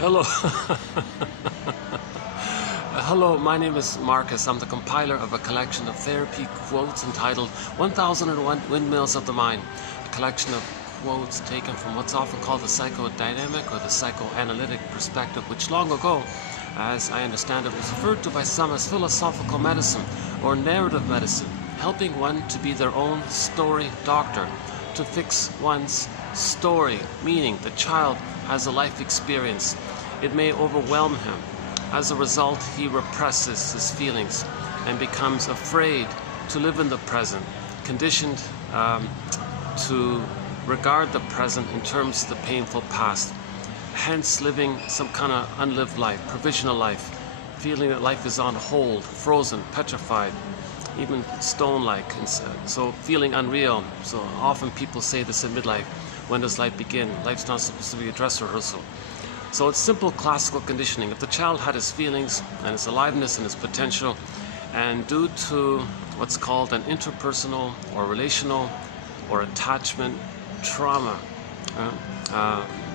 Hello. Hello, my name is Marcus. I'm the compiler of a collection of therapy quotes entitled 1001 Windmills of the Mind, a collection of quotes taken from what's often called the psychodynamic or the psychoanalytic perspective, which long ago, as I understand it, was referred to by some as philosophical medicine or narrative medicine, helping one to be their own story doctor, to fix one's story, meaning the child has a life experience. It may overwhelm him. As a result, he represses his feelings and becomes afraid to live in the present, conditioned to regard the present in terms of the painful past, hence living some kind of unlived life, provisional life, feeling that life is on hold, frozen, petrified, even stone-like, so feeling unreal. So often people say this in midlife: when does life begin? Life's not supposed to be a dress rehearsal. So it's simple classical conditioning. If the child had his feelings and his aliveness and his potential, and due to what's called an interpersonal or relational or attachment trauma,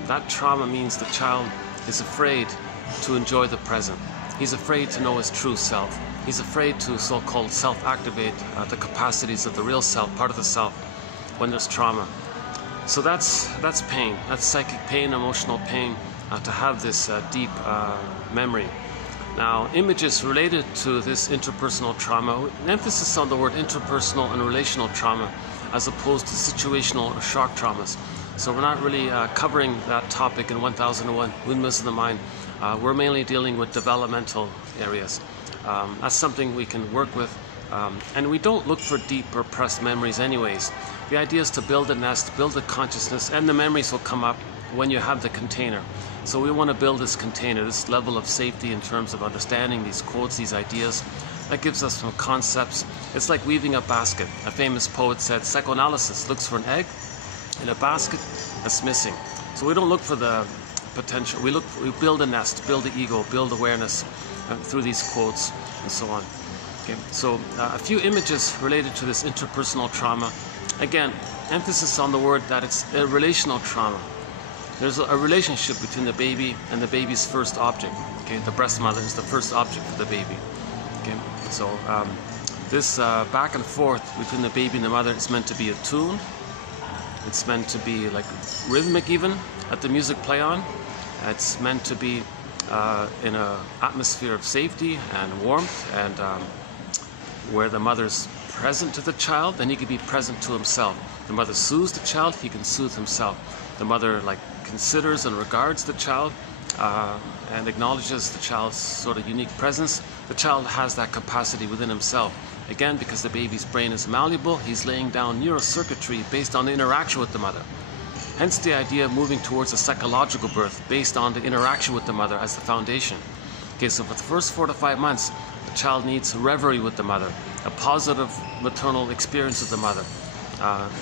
that trauma means the child is afraid to enjoy the present. He's afraid to know his true self. He's afraid to so-called self-activate the capacities of the real self, part of the self, when there's trauma. So that's pain. That's psychic pain, emotional pain, to have this deep memory. Now, images related to this interpersonal trauma, an emphasis on the word interpersonal and relational trauma as opposed to situational or shock traumas. So we're not really covering that topic in 1001 Windmills of the Mind. We're mainly dealing with developmental areas. That's something we can work with. And we don't look for deep repressed memories anyways. The idea is to build a nest, build a consciousness, and the memories will come up when you have the container. So we want to build this container, this level of safety in terms of understanding these quotes, these ideas. That gives us some concepts. It's like weaving a basket. A famous poet said, psychoanalysis looks for an egg in a basket that's missing. So we don't look for the potential. We build a nest, build the ego, build awareness through these quotes and so on. Okay. So a few images related to this interpersonal trauma. Again, emphasis on the word that it's a relational trauma. There's a relationship between the baby and the baby's first object. Okay, the breast mother is the first object for the baby. Okay, so this back and forth between the baby and the mother is meant to be attuned. It's meant to be like rhythmic, even let the music play on. It's meant to be in an atmosphere of safety and warmth, and where the mother's present to the child, then he can be present to himself. The mother soothes the child, he can soothe himself. The mother considers and regards the child and acknowledges the child's sort of unique presence. The child has that capacity within himself. Again, because the baby's brain is malleable, he's laying down neurocircuitry based on the interaction with the mother. Hence the idea of moving towards a psychological birth based on the interaction with the mother as the foundation. Okay, so for the first 4 to 5 months, the child needs reverie with the mother, a positive maternal experience with the mother.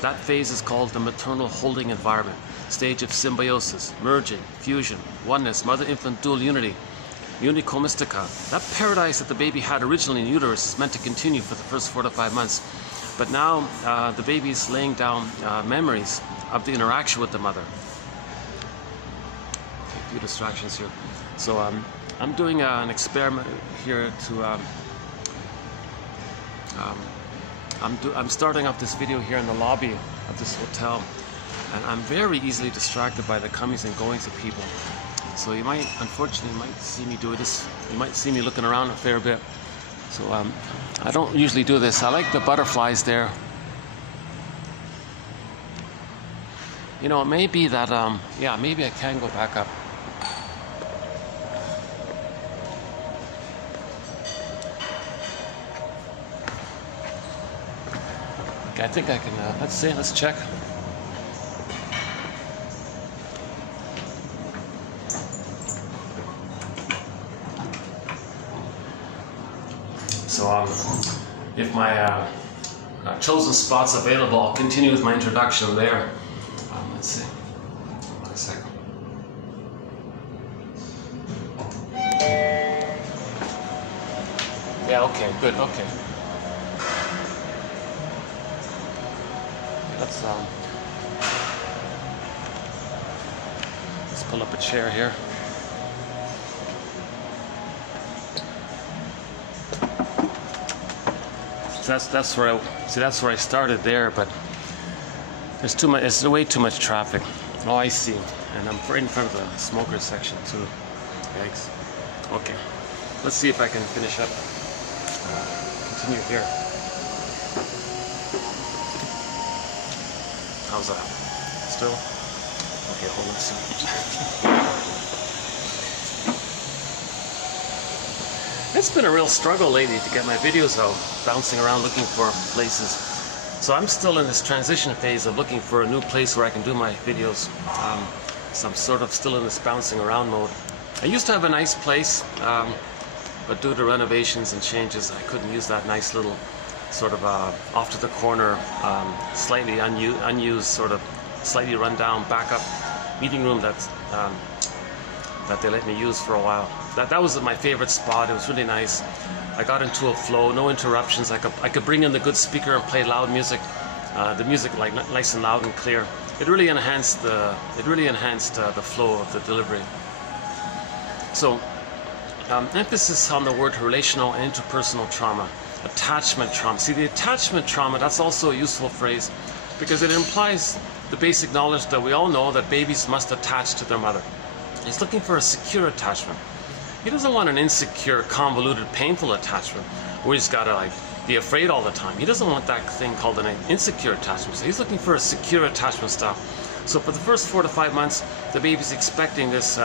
That phase is called the maternal holding environment, stage of symbiosis, merging, fusion, oneness, mother-infant dual unity, unico mystica. That paradise that the baby had originally in uterus is meant to continue for the first 4 to 5 months. But now the baby is laying down memories of the interaction with the mother. Okay, a few distractions here. So I'm doing an experiment here to I'm starting off this video here in the lobby of this hotel, and I'm very easily distracted by the comings and goings of people. So you might, unfortunately, see me do this. You might see me looking around a fair bit. So I don't usually do this. I like the butterflies there. You know, it may be that, yeah, maybe I can go back up. Okay, I think I can, let's check. So if my chosen spot's available, I'll continue with my introduction there. Let's see. One second. Yeah, okay, good, okay. Let's pull up a chair here. So that's where I started there, but there's too much. There's way too much traffic. Oh, I see. And I'm right in front of the smoker section too. Yikes. Okay. Let's see if I can finish up. Continue here. How's that? Still? Okay, hold on a second. It's been a real struggle lately to get my videos out, bouncing around looking for places. So I'm still in this transition phase of looking for a new place where I can do my videos. So I'm sort of still in this bouncing around mode. I used to have a nice place, but due to renovations and changes, I couldn't use that nice little sort of off to the corner, slightly unused, sort of slightly run down backup meeting room that they let me use for a while. That was my favorite spot. It was really nice. I got into a flow, no interruptions. I could bring in the good speaker and play loud music, the music like nice and loud and clear. It really enhanced the flow of the delivery. So emphasis on the word relational and interpersonal trauma, attachment trauma. See, the attachment trauma, that's also a useful phrase because it implies the basic knowledge that we all know that babies must attach to their mother. He's looking for a secure attachment. He doesn't want an insecure, convoluted, painful attachment where he's got to like be afraid all the time. He doesn't want that thing called an insecure attachment. So he's looking for a secure attachment style. So for the first 4 to 5 months, the baby's expecting this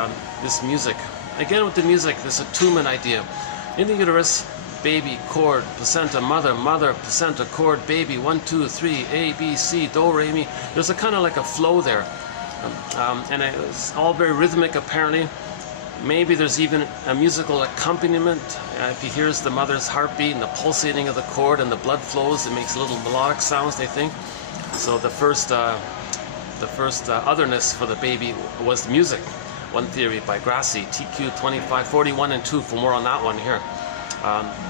music. Again with the music, this attunement idea. In the uterus, baby, cord, placenta, mother, mother, placenta, cord, baby, 1, 2, 3, A, B, C, do, re, mi. There's a kind of like a flow there. And it's all very rhythmic apparently. Maybe there's even a musical accompaniment. If he hears the mother's heartbeat and the pulsating of the cord and the blood flows, it makes little melodic sounds, they think. So the first otherness for the baby was the music. One theory by Grassi, TQ 2541 and 2 for more on that one here.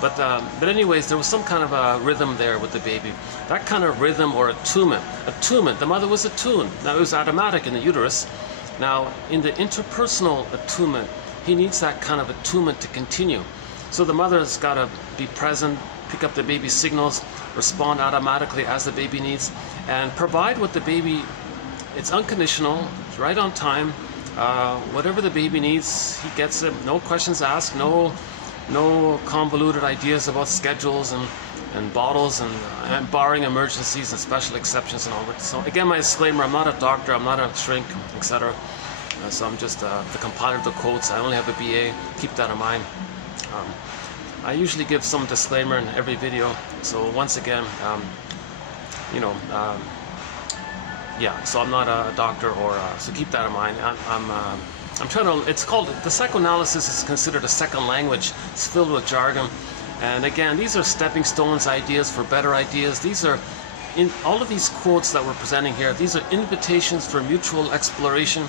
But anyways, there was some kind of a rhythm there with the baby. That kind of rhythm or attunement. Attunement, the mother was attuned. Now it was automatic in the uterus. Now in the interpersonal attunement, he needs that kind of attunement to continue. So the mother's got to be present, pick up the baby's signals, respond automatically as the baby needs, and provide what the baby, it's unconditional, it's right on time. Whatever the baby needs, he gets it. No questions asked, no convoluted ideas about schedules and bottles and barring emergencies and special exceptions and all that. So again, my disclaimer, I'm not a doctor, I'm not a shrink, etc. So I'm just the compiler of the quotes. I only have a BA, keep that in mind. I usually give some disclaimer in every video. So once again, yeah, so I'm not a doctor so keep that in mind. I'm trying to, it's called, the psychoanalysis is considered a second language. It's filled with jargon. And again, these are stepping stones, ideas for better ideas. These are, in all of these quotes that we're presenting here, these are invitations for mutual exploration.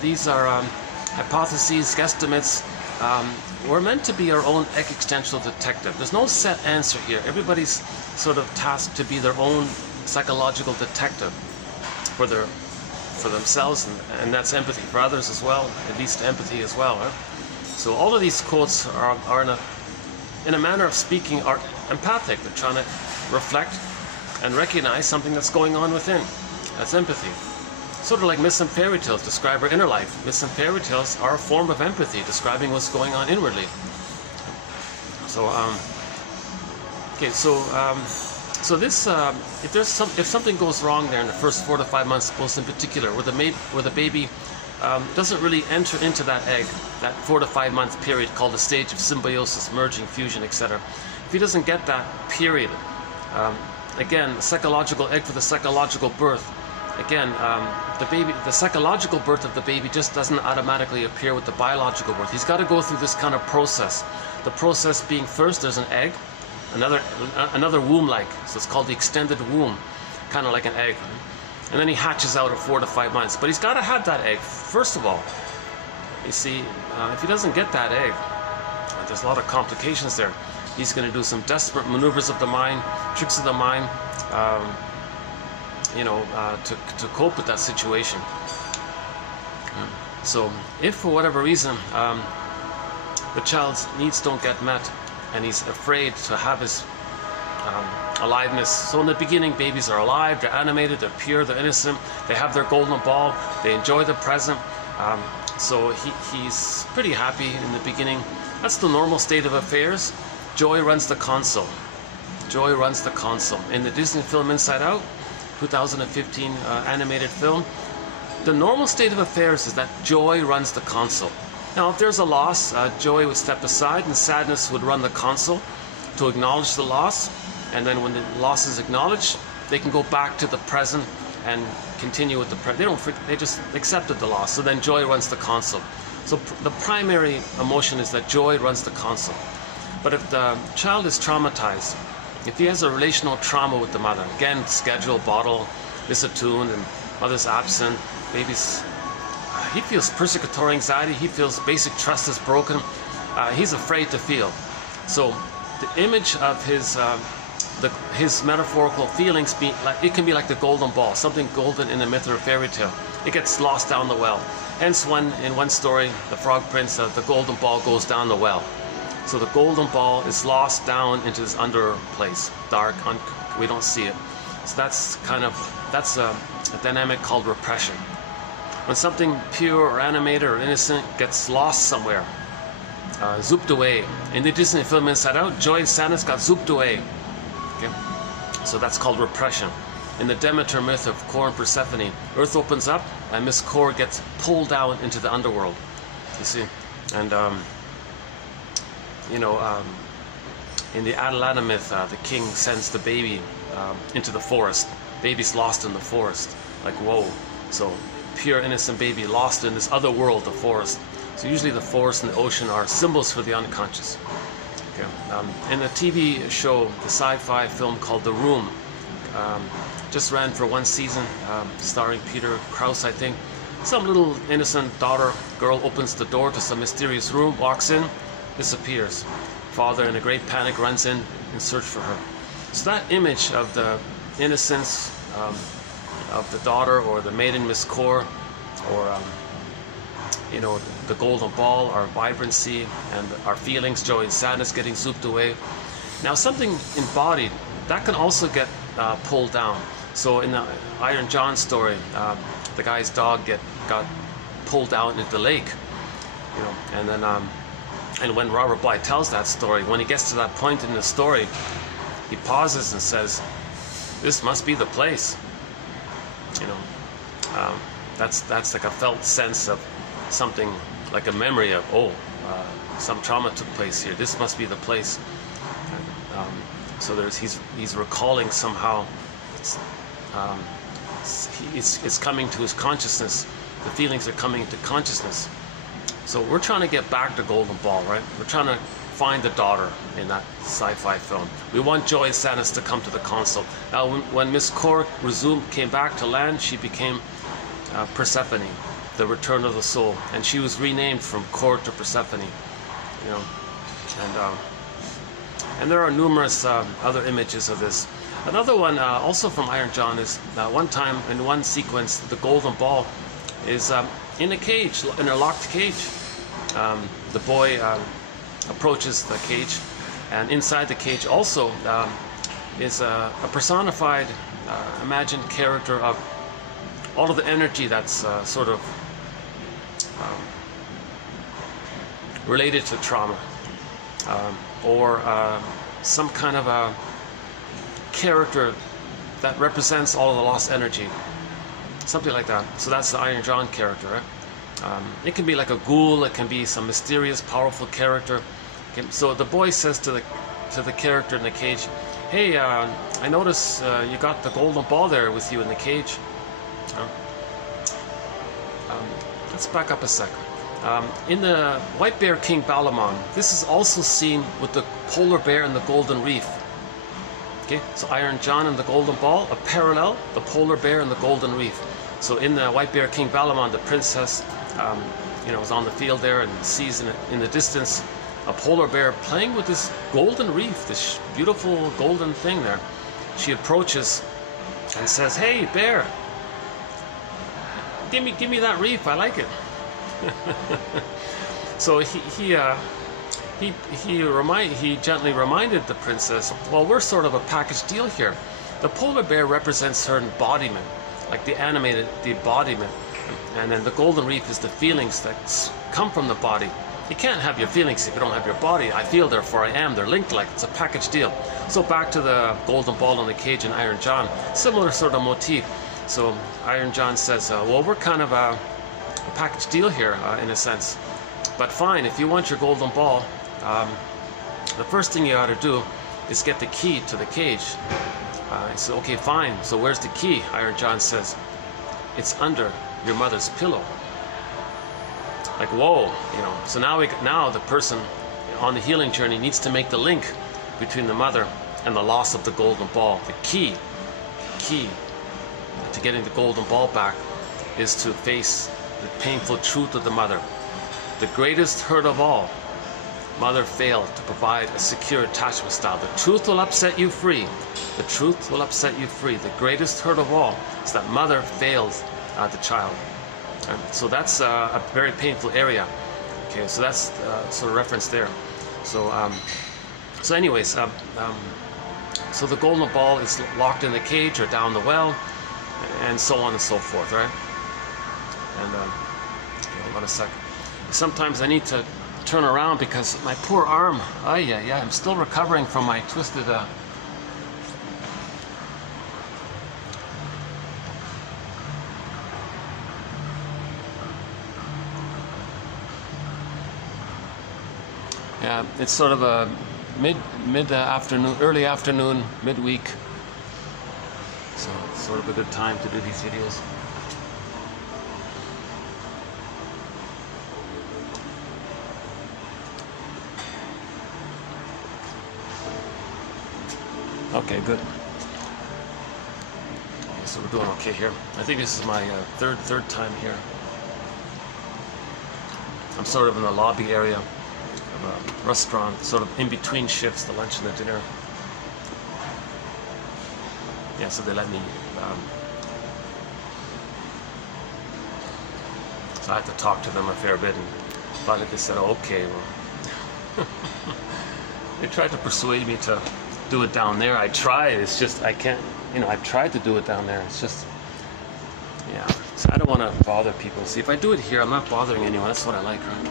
These are hypotheses, guesstimates. We're meant to be our own existential detective. There's no set answer here. Everybody's sort of tasked to be their own psychological detective for themselves, and that's empathy for others as well, at least empathy as well. Right? So all of these quotes are in a manner of speaking, are empathic. They're trying to reflect and recognize something that's going on within. That's empathy. Sort of like myths and fairy tales describe our inner life. Myths and fairy tales are a form of empathy, describing what's going on inwardly. So, so this, if something goes wrong there in the first 4 to 5 months, most in particular, where the baby doesn't really enter into that egg, that 4 to 5 month period called the stage of symbiosis, merging, fusion, etc. If he doesn't get that period, again, the psychological egg for the psychological birth. Again, the psychological birth of the baby just doesn't automatically appear with the biological birth. He's got to go through this kind of process. The process being first, there's an egg, another womb-like, so it's called the extended womb, kind of like an egg. And then he hatches out at 4 to 5 months. But he's got to have that egg, first of all. You see, if he doesn't get that egg, there's a lot of complications there. He's going to do some desperate maneuvers of the mind, tricks of the mind, to cope with that situation. So if for whatever reason the child's needs don't get met and he's afraid to have his aliveness. So in the beginning, babies are alive, they're animated, they're pure, they're innocent, they have their golden ball, they enjoy the present. So he's pretty happy in the beginning. That's the normal state of affairs. Joy runs the console. Joy runs the console. In the Disney film Inside Out, 2015 animated film, the normal state of affairs is that joy runs the console. Now, if there's a loss, joy would step aside and sadness would run the console to acknowledge the loss. And then when the loss is acknowledged, they can go back to the present and continue with the present. They just accepted the loss. So then joy runs the console. So the primary emotion is that joy runs the console. But if the child is traumatized, if he has a relational trauma with the mother, again, schedule, bottle, misattuned, and mother's absent, baby's, he feels persecutory anxiety, he feels basic trust is broken, he's afraid to feel. So the image of his metaphorical feelings, it can be like the golden ball, something golden in a myth or a fairy tale. It gets lost down the well. Hence, in one story, the Frog Prince, the golden ball goes down the well. So the golden ball is lost down into this under place, dark, we don't see it. So that's a dynamic called repression. When something pure or animated or innocent gets lost somewhere, zooped away. In the Disney film Inside Out, joy and sadness got zooped away. Okay? So that's called repression. In the Demeter myth of Kor and Persephone, Earth opens up and Miss Kor gets pulled down into the underworld. You see? And in the Atalanta myth, the king sends the baby into the forest. Baby's lost in the forest. Like, whoa. So pure innocent baby lost in this other world, the forest. So usually the forest and the ocean are symbols for the unconscious. Okay. In the TV show, the sci-fi film called The Room, just ran for one season, starring Peter Krause, I think. Some little innocent girl opens the door to some mysterious room, walks in, disappears. Father, in a great panic, runs in search for her. So that image of the innocence of the daughter or the maiden Miss Kor, or the golden ball, our vibrancy and our feelings, joy and sadness getting zooped away. Now something embodied, that can also get pulled down. So in the Iron John story, the guy's dog got pulled out into the lake, and then and when Robert Bly tells that story, when he gets to that point in the story, he pauses and says, "This must be the place." That's like a felt sense of something, like a memory of, some trauma took place here. This must be the place. So he's recalling somehow. It's coming to his consciousness. The feelings are coming to consciousness. So we're trying to get back to Golden Ball, right? We're trying to find the daughter in that sci-fi film. We want joy and sadness to come to the console. Now, when Miss Kor came back to land, she became Persephone, the return of the soul, and she was renamed from Kor to Persephone. And there are numerous other images of this. Another one, also from Iron John, is one time in one sequence, the golden ball is in a cage, in a locked cage. The boy approaches the cage, and inside the cage also is a personified, imagined character of all of the energy that's sort of related to trauma, or some kind of a character that represents all of the lost energy, something like that. So that's the Iron John character, right? It can be like a ghoul, it can be some mysterious, powerful character. So the boy says to the character in the cage, "Hey, I notice you got the golden ball there with you in the cage." Let's back up a second. In the White Bear King Balamon, this is also seen with the polar bear and the golden reef. Okay, so Iron John and the golden ball, a parallel, the polar bear and the golden reef. So in the White Bear King Balamon, the princess, is on the field there and sees in the distance a polar bear playing with this golden reef, this beautiful golden thing there. She approaches and says, "Hey, bear, give me that reef. I like it." So he gently reminded the princess, well, we're sort of a package deal here. The polar bear represents her embodiment, like the embodiment, and then the golden reef is the feelings that come from the body. You can't have your feelings if you don't have your body. I feel, therefore I am. They're linked, like it's a package deal. So back to the golden ball in the cage in Iron John, similar sort of motif. So Iron John says, well, we're kind of a package deal here in a sense. But fine, if you want your golden ball, the first thing you ought to do is get the key to the cage. He said, okay, fine. So where's the key? Iron John says, it's under your mother's pillow. Like, whoa, you know. So now the person on the healing journey needs to make the link between the mother and the loss of the golden ball. The key to getting the golden ball back is to face the painful truth of the mother. The greatest hurt of all, mother failed to provide a secure attachment style. The truth will upset you free. The truth will upset you free. The greatest hurt of all is that mother failed the child. So that's a very painful area. Okay, so that's sort of reference there. So, so anyways, so the golden ball is locked in the cage or down the well, and so on and so forth, right? And okay, hold on a second. Sometimes I need to turn around because my poor arm. Yeah, I'm still recovering from my twisted. Yeah, it's sort of a mid afternoon, early afternoon, midweek. So it's sort of a good time to do these videos. Okay, good. So we're doing okay here. I think this is my third time here. I'm sort of in the lobby area of a restaurant, sort of in between shifts, the lunch and the dinner. Yeah, so they let me. So I had to talk to them a fair bit, and finally they said, oh, "Okay, well." They tried to persuade me to do it down there. I tried. It's just I can't. You know, I've tried to do it down there. It's just, yeah. So I don't want to bother people. See, if I do it here, I'm not bothering anyone. That's what I like, right?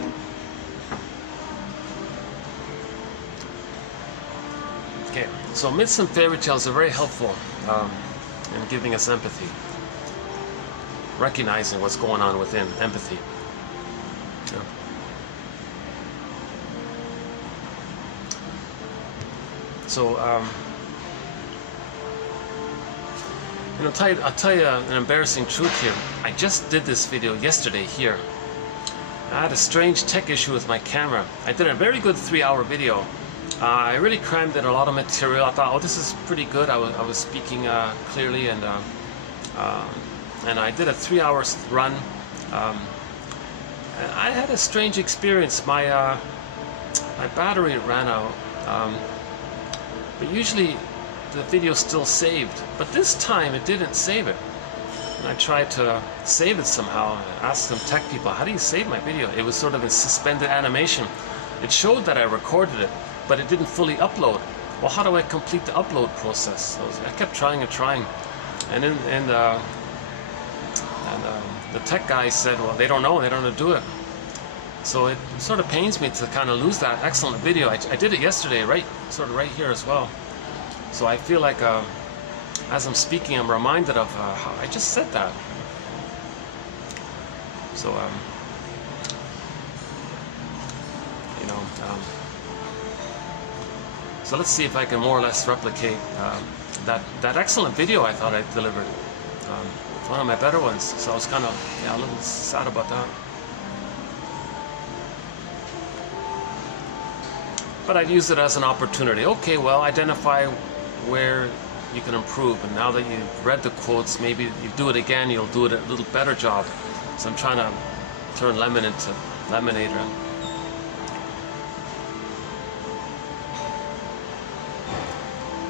Okay. So myths and fairy tales are very helpful in giving us empathy, recognizing what's going on within. Empathy. Yeah. So, you know, I'll tell you an embarrassing truth here. I just did this video yesterday here. I had a strange tech issue with my camera. I did a very good 3-hour video. I really crammed in a lot of material. I thought, oh, this is pretty good. I was speaking clearly, and I did a 3-hour run. And I had a strange experience. My battery ran out. But usually the video's still saved, but this time it didn't save it. And I tried to save it somehow. I asked some tech people, how do you save my video? It was sort of in suspended animation. It showed that I recorded it, but it didn't fully upload. Well, how do I complete the upload process? So I kept trying and trying. And the tech guy said, well, they don't know how to do it. So it sort of pains me to kind of lose that excellent video. I did it yesterday, right here as well. So I feel like as I'm speaking, I'm reminded of how I just said that. So you know, so let's see if I can more or less replicate that excellent video I thought I delivered. One of my better ones. So I was kind of a little sad about that. But I'd use it as an opportunity. Okay, well, identify where you can improve. And now that you've read the quotes, maybe you do it again, you'll do it a little better job. So I'm trying to turn lemon into lemonade. Right?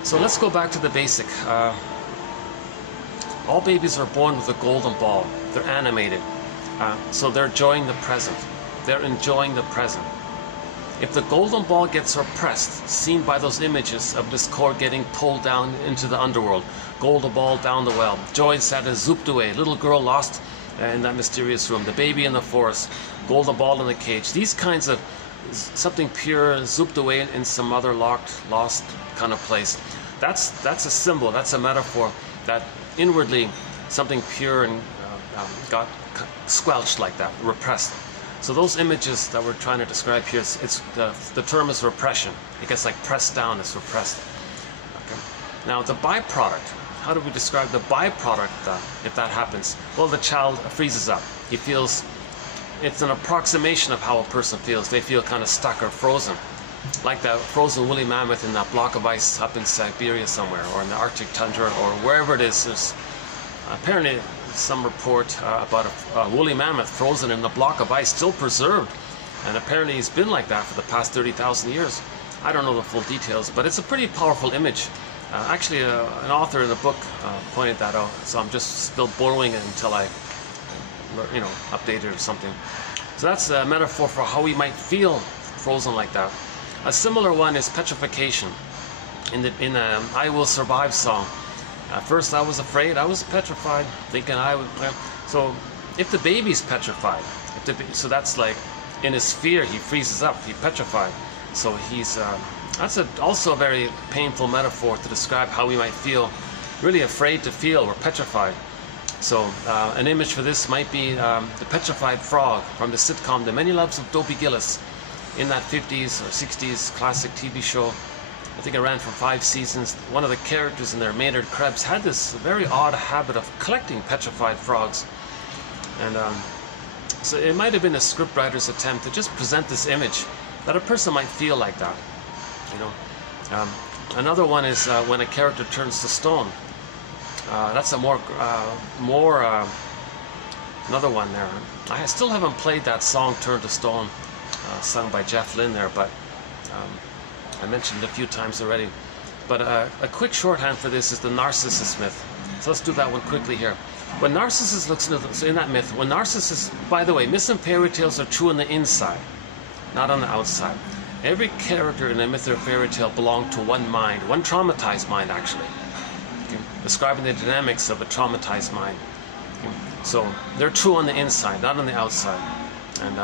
So let's go back to the basic. All babies are born with a golden ball. They're animated. So they're enjoying the present. They're enjoying the present. If the golden ball gets repressed, seen by those images of this cord getting pulled down into the underworld, golden ball down the well, joy and sadness zooped away, little girl lost in that mysterious room, the baby in the forest, golden ball in the cage, these kinds of something pure zooped away in some other lost kind of place. That's a symbol, that's a metaphor that inwardly something pure and got squelched like that, repressed. So those images that we're trying to describe here, it's the term is repression. It gets like pressed down, it's repressed. Okay. Now the byproduct, how do we describe the byproduct if that happens? Well, the child freezes up. He feels, it's an approximation of how a person feels. They feel kind of stuck or frozen. Like that frozen woolly mammoth in that block of ice up in Siberia somewhere, or in the Arctic tundra, or wherever it is. There's apparently some report about a woolly mammoth frozen in a block of ice, still preserved, and apparently he's been like that for the past 30,000 years. I don't know the full details, but it's a pretty powerful image. Actually, an author in a book pointed that out, so I'm just still borrowing it until I, update it or something. So that's a metaphor for how we might feel frozen like that. A similar one is petrification. In the "I Will Survive" song, at first I was afraid, I was petrified, thinking I would. So if the baby's petrified, so that's like in his fear he freezes up, he petrified. So he's that's also a very painful metaphor to describe how we might feel, really afraid to feel or petrified. So an image for this might be the petrified frog from the sitcom The Many Loves of Dopey Gillis, in that 50s or 60s classic TV show. I think it ran for 5 seasons. One of the characters in there, Maynard Krebs, had this very odd habit of collecting petrified frogs. And so it might have been a scriptwriter's attempt to just present this image that a person might feel like that. Another one is when a character turns to stone. That's a another one there. I still haven't played that song "Turn to Stone," sung by Jeff Lynne there, but I mentioned it a few times already. But a quick shorthand for this is the Narcissus myth. So let's do that one quickly here. When Narcissus looks into in that myth, when Narcissus, by the way, myths and fairy tales are true on the inside, not on the outside. Every character in a myth or fairy tale belonged to one mind, one traumatized mind actually, okay, describing the dynamics of a traumatized mind. Okay. So they're true on the inside, not on the outside. And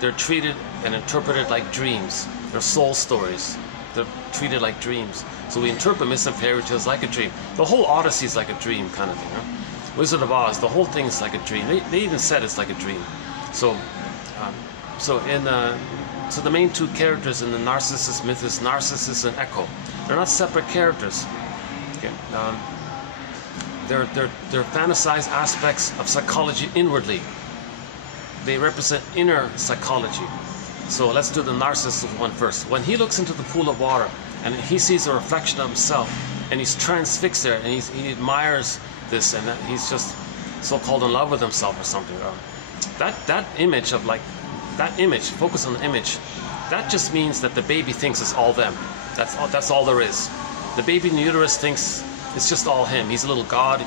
they're treated and interpreted like dreams. They're soul stories. They're treated like dreams. So we interpret myths and fairy tales like a dream. The whole Odyssey is like a dream kind of thing. Huh? Wizard of Oz, the whole thing is like a dream. They even said it's like a dream. So, so the main two characters in the Narcissus myth is Narcissus and Echo. They're not separate characters. Okay. They're fantasized aspects of psychology inwardly. They represent inner psychology. So let's do the Narcissus one first. When he looks into the pool of water and he sees a reflection of himself, and he's transfixed there, and he admires this, and he's just so-called in love with himself or something. That image of focus on the image, that just means that the baby thinks it's all them. That's all there is. The baby in the uterus thinks it's just all him. He's a little god,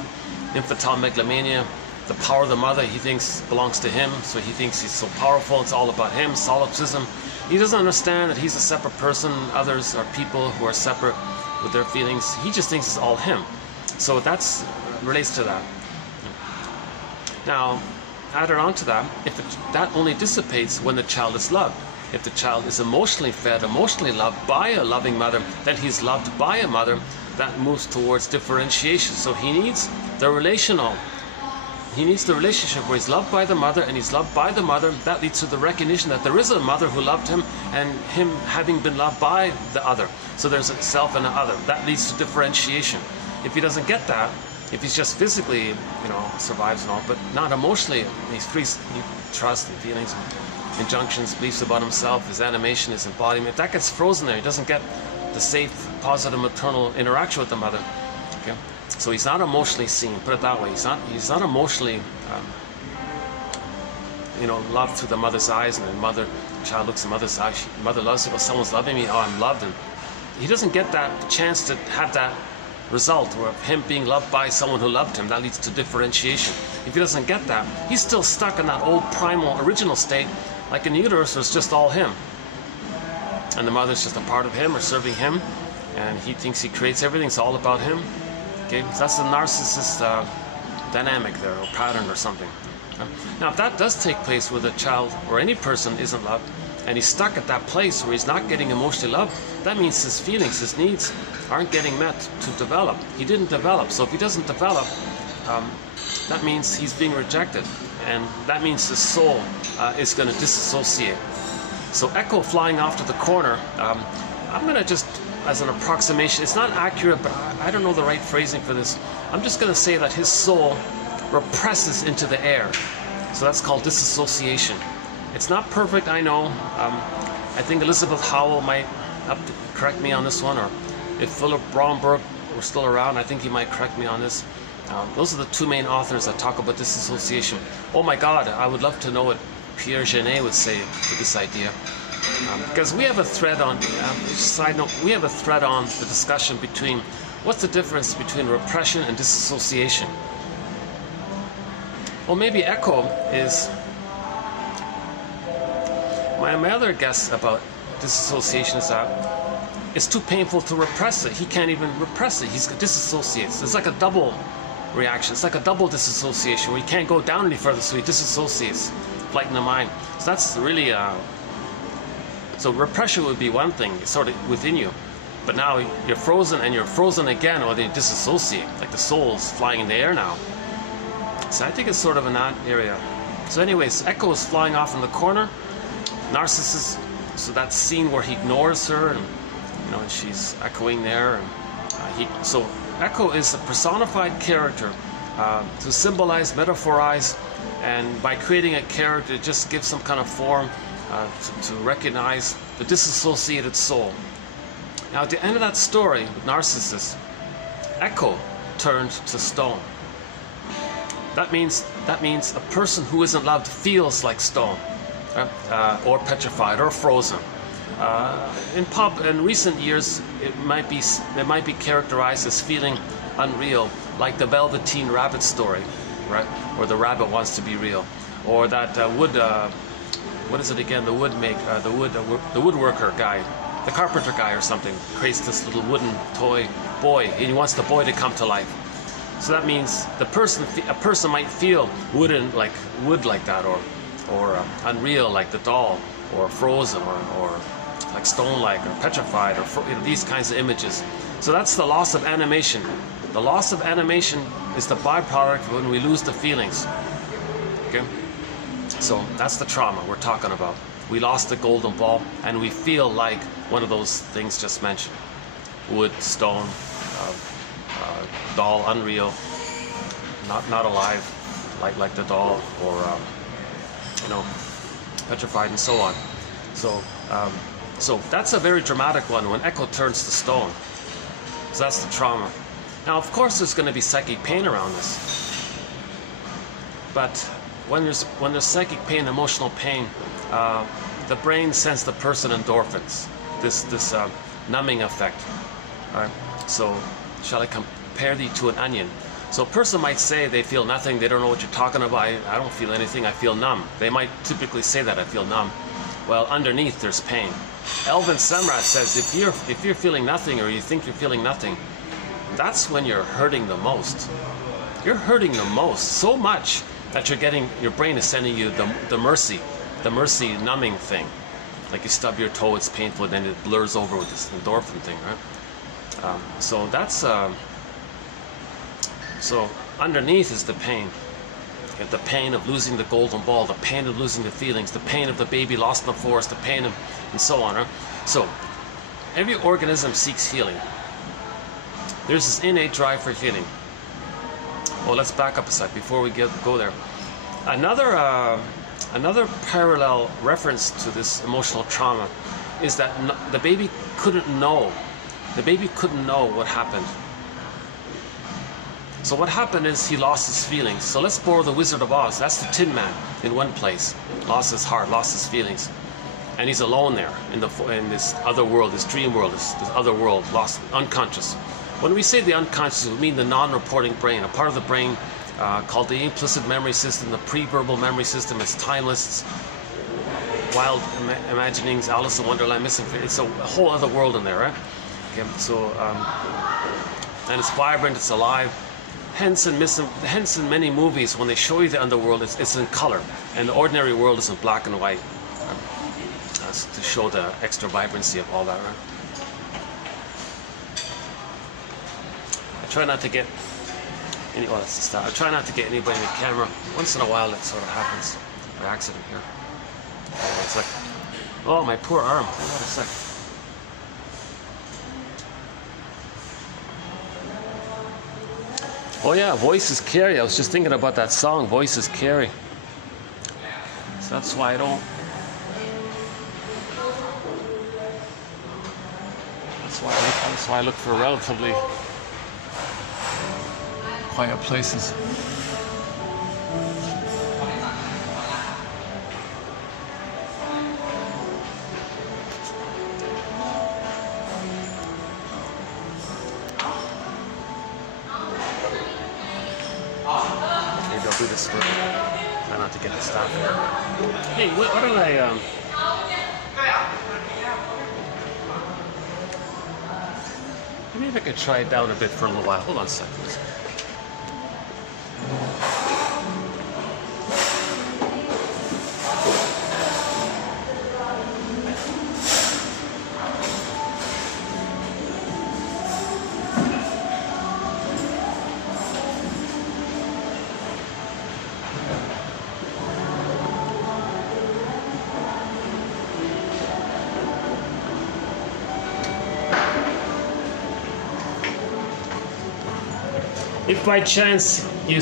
infantile megalomania. The power of the mother, he thinks, belongs to him, so he thinks he's so powerful, it's all about him, solipsism. He doesn't understand that he's a separate person, others are people who are separate with their feelings. He just thinks it's all him. So that's relates to that. Now, added on to that, that only dissipates when the child is loved. If the child is emotionally fed, emotionally loved by a loving mother, then he's loved by a mother. That moves towards differentiation. So he needs the relational. He needs the relationship where he's loved by the mother and he's loved by the mother. That leads to the recognition that there is a mother who loved him and him having been loved by the other. So there's a self and an other. That leads to differentiation. If he doesn't get that, if he's just physically, survives and all, but not emotionally, he's free, trust and feelings and injunctions, beliefs about himself, his animation, his embodiment. If that gets frozen there, he doesn't get the safe, positive maternal interaction with the mother. Okay? So he's not emotionally seen, put it that way. He's not emotionally, loved through the mother's eyes, and the child looks at mother's eyes, mother loves it, oh, someone's loving me, oh, I'm loved. And he doesn't get that chance to have that result, or him being loved by someone who loved him. That leads to differentiation. If he doesn't get that, he's still stuck in that old primal original state, like in the uterus, where it's just all him. and the mother's just a part of him or serving him, and he thinks he creates everything. It's all about him. Okay, so that's the narcissist dynamic there, or pattern or something. Now, if that does take place where the child or any person isn't loved, and he's stuck at that place where he's not getting emotionally loved, that means his feelings, his needs aren't getting met to develop. He didn't develop. So if he doesn't develop, that means he's being rejected, and that means his soul is going to disassociate. So Echo flying off to the corner, I'm going to just, as an approximation, it's not accurate, but I don't know the right phrasing for this. I'm just going to say that his soul represses into the air. So that's called disassociation. It's not perfect, I know. I think Elizabeth Howell might have to correct me on this one, or if Philip Bromberg were still around, I think he might correct me on this. Those are the two main authors that talk about disassociation. Oh my God, I would love to know what Pierre Genet would say to this idea. Because we have a thread on, side note, we have a thread on the discussion between what's the difference between repression and disassociation. Well, maybe Echo is, my other guess about disassociation is that it's too painful to repress it. He can't even repress it. He disassociates. It's like a double reaction. It's like a double disassociation where he can't go down any further, so he disassociates, flight in the mind. So that's really, so repression would be one thing, it's sort of within you. But now you're frozen, and you're frozen again, or they disassociate, like the soul's flying in the air now. So I think it's sort of in that area. So anyways, Echo is flying off in the corner. Narcissus, so that scene where he ignores her, and and she's echoing there. And so Echo is a personified character to symbolize, metaphorize, and by creating a character, it just gives some kind of form to recognize the disassociated soul. Now, at the end of that story with Narcissus, Echo turned to stone. That means a person who isn't loved feels like stone, or petrified, or frozen. In recent years, it might be characterized as feeling unreal, like the Velveteen Rabbit story, right? Where the rabbit wants to be real, or that what is it again? The woodworker guy, the carpenter guy or something, creates this little wooden toy boy, and he wants the boy to come to life. So that means a person might feel wood like that, or unreal like the doll, or frozen, or like stone-like, or petrified, or these kinds of images. So that's the loss of animation. The loss of animation is the byproduct when we lose the feelings. Okay? So that's the trauma we're talking about. We lost the golden ball, and we feel like one of those things just mentioned. Wood, stone, doll, unreal, not alive, like the doll, or petrified, and so on. So that's a very dramatic one when Echo turns to stone. So that's the trauma. Now, of course, there's going to be psychic pain around this. But when there's psychic pain, emotional pain, the brain sends the person endorphins, this numbing effect. All right. So, shall I compare thee to an onion? So a person might say they feel nothing, they don't know what you're talking about. I don't feel anything, I feel numb. They might typically say that, I feel numb. Well, underneath there's pain. Elvin Semrat says if you're feeling nothing, or you think you're feeling nothing, that's when you're hurting the most. You're hurting the most, so much that your brain is sending you the mercy numbing thing. Like you stub your toe, it's painful, then it blurs over with this endorphin thing, right? So that's so underneath is the pain. You have the pain of losing the golden ball, the pain of losing the feelings, the pain of the baby lost in the forest, the pain of, and so on. Right? So every organism seeks healing. There's this innate drive for healing. Well, let's back up a sec before we go there. Another parallel reference to this emotional trauma is that the baby couldn't know. The baby couldn't know what happened. So what happened is he lost his feelings. So let's borrow the Wizard of Oz. That's the Tin Man in one place. Lost his heart, lost his feelings. And he's alone there in this other world, this dream world, this other world, lost, unconscious. When we say the unconscious, we mean the non-reporting brain, a part of the brain called the implicit memory system, the pre-verbal memory system. It's timeless, it's Wild Imaginings, Alice in Wonderland, Missing. It's a whole other world in there, right? Okay, so and it's vibrant, it's alive. Hence in many movies, when they show you the underworld, it's in color, and the ordinary world is in black and white, to show the extra vibrancy of all that, right? I try not to get any. Oh, that's the start. I try not to get anybody in the camera. Once in a while, it sort of happens by accident here. It's like, oh, my poor arm. Hang on a sec. Oh yeah, Voices Carry. I was just thinking about that song, Voices Carry. So that's why I don't. That's why I look for relatively quiet places. Maybe I'll do this for try not to get the stop. Hey, why don't I maybe I could try it down a bit for a little while. Hold on a second. If by chance you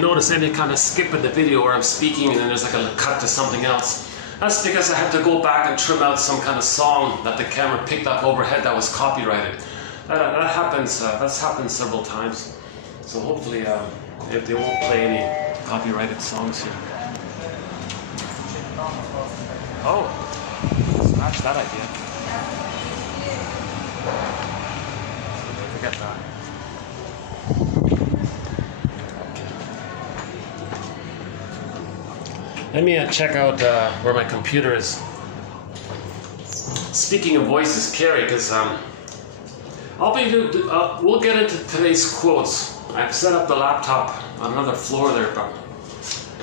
notice any kind of skip in the video where I'm speaking and then there's like a cut to something else, that's because I have to go back and trim out some kind of song that the camera picked up overhead that was copyrighted. That happens. That's happened several times. So hopefully, they won't play any copyrighted songs here. Oh, scratch that idea. Forget that. Let me check out where my computer is. Speaking of Voices Carry, because we'll get into today's quotes. I've set up the laptop on another floor there, but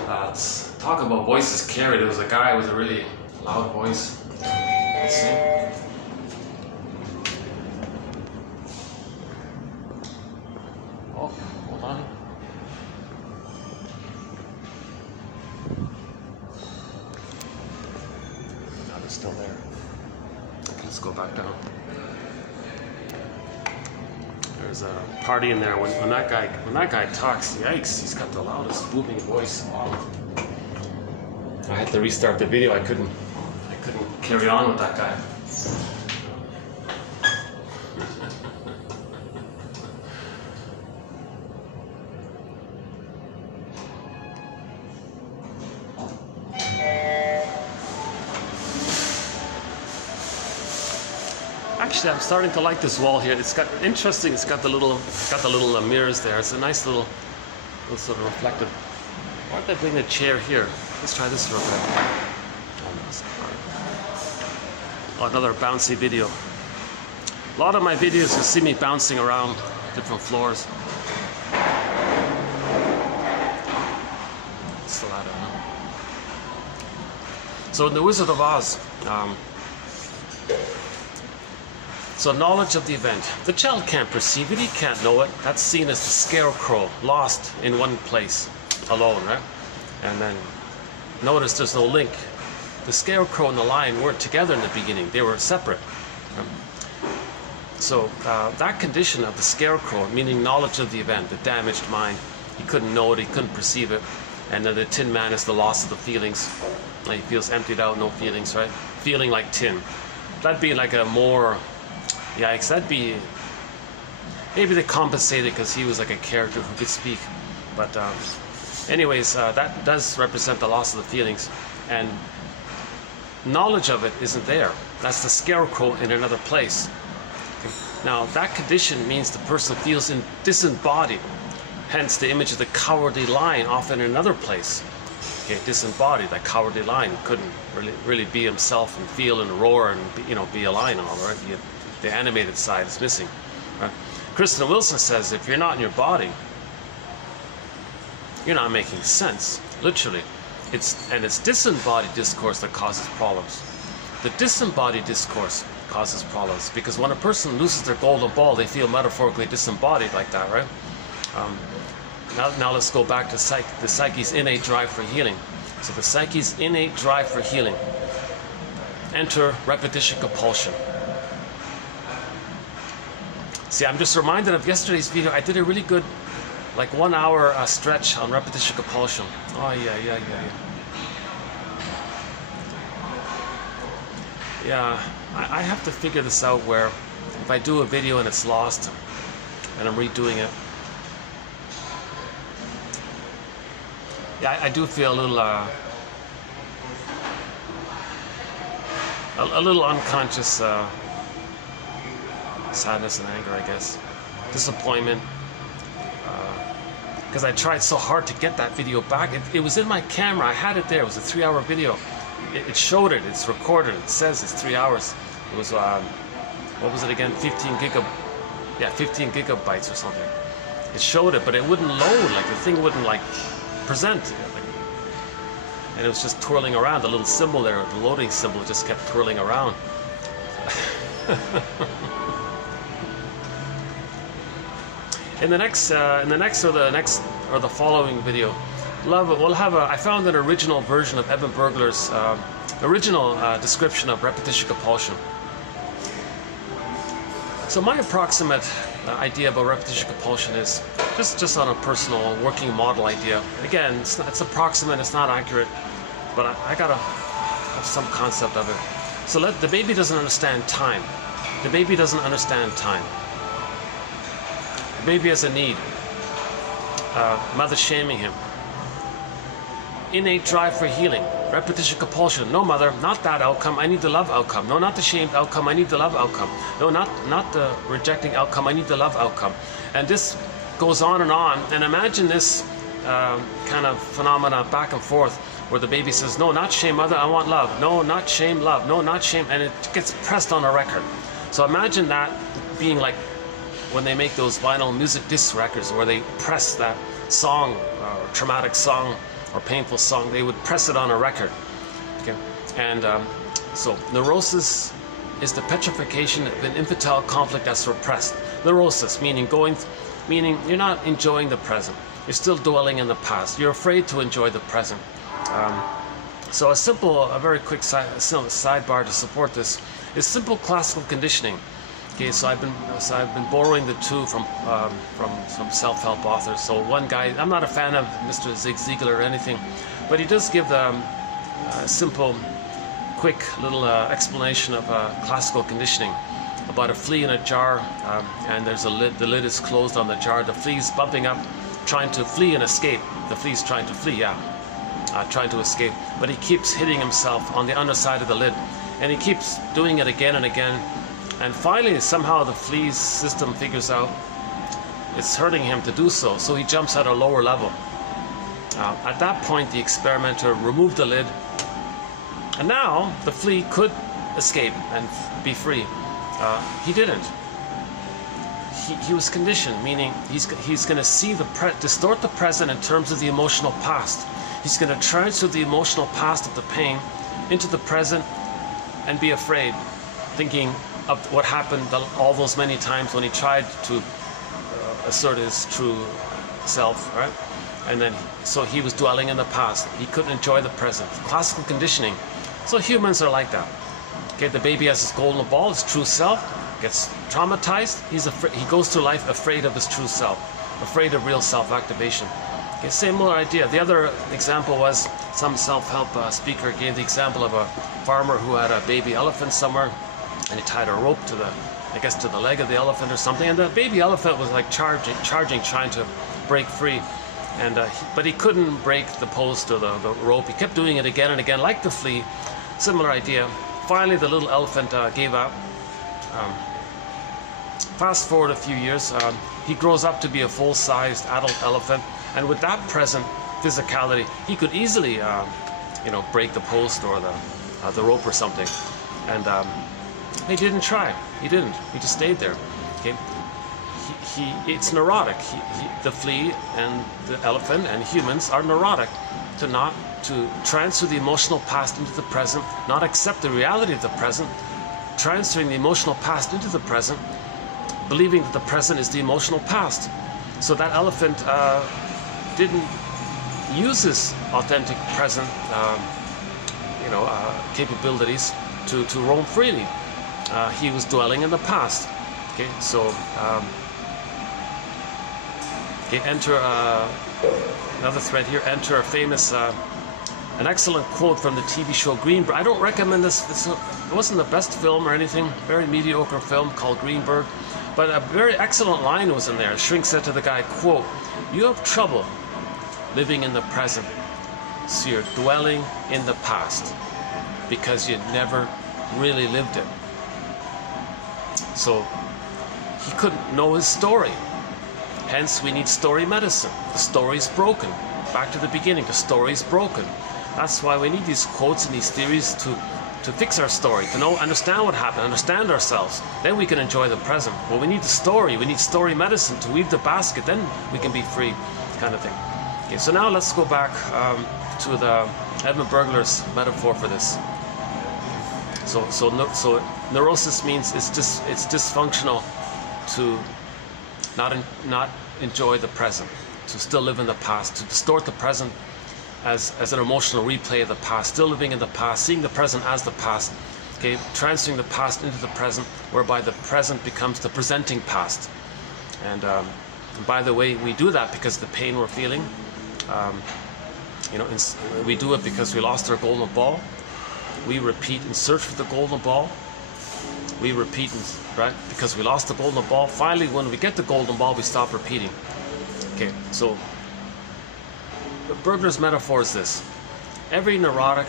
let's talk about Voices Carry. There was a guy with a really loud voice. Let's see. Oh, hold on. Still there. Okay, let's go back down. There's a party in there. When that guy talks, yikes! He's got the loudest booming voice. I had to restart the video. I couldn't carry on with that guy. Actually, I'm starting to like this wall here. It's got interesting. It's got the little mirrors there. It's a nice little sort of reflective. Why don't they bring the chair here? Let's try this real quick. Oh, another bouncy video. A lot of my videos you see me bouncing around different floors. Still out of it. So in The Wizard of Oz. So knowledge of the event. The child can't perceive it, he can't know it. That's seen as the scarecrow, lost in one place, alone, right? And then notice there's no link. The scarecrow and the lion weren't together in the beginning, they were separate. So that condition of the scarecrow, meaning knowledge of the event, the damaged mind, he couldn't know it, he couldn't perceive it. And then the tin man is the loss of the feelings. He feels emptied out, no feelings, right? Feeling like tin. That'd be like a more... Yikes, that'd be... Maybe they compensated because he was like a character who could speak. But anyways, that does represent the loss of the feelings. And knowledge of it isn't there. That's the scarecrow in another place. Okay. Now, that condition means the person feels disembodied. Hence the image of the cowardly lion off in another place. Okay, disembodied, like Cowardly Lion, couldn't really be himself and feel and roar and be a lion and all, right? The animated side is missing. Right? Kristen Wilson says if you're not in your body, you're not making sense. Literally, it's disembodied discourse that causes problems. The disembodied discourse causes problems because when a person loses their golden ball, they feel metaphorically disembodied like that, right? Now let's go back to the psyche's innate drive for healing. So the psyche's innate drive for healing. Enter repetition compulsion. See, I'm just reminded of yesterday's video. I did a really good, like 1 hour stretch on repetition compulsion. Oh yeah. Yeah, I have to figure this out where if I do a video and it's lost and I'm redoing it. Yeah, I do feel a little unconscious sadness and anger, I guess. Disappointment. Because I tried so hard to get that video back. It was in my camera. I had it there. It was a 3-hour video. It showed it. It's recorded. It says it's 3 hours. It was, what was it again? 15 gigabytes or something. It showed it, but it wouldn't load. Like the thing wouldn't like present. And it was just twirling around. The little symbol there, the loading symbol, just kept twirling around. In the next or the following video, we'll have I found an original version of Evan Bergler's original description of repetition compulsion. So my approximate idea about repetition compulsion is just on a personal working model idea. Again, it's approximate, it's not accurate, but I gotta have some concept of it. So the baby doesn't understand time. The baby doesn't understand time. The baby has a need. Mother shaming him. Innate drive for healing. Repetition compulsion. No, mother, not that outcome. I need the love outcome. No, not the shamed outcome. I need the love outcome. No, not the rejecting outcome. I need the love outcome. And this goes on. And imagine this kind of phenomena back and forth where the baby says, no, not shame, mother, I want love. No, not shame, love. No, not shame. And it gets pressed on a record. So imagine that being like when they make those vinyl music disc records where they press that song or traumatic song or painful song, they would press it on a record. Okay? And so neurosis is the petrification of an infantile conflict that's repressed. Neurosis, meaning you're not enjoying the present. You're still dwelling in the past. You're afraid to enjoy the present. So a very quick sidebar to support this is simple classical conditioning. Okay, so I've been borrowing the two from some self-help authors. So one guy, I'm not a fan of Mr. Zig Ziglar or anything, but he does give the simple, quick little explanation of classical conditioning about a flea in a jar, and there's a lid. The lid is closed on the jar. The flea's bumping up, trying to flee and escape. The flea's trying to flee, trying to escape, but he keeps hitting himself on the underside of the lid, and he keeps doing it again and again. And finally, somehow the flea's system figures out it's hurting him to do so, so he jumps at a lower level. At that point, the experimenter removed the lid, and now the flea could escape and be free. He didn't. He was conditioned, meaning he's going to distort the present in terms of the emotional past. He's going to transfer the emotional past of the pain into the present and be afraid, thinking of what happened all those many times when he tried to assert his true self, right? And then, so he was dwelling in the past. He couldn't enjoy the present. Classical conditioning. So humans are like that. Okay, the baby has his golden ball, his true self, gets traumatized. He goes through life afraid of his true self, afraid of real self-activation. Okay, similar idea. The other example was some self-help speaker gave the example of a farmer who had a baby elephant somewhere, and he tied a rope to the leg of the elephant or something, and the baby elephant was like charging, trying to break free, and but he couldn't break the post or the rope. He kept doing it again and again, like the flea. Similar idea. Finally, the little elephant gave up. Fast forward a few years, he grows up to be a full-sized adult elephant, and with that present, physicality. He could easily, you know, break the post or the rope or something, and he didn't try. He didn't. He just stayed there. Okay. It's neurotic. The flea and the elephant and humans are neurotic to transfer the emotional past into the present, not accept the reality of the present, transferring the emotional past into the present, believing that the present is the emotional past. So that elephant didn't use his authentic present, you know, capabilities to roam freely. He was dwelling in the past. Okay, so okay, enter another thread here. Enter a famous, an excellent quote from the TV show Greenberg. I don't recommend this. It wasn't the best film or anything. Very mediocre film called Greenberg, but a very excellent line was in there. A shrink said to the guy, quote, "You have trouble living in the present, so you're dwelling in the past because you never really lived it." So he couldn't know his story. Hence, we need story medicine. The story's broken. Back to the beginning, the story's broken. That's why we need these quotes and these theories to fix our story, to know, understand what happened, understand ourselves. Then we can enjoy the present. Well, we need the story. We need story medicine to weave the basket. Then we can be free, kind of thing. Okay, so now let's go back to the Edmund Burglar's metaphor for this. So neurosis means it's dysfunctional to not enjoy the present, to still live in the past, to distort the present as an emotional replay of the past, still living in the past, seeing the present as the past, okay, transferring the past into the present, whereby the present becomes the presenting past. And by the way, we do that because the pain we're feeling, you know, we do it because we lost our golden ball. We repeat and search for the golden ball. We repeat, right, because we lost the golden ball. Finally, when we get the golden ball, we stop repeating. Okay, so Burglar's metaphor is this. Every neurotic,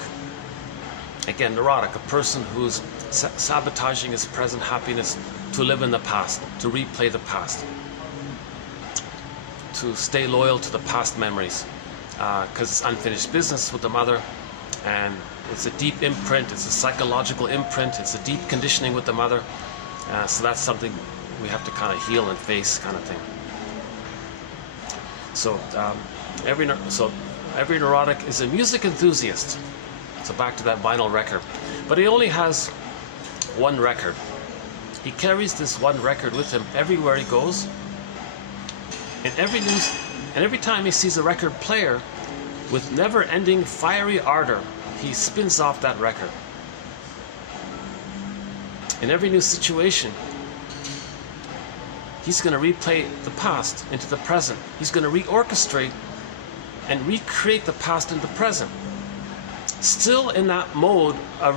again, neurotic, a person who's sabotaging his present happiness to live in the past, to replay the past, to stay loyal to the past memories, because it's unfinished business with the mother, and it's a deep imprint, it's a psychological imprint, it's a deep conditioning with the mother. So that's something we have to kind of heal and face, kind of thing. So every neurotic is a music enthusiast. So back to that vinyl record. But he only has one record. He carries this one record with him everywhere he goes. And every time he sees a record player with never-ending fiery ardor, he spins off that record. In every new situation, he's going to replay the past into the present. He's going to reorchestrate and recreate the past into the present. Still in that mode of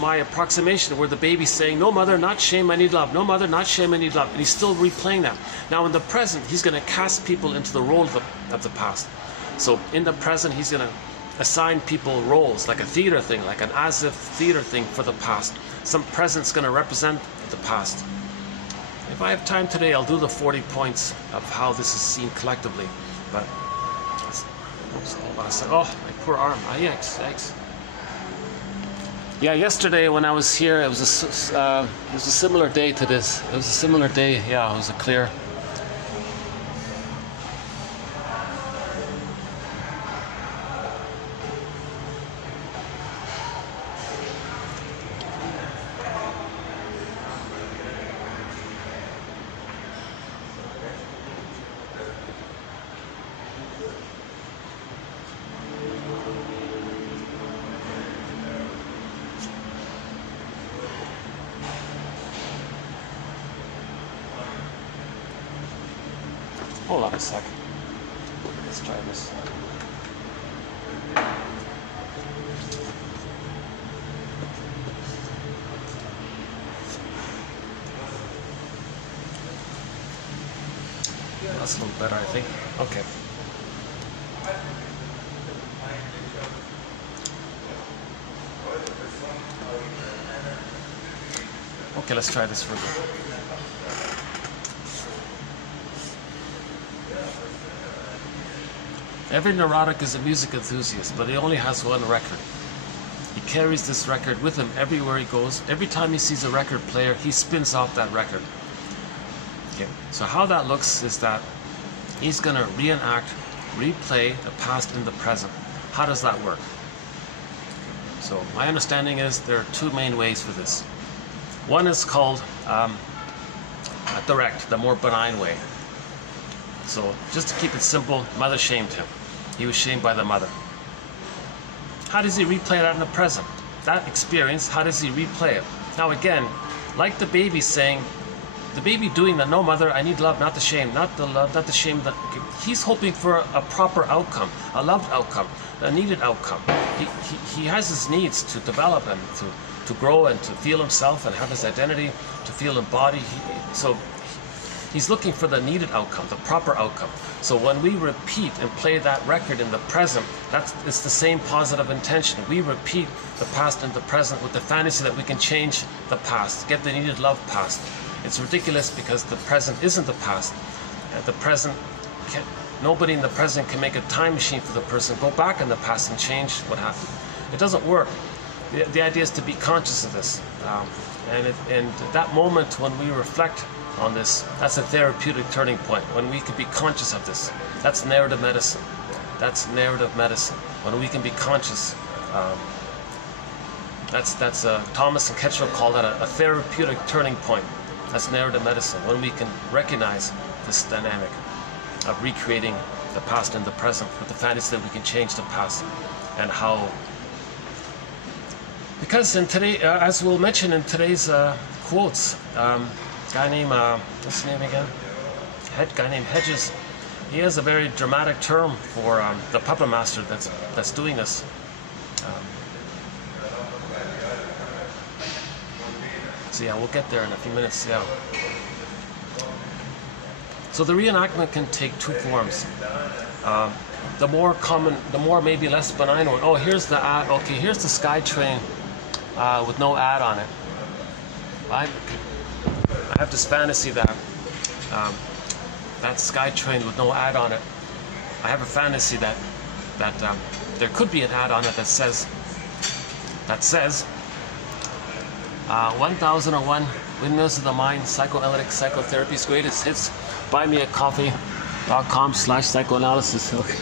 my approximation where the baby's saying, "No mother, not shame, I need love. No mother, not shame, I need love." And he's still replaying that. Now in the present, he's going to cast people into the role of the past. So in the present, he's going to assign people roles, like a theater thing, like an as-if theater thing for the past. Some present's going to represent the past. If I have time today, I'll do the 40 points of how this is seen collectively. But, oops, hold on a second. Oh, my poor arm. Yikes. Yeah, yesterday when I was here, it was a similar day to this. It was a similar day. Yeah, it was a clear. Hold on a sec. Let's try this. That's a little better, I think. Okay. Okay, let's try this for a bit. Every neurotic is a music enthusiast, but he only has one record. He carries this record with him everywhere he goes. Every time he sees a record player, he spins off that record. Okay. So how that looks is that he's going to reenact, replay the past in the present. How does that work? So my understanding is there are two main ways for this. One is called direct, the more benign way. So just to keep it simple, mother shamed him. He was shamed by the mother. How does he replay that in the present? That experience, how does he replay it? Now again, like the baby saying, the baby doing the no mother, I need love, not the shame, not the love, not the shame. He's hoping for a proper outcome, a loved outcome, a needed outcome. He has his needs to develop and to grow and to feel himself and have his identity, to feel embodied. So he's looking for the needed outcome, the proper outcome. So when we repeat and play that record in the present, it's the same positive intention. We repeat the past and the present with the fantasy that we can change the past, get the needed love past. It's ridiculous because the present isn't the past. The present, nobody in the present can make a time machine for the person, go back in the past and change what happened. It doesn't work. The idea is to be conscious of this. And that moment when we reflect on this, that's a therapeutic turning point, when we can be conscious of this. That's narrative medicine. That's narrative medicine. When we can be conscious. That's Thomas and Ketchell call that a therapeutic turning point. That's narrative medicine, when we can recognize this dynamic of recreating the past and the present with the fantasy that we can change the past. And how, because in today, as we'll mention in today's quotes, guy named, what's his name again? Guy named Hedges. He has a very dramatic term for the puppet master that's doing this. So yeah, we'll get there in a few minutes. Yeah. So the reenactment can take two forms. The more common, the more maybe less benign one. Oh, here's the ad. Okay, here's the sky train with no ad on it. I have this fantasy that that sky train with no ad on it. I have a fantasy that there could be an ad on it that says 1001 Windmills of the Mind, Psychoanalytic Psychotherapy's Greatest Hits. buymeacoffee.com/psychoanalysis. Okay.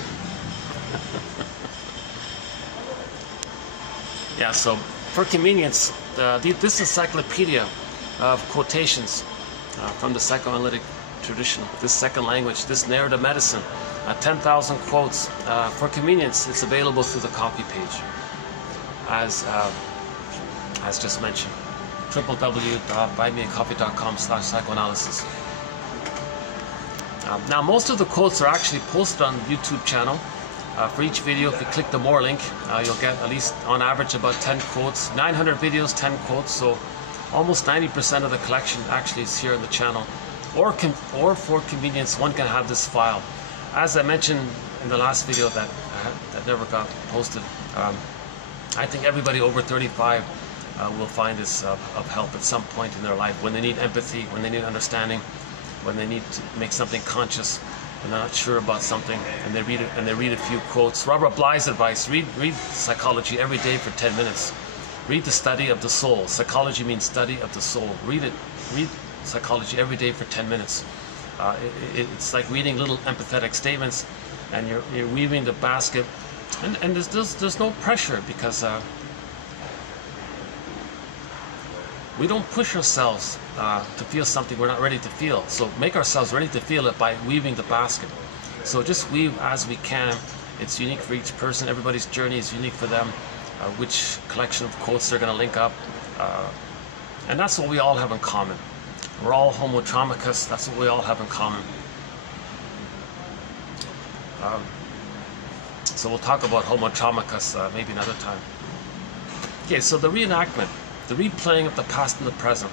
Yeah, so for convenience, this encyclopedia of quotations from the psychoanalytic tradition, this second language, this narrative medicine, 10,000 quotes. For convenience, it's available through the copy page, as just mentioned. www.buymeacoffee.com/psychoanalysis. Now, most of the quotes are actually posted on the YouTube channel. For each video, if you click the more link, you'll get at least on average about 10 quotes. 900 videos, 10 quotes, so almost 90% of the collection actually is here on the channel. Or for convenience, one can have this file. As I mentioned in the last video that never got posted, I think everybody over 35 will find this of help at some point in their life, when they need empathy, when they need understanding, when they need to make something conscious, and they're not sure about something, and they read a few quotes. Robert Bly's advice: read psychology every day for 10 minutes. Read The Study of the Soul. Psychology means study of the soul. Read psychology every day for 10 minutes. It's like reading little empathetic statements, and you're weaving the basket, and there's no pressure, because we don't push ourselves to feel something we're not ready to feel. So make ourselves ready to feel it by weaving the basket. So just weave as we can. It's unique for each person. Everybody's journey is unique for them. Which collection of quotes they're going to link up. And that's what we all have in common. We're all homo traumicus. That's what we all have in common. So we'll talk about homo traumicus maybe another time. Okay, so the reenactment. The replaying of the past and the present,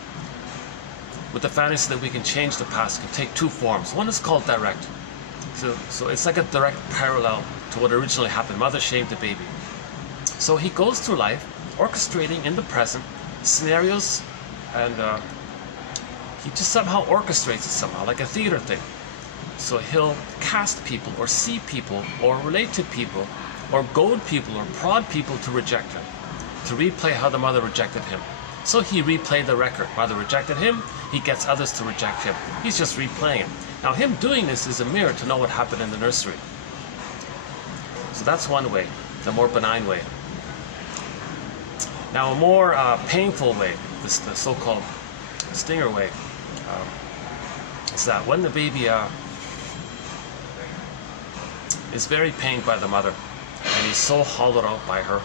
with the fantasy that we can change the past, can take two forms. One is called direct. So it's like a direct parallel to what originally happened. Mother shamed the baby. So he goes through life, orchestrating in the present scenarios, and he just somehow orchestrates it somehow, like a theater thing. So he'll cast people, or see people, or relate to people, or goad people, or prod people to reject him, to replay how the mother rejected him. So he replayed the record. Mother rejected him, he gets others to reject him. He's just replaying it. Now him doing this is a mirror to know what happened in the nursery. So that's one way, the more benign way. Now a more painful way, the so-called stinger way, is that when the baby is very pained by the mother, and he's so hollowed out by her,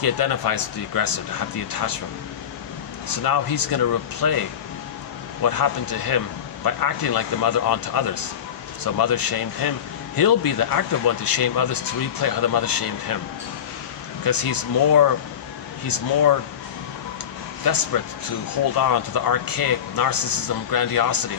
he identifies with the aggressor to have the attachment. So now he's going to replay what happened to him by acting like the mother onto others. So mother shamed him. He'll be the active one to shame others, to replay how the mother shamed him. Because he's more desperate to hold on to the archaic narcissism, grandiosity.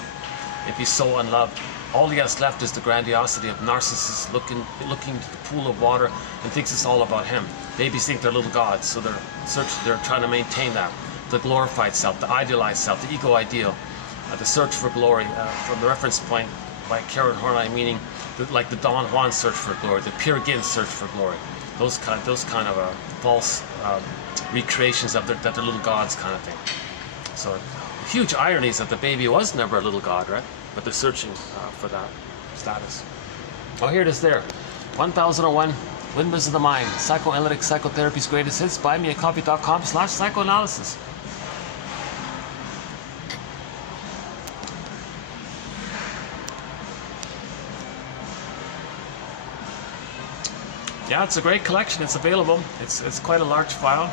If he's so unloved, all he has left is the grandiosity of narcissists looking to the pool of water and thinks it's all about him. Babies think they're little gods, so they're trying to maintain that. The glorified self, the idealized self, the ego ideal, the search for glory, from the reference point by Karen Horney, meaning like the Don Juan search for glory, the Peer Gynt search for glory. Those kind of false recreations of that they're little gods kind of thing. So the huge irony is that the baby was never a little god, right? But they're searching for that status. Oh, here it is there. 1001 Windmills of the Mind, Psychoanalytic Psychotherapy's Greatest Hits. buymeacoffee.com/psychoanalysis. Yeah, it's a great collection. It's available. It's quite a large file.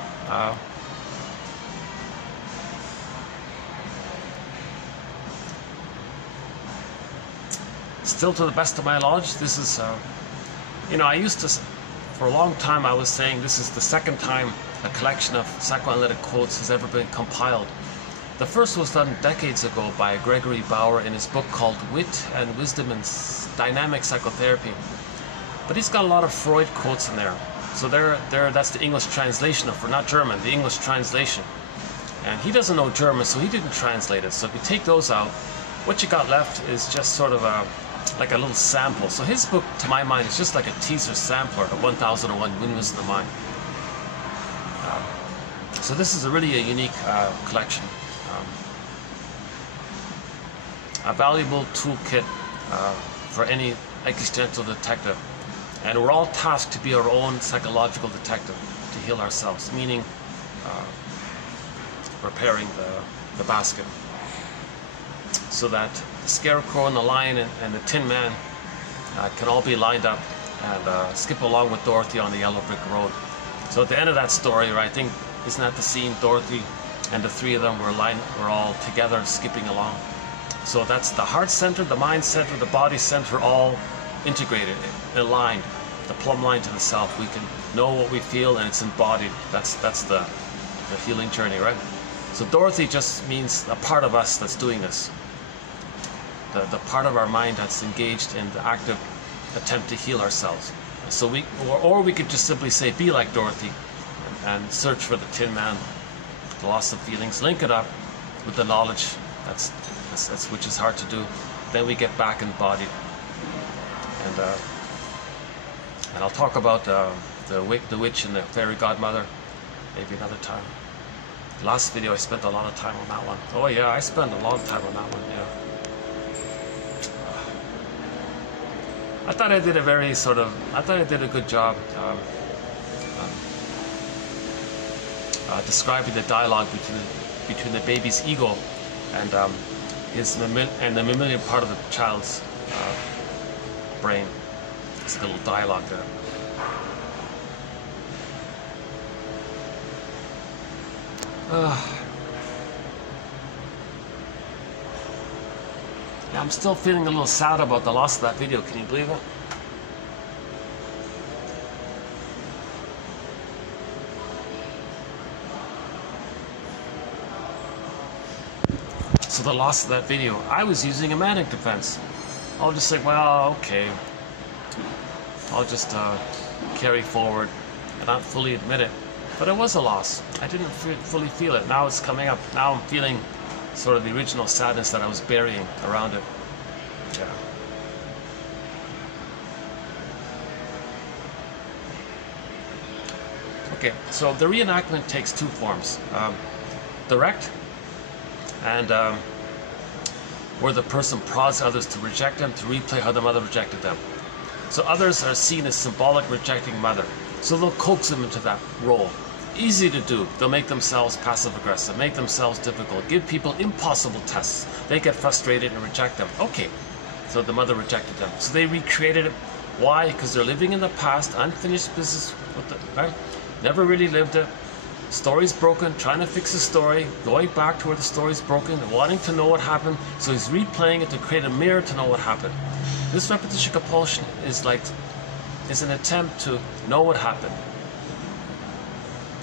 Still, to the best of my knowledge, this is, I used to, for a long time, I was saying this is the second time a collection of psychoanalytic quotes has ever been compiled. The first was done decades ago by Gregory Bauer in his book called Wit and Wisdom in Dynamic Psychotherapy. But he's got a lot of Freud quotes in there. So that's the English translation of, not German, the English translation. And he doesn't know German, so he didn't translate it. So if you take those out, what you got left is just sort of like a little sample. So his book, to my mind, is just like a teaser sampler of 1001 Windmills of the Mind. So this is really a unique collection. A valuable toolkit for any existential detective. And we're all tasked to be our own psychological detective, to heal ourselves, meaning preparing the basket. So that the scarecrow and the lion and the tin man can all be lined up and skip along with Dorothy on the yellow brick road. So at the end of that story, right, I think, isn't that the scene? Dorothy and the three of them were all together skipping along. So that's the heart center, the mind center, the body center, all integrated, aligned, the plumb line to the self. We can know what we feel and it's embodied. That's the healing journey, right? So Dorothy just means a part of us that's doing this. The part of our mind that's engaged in the active attempt to heal ourselves. So or we could just simply say, be like Dorothy and search for the Tin Man, the loss of feelings, link it up with the knowledge that's which is hard to do. Then we get back embodied. And I'll talk about the witch and the fairy godmother maybe another time. Last video I spent a lot of time on that one. Oh yeah, I spent a long time on that one, yeah. I thought I did a good job describing the dialogue between the baby's ego and the mammalian part of the child's brain. It's a little dialogue there. Yeah, I'm still feeling a little sad about the loss of that video. Can you believe it? So the loss of that video, I was using a manic defense. I'll just say, well, okay, I'll just carry forward and not fully admit it. But it was a loss. I didn't fully feel it. Now it's coming up. Now I'm feeling sort of the original sadness that I was burying around it. Yeah. Okay, so the reenactment takes two forms. Direct, and where the person prods others to reject them, to replay how the mother rejected them. So others are seen as symbolic rejecting mother. So they'll coax them into that role. Easy to do. They'll make themselves passive-aggressive, make themselves difficult, give people impossible tests. They get frustrated and reject them. Okay, so the mother rejected them. So they recreated it. Why? Because they're living in the past, unfinished business with the right? Never really lived it. Story's broken, trying to fix the story, going back to where the story's broken, wanting to know what happened, so he's replaying it to create a mirror to know what happened. This repetition compulsion is an attempt to know what happened.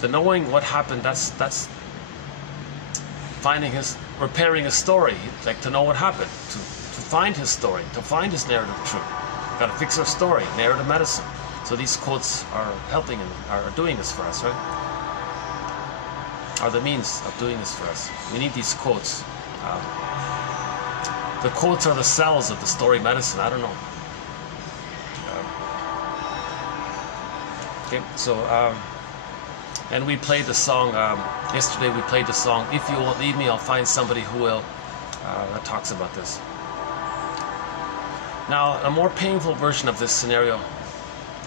The knowing what happened, that's repairing his story, like to know what happened, to find his story, to find his narrative truth. Got to fix our story, narrative medicine. So these quotes are helping and are doing this for us, right? Are the means of doing this for us. We need these quotes. The quotes are the cells of the story medicine. I don't know. Okay, so and we played the song yesterday. We played the song "If You Won't Leave Me, I'll Find Somebody Who Will." That talks about this. Now, a more painful version of this scenario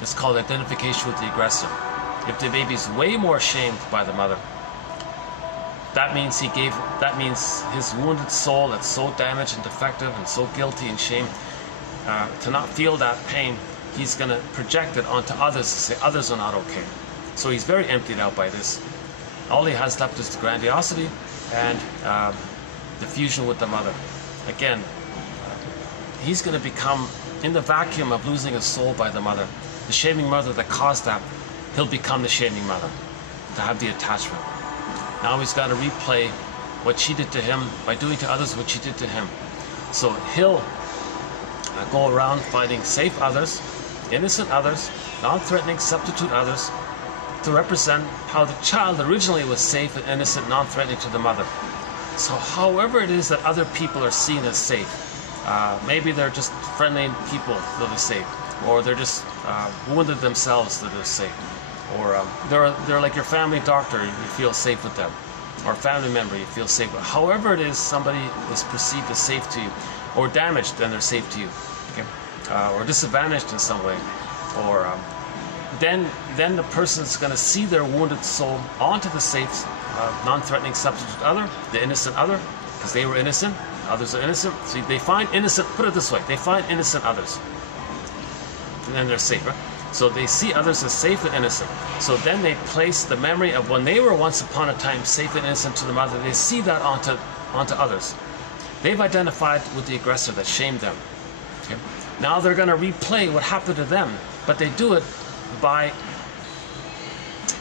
is called identification with the aggressor. If the baby's way more shamed by the mother, that means his wounded soul that's so damaged and defective and so guilty and shame, to not feel that pain, he's going to project it onto others to say others are not okay. So he's very emptied out by this. All he has left is the grandiosity and the fusion with the mother. Again, he's going to become, in the vacuum of losing his soul by the mother, the shaming mother that caused that, he'll become the shaming mother, to have the attachment. Now he's got to replay what she did to him by doing to others what she did to him. So he'll go around finding safe others, innocent others, non-threatening substitute others, to represent how the child originally was safe and innocent, non-threatening to the mother. So however it is that other people are seen as safe, maybe they're just friendly people that are safe, or they're just wounded themselves that are safe, or they're like your family doctor, you feel safe with them, or family member, you feel safe with. However it is somebody is perceived as safe to you, or damaged, then they're safe to you, okay? Or disadvantaged in some way, or then the person's going to see their wounded soul onto the safe, non-threatening substitute other, the innocent other, because they were innocent, others are innocent. So they find innocent, put it this way, they find innocent others, and then they're safe, right? So they see others as safe and innocent. So then they place the memory of when they were once upon a time safe and innocent to the mother, they see that onto others. They've identified with the aggressor that shamed them. Okay? Now they're going to replay what happened to them, but they do it by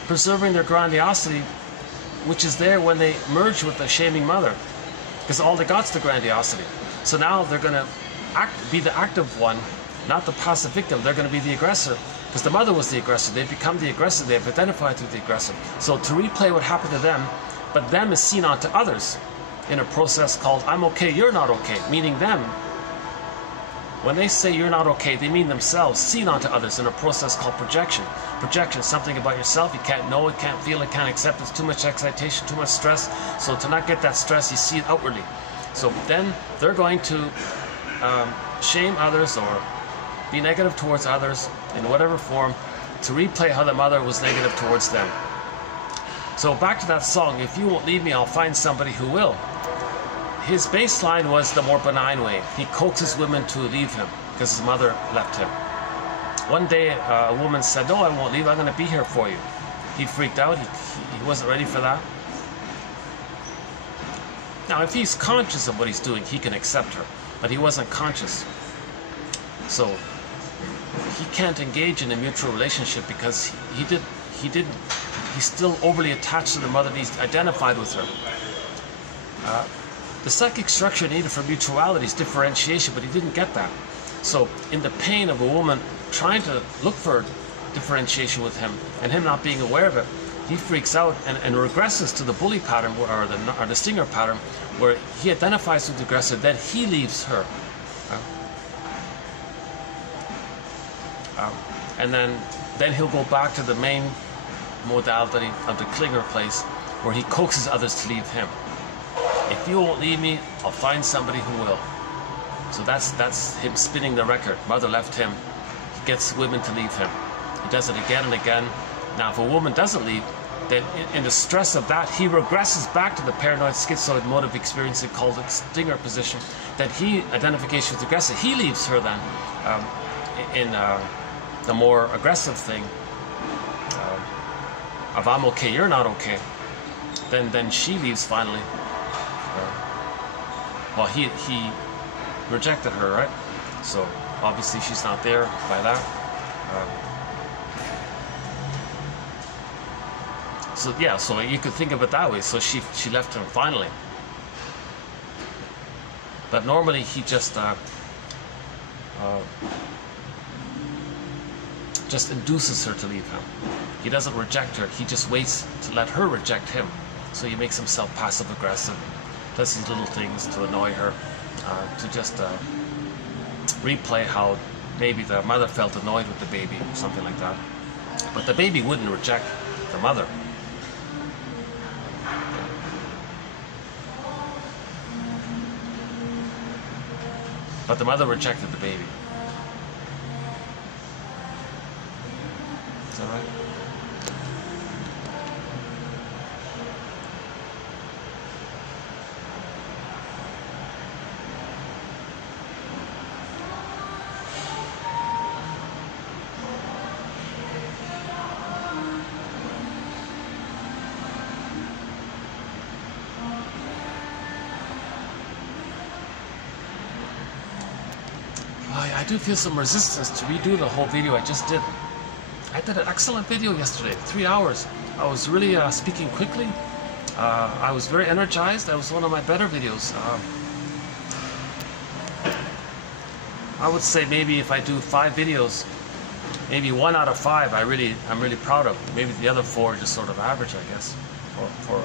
preserving their grandiosity, which is there when they merge with the shaming mother, because all they got's the grandiosity. So now they're going to be the active one, not the passive victim. They're going to be the aggressor, because the mother was the aggressor. They've become the aggressor. They've identified with the aggressor. So to replay what happened to them, but them is seen onto others in a process called "I'm okay, you're not okay," meaning them. When they say you're not okay, they mean themselves, seen onto others in a process called projection. Projection is something about yourself you can't know it, can't feel it, can't accept it. It's too much excitation, too much stress. So to not get that stress, you see it outwardly. So then they're going to shame others or be negative towards others in whatever form to replay how the mother was negative towards them. So back to that song, "If You Won't Leave Me, I'll Find Somebody Who Will." His baseline was the more benign way. He coaxes women to leave him because his mother left him. One day a woman said, "No, I won't leave, I'm going to be here for you." He freaked out. He wasn't ready for that. Now if he's conscious of what he's doing, he can accept her, but he wasn't conscious. So he can't engage in a mutual relationship because he's still overly attached to the mother. He's identified with her. The psychic structure needed for mutuality is differentiation, but he didn't get that. So in the pain of a woman trying to look for differentiation with him and him not being aware of it, he freaks out and regresses to the bully pattern or the stinger pattern, where he identifies with the aggressor, then he leaves her. and then he'll go back to the main modality of the clinger place, where he coaxes others to leave him. If you won't leave me, I'll find somebody who will. So that's him spinning the record. Mother left him. He gets women to leave him. He does it again and again. Now, if a woman doesn't leave, then in the stress of that, he regresses back to the paranoid schizoid mode of experience called the stinger position. Then he, identification with the aggressor, he leaves her then in the more aggressive thing of I'm okay, you're not okay. Then she leaves finally. Well, he rejected her, right? So obviously she's not there by that. So yeah, so you could think of it that way. So she left him finally. But normally he just induces her to leave him. He doesn't reject her. He just waits to let her reject him. So he makes himself passive aggressive, does these little things to annoy her, to just replay how maybe the mother felt annoyed with the baby, something like that. But the baby wouldn't reject the mother. But the mother rejected the baby. Is that right? I do feel some resistance to redo the whole video I just did. I did an excellent video yesterday, 3 hours. I was really speaking quickly. I was very energized. That was one of my better videos. I would say maybe if I do 5 videos, maybe 1 out of 5 I'm really proud of. Maybe the other 4 are just sort of average, I guess, for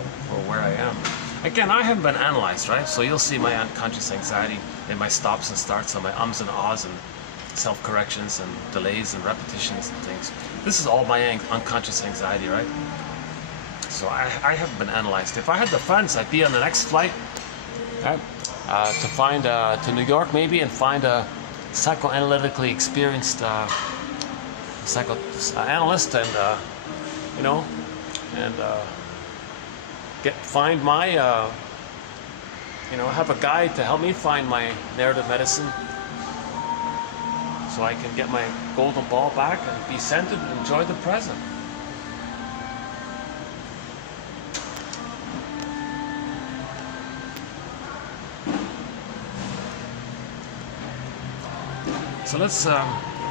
where I am. Again, I haven't been analyzed, right? So you'll see my unconscious anxiety in my stops and starts, and my ums and ahs and self-corrections and delays and repetitions and things. This is all my unconscious anxiety, right? So I haven't been analyzed. If I had the funds, I'd be on the next flight, right? To find to New York maybe, and find a psychoanalytically experienced psychoanalyst, and you know, and find my you know, have a guide to help me find my narrative medicine, so I can get my golden ball back and be centered and enjoy the present. So let's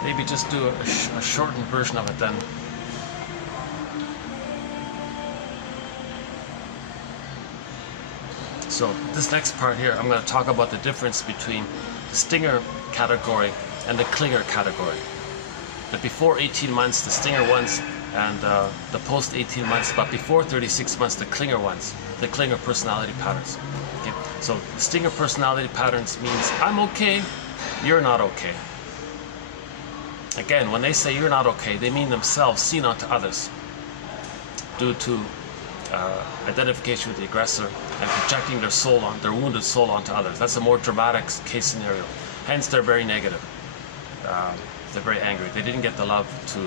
maybe just do a shortened version of it then. So this next part here, I'm going to talk about the difference between the stinger category and the clinger category. The before 18 months, the stinger ones, and the post 18 months, but before 36 months, the clinger ones, the clinger personality patterns. Okay? So stinger personality patterns means I'm okay, you're not okay. Again, when they say you're not okay, they mean themselves seen onto others due to identification with the aggressor and projecting their soul on their wounded soul onto others. That's a more dramatic case scenario. Hence, they're very negative. They're very angry. They didn't get the love to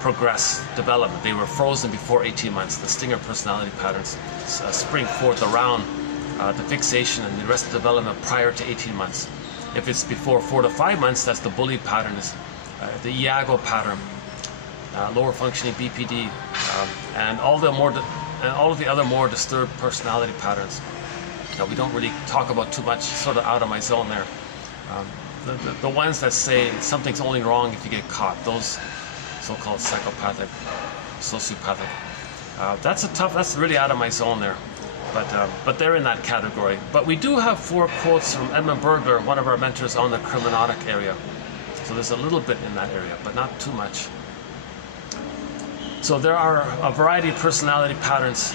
progress, development. They were frozen before 18 months. The stinger personality patterns spring forth around the fixation and the arrested development prior to 18 months. If it's before 4 to 5 months, that's the bully pattern, is the Iago pattern, lower functioning BPD, and all of the other more disturbed personality patterns that we don't really talk about too much, sort of out of my zone there. The ones that say something's only wrong if you get caught, those so-called psychopathic, sociopathic. That's really out of my zone there. But they're in that category. But we do have 4 quotes from Edmund Burglar, one of our mentors, on the criminautic area. So there's a little bit in that area, but not too much. So there are a variety of personality patterns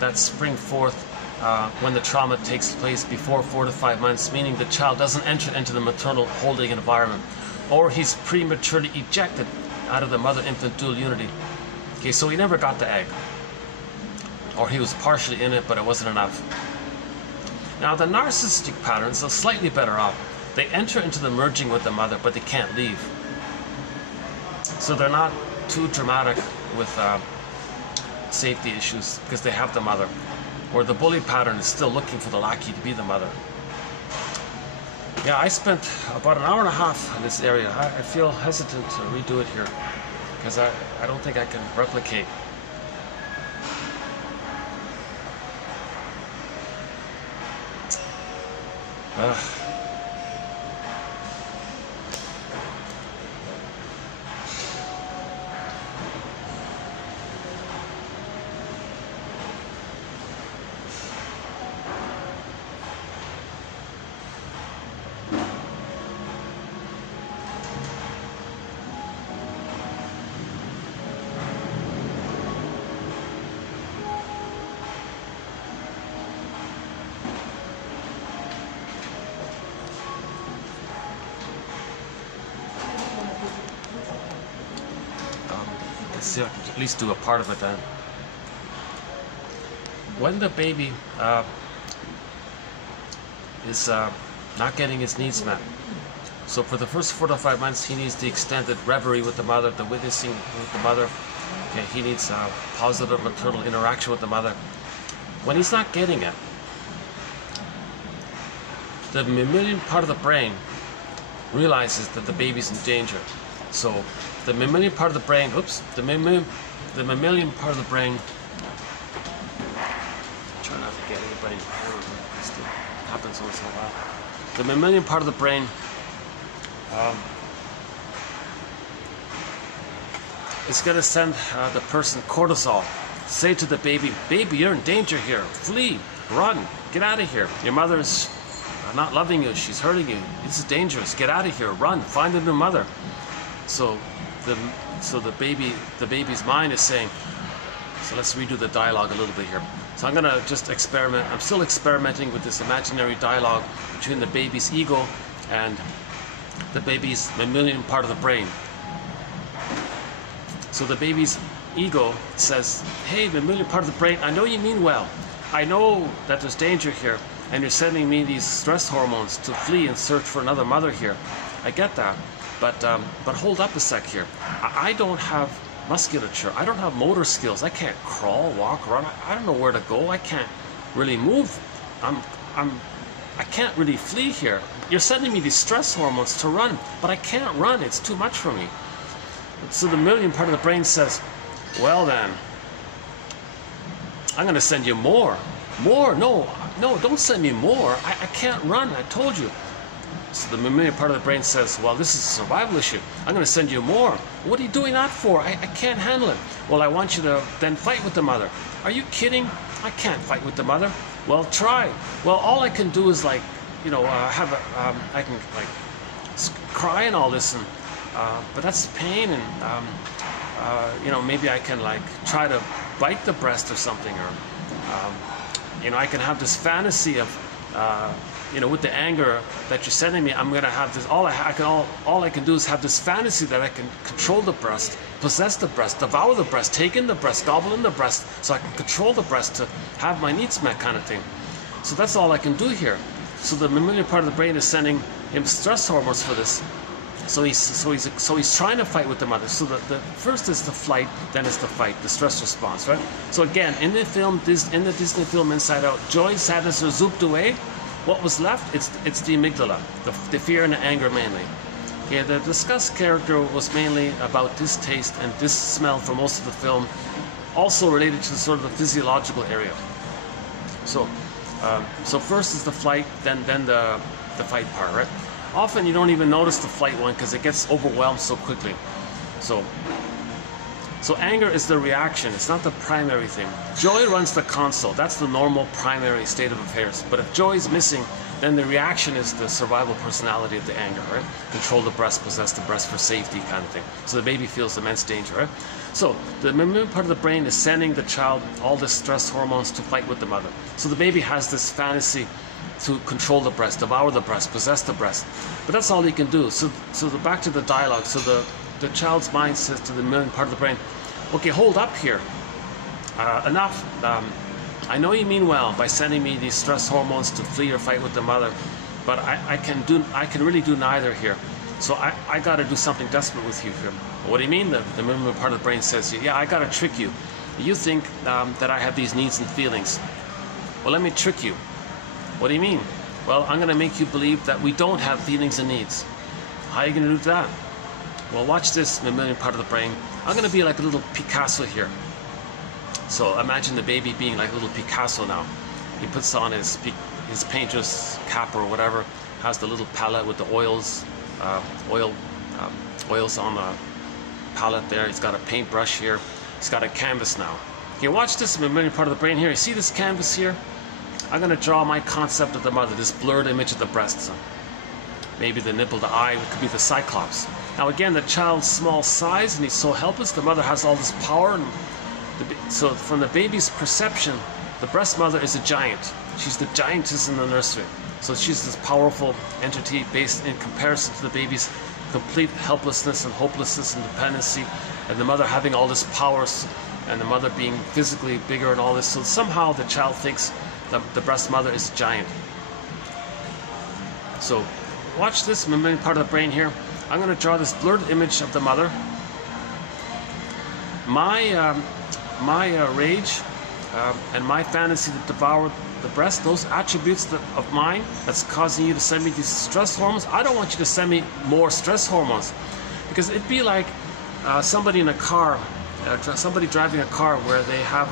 that spring forth when the trauma takes place before 4 to 5 months, meaning the child doesn't enter into the maternal holding environment or he's prematurely ejected out of the mother-infant dual unity. Okay, so he never got the egg. Or he was partially in it, but it wasn't enough. Now the narcissistic patterns are slightly better off. They enter into the merging with the mother, but they can't leave. So they're not too dramatic with safety issues because they have the mother. Or the bully pattern is still looking for the lackey to be the mother. Yeah, I spent about an hour and a half in this area. I feel hesitant to redo it here because I don't think I can replicate. See if I can at least do a part of it then. When the baby is not getting his needs met, so for the first 4 to 5 months he needs the extended reverie with the mother, the witnessing with the mother. Okay, he needs positive maternal interaction with the mother. When he's not getting it, the mammalian part of the brain realizes that the baby's in danger. So the mammalian part of the brain, the mammalian part of the brain, try not to get anybody hurt, it still happens once in a while. The mammalian part of the brain is going to send the person cortisol. Say to the baby, baby, you're in danger here. Flee, run, get out of here. Your mother's not loving you, she's hurting you. This is dangerous, get out of here, run, find a new mother. So the baby's mind is saying, so let's redo the dialogue a little bit here. So I'm gonna just experiment. I'm still experimenting with this imaginary dialogue between the baby's ego and the baby's mammalian part of the brain. So the baby's ego says, hey, mammalian part of the brain, I know you mean well. I know that there's danger here, and you're sending me these stress hormones to flee and search for another mother here. I get that. But hold up a sec here. I don't have musculature. I don't have motor skills. I can't crawl, walk, run. I don't know where to go. I can't really move. I can't really flee here. You're sending me these stress hormones to run, but I can't run. It's too much for me. So the mammalian part of the brain says, well then, I'm going to send you more. More? No, don't send me more. I can't run. I told you. So the mammalian part of the brain says, well, this is a survival issue. I'm going to send you more. What are you doing that for? I can't handle it. Well, I want you to then fight with the mother. Are you kidding? I can't fight with the mother. Well, try. Well, all I can do is I can cry and all this, and but that's pain, and maybe I can try to bite the breast or something, or I can have this fantasy of with the anger that you're sending me, I'm going to have this, all I can do is have this fantasy that I can control the breast, possess the breast, devour the breast, take in the breast, gobble in the breast, so I can control the breast to have my needs met kind of thing. So that's all I can do here. So the mammalian part of the brain is sending him stress hormones for this. So he's trying to fight with the mother. So the first is the flight, then is the fight, the stress response, right? So again, in the Disney film Inside Out, joy, sadness are zooped away. What was left? It's the amygdala, the fear and the anger mainly. Okay, the disgust character was mainly about distaste and smell for most of the film, also related to sort of the physiological area. So first is the flight, then the fight part, right? Often you don't even notice the flight one because it gets overwhelmed so quickly. So anger is the reaction, it's not the primary thing. Joy runs the console, that's the normal primary state of affairs. But if joy is missing, then the reaction is the survival personality of the anger, right? Control the breast, possess the breast for safety kind of thing. So the baby feels immense danger, right? So the mammalian part of the brain is sending the child all the stress hormones to fight with the mother. So the baby has this fantasy to control the breast, devour the breast, possess the breast. But that's all he can do. So back to the dialogue. So the child's mind says to the mammalian part of the brain, okay, hold up here. Enough. I know you mean well by sending me these stress hormones to flee or fight with the mother, but I can really do neither here. So I got to do something desperate with you here. What do you mean? The mammalian part of the brain says, yeah, I got to trick you. You think that I have these needs and feelings. Well, let me trick you. What do you mean? Well, I'm going to make you believe that we don't have feelings and needs. How are you going to do that? Well, watch this, mammalian part of the brain. I'm going to be like a little Picasso here. So imagine the baby being like a little Picasso now. He puts on his painter's cap or whatever, has the little palette with the oils on the palette there. He's got a paintbrush here. He's got a canvas now. Okay, watch this mammalian part of the brain here. You see this canvas here? I'm going to draw my concept of the mother, this blurred image of the breast. So maybe the nipple, the eye, it could be the cyclops. Now again, the child's small size and he's so helpless. The mother has all this power. And so from the baby's perception, the breast mother is a giant. She's the giantess in the nursery. So she's this powerful entity based in comparison to the baby's complete helplessness and hopelessness and dependency, and the mother having all this power, and the mother being physically bigger and all this. So somehow the child thinks that the breast mother is a giant. So watch this mammalian part of the brain here. I'm going to draw this blurred image of the mother. My rage and my fantasy to devour the breast, those attributes of mine that's causing you to send me these stress hormones, I don't want you to send me more stress hormones. Because it'd be like somebody in a car, somebody driving a car where they have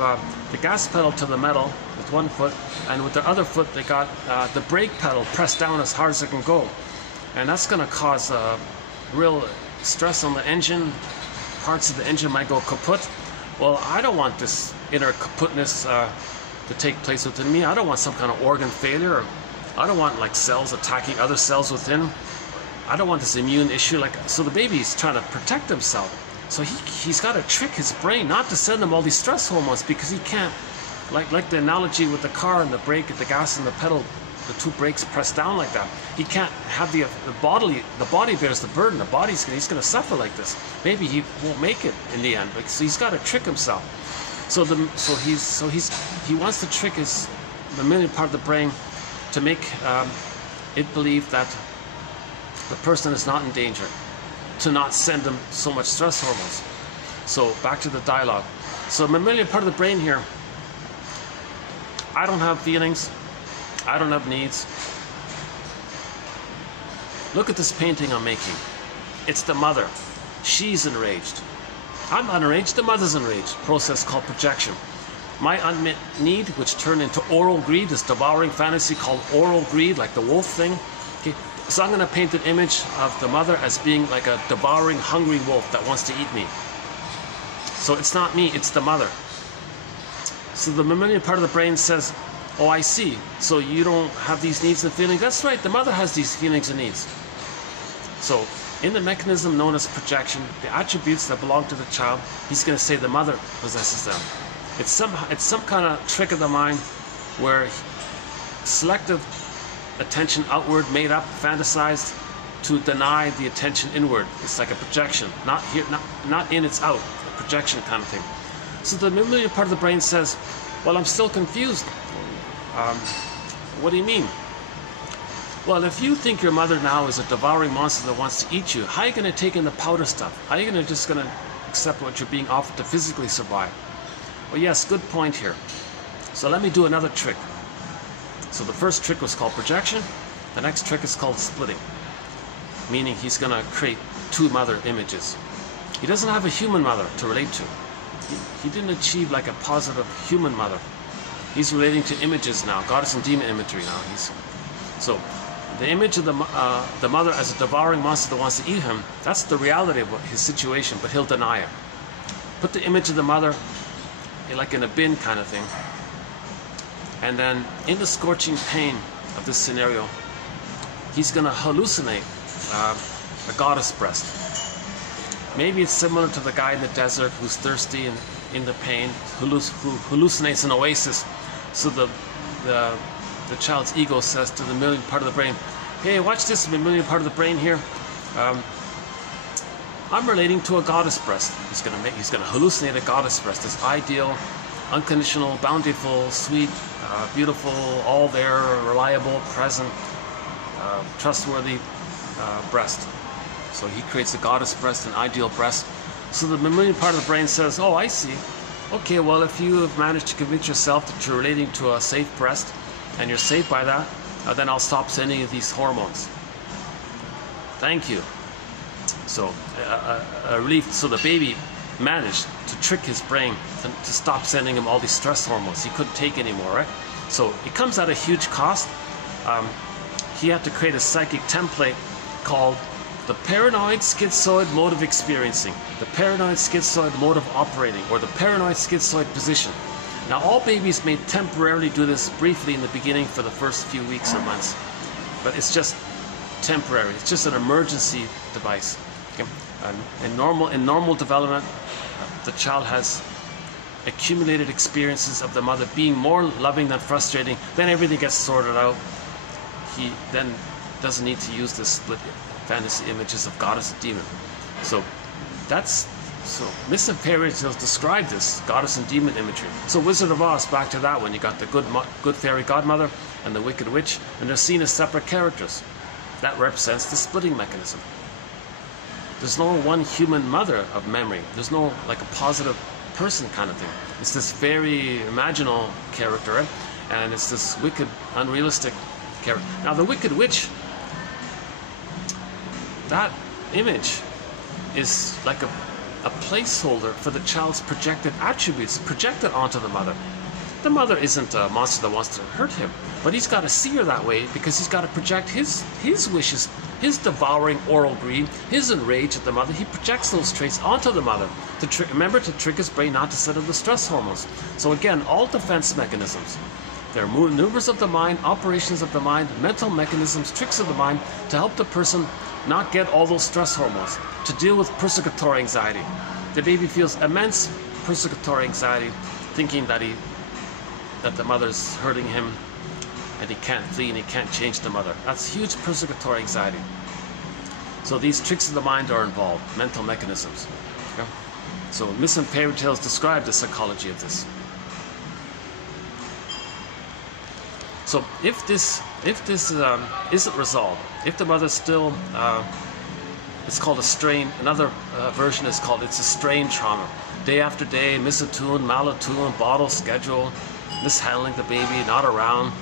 the gas pedal to the metal with one foot, and with their other foot they got the brake pedal pressed down as hard as it can go. And that's going to cause real stress on the engine. Parts of the engine might go kaput. Well, I don't want this inner kaputness to take place within me. I don't want some kind of organ failure. I don't want like cells attacking other cells within. I don't want this immune issue. So the baby's trying to protect himself. So he's got to trick his brain not to send him all these stress hormones, because he can't, like the analogy with the car and the brake, the gas and the pedal, the two brakes pressed down like that. He can't have the body bears the burden. The body's he's going to suffer like this. Maybe he won't make it in the end. So he's got to trick himself. So he wants to trick his mammalian part of the brain to make it believe that the person is not in danger, to not send them so much stress hormones. So back to the dialogue. So mammalian part of the brain here, I don't have feelings, I don't have needs. Look at this painting I'm making. It's the mother. She's enraged. I'm not enraged, the mother's enraged. Process called projection. My unmet need, which turned into oral greed, this devouring fantasy called oral greed, like the wolf thing. Okay. So I'm going to paint an image of the mother as being like a devouring, hungry wolf that wants to eat me. So it's not me, it's the mother. So the mammalian part of the brain says, oh, I see. So you don't have these needs and feelings? That's right, the mother has these feelings and needs. So in the mechanism known as projection, the attributes that belong to the child, he's going to say the mother possesses them. It's some kind of trick of the mind where selective attention outward, made up, fantasized, to deny the attention inward. It's like a projection, not here, not in, it's out, a projection kind of thing. So the mammalian part of the brain says, well, I'm still confused. What do you mean? Well, if you think your mother now is a devouring monster that wants to eat you, how are you going to take in the powder stuff? How are you going to accept what you're being offered to physically survive? Well, yes, good point here. So let me do another trick. So the first trick was called projection. The next trick is called splitting, meaning he's going to create two mother images. He doesn't have a human mother to relate to. He didn't achieve like a positive human mother. He's relating to images now, goddess and demon imagery now. So the image of the mother as a devouring monster that wants to eat him, that's the reality of his situation, but he'll deny it. Put the image of the mother like in a bin kind of thing. And then in the scorching pain of this scenario, he's going to hallucinate a goddess breast. Maybe it's similar to the guy in the desert who's thirsty and in the pain, who hallucinates an oasis. So the child's ego says to the mammalian part of the brain, "Hey, watch this mammalian part of the brain here. I'm relating to a goddess breast." He's gonna hallucinate a goddess breast, this ideal, unconditional, bountiful, sweet, beautiful, all there, reliable, present, trustworthy breast. So he creates a goddess breast, an ideal breast. So the mammalian part of the brain says, "Oh, I see. Okay, well, if you have managed to convince yourself that you're relating to a safe breast, and you're safe by that, then I'll stop sending you these hormones. Thank you." So a relief. So the baby managed to trick his brain to stop sending him all these stress hormones. He couldn't take anymore, right? So it comes at a huge cost. He had to create a psychic template called the paranoid schizoid mode of experiencing, the paranoid schizoid mode of operating, or the paranoid schizoid position. Now, all babies may temporarily do this briefly in the beginning for the first few weeks or months, but it's just temporary. It's just an emergency device. Okay? In normal development, the child has accumulated experiences of the mother being more loving than frustrating. Then everything gets sorted out. He then doesn't need to use the split fantasy images of goddess and demon. So myths and fairy tales describe this goddess and demon imagery. So Wizard of Oz, back to that one, you got the good fairy godmother and the wicked witch, and they're seen as separate characters. That represents the splitting mechanism. There's no one human mother of memory. There's no like a positive person kind of thing. It's this very imaginal character, right? And it's this wicked, unrealistic character. Now the wicked witch, that image is like a placeholder for the child's projected attributes projected onto the mother. The mother isn't a monster that wants to hurt him, but he's got to see her that way because he's got to project his wishes, his devouring oral greed, his enrage at the mother. He projects those traits onto the mother to remember to trick his brain not to send him the stress hormones. So again, all defense mechanisms. There are maneuvers of the mind, operations of the mind, mental mechanisms, tricks of the mind to help the person not get all those stress hormones, to deal with persecutory anxiety. The baby feels immense persecutory anxiety, thinking that the mother's hurting him and he can't flee and he can't change the mother. That's huge persecutory anxiety. So these tricks of the mind are involved, mental mechanisms. Okay? So myths and fairy tales describe the psychology of this. So if this isn't resolved, if the mother's still, it's called a strain. Another version is called it's a strain trauma. Day after day, misattuned, malattuned, bottle schedule, mishandling the baby, not around.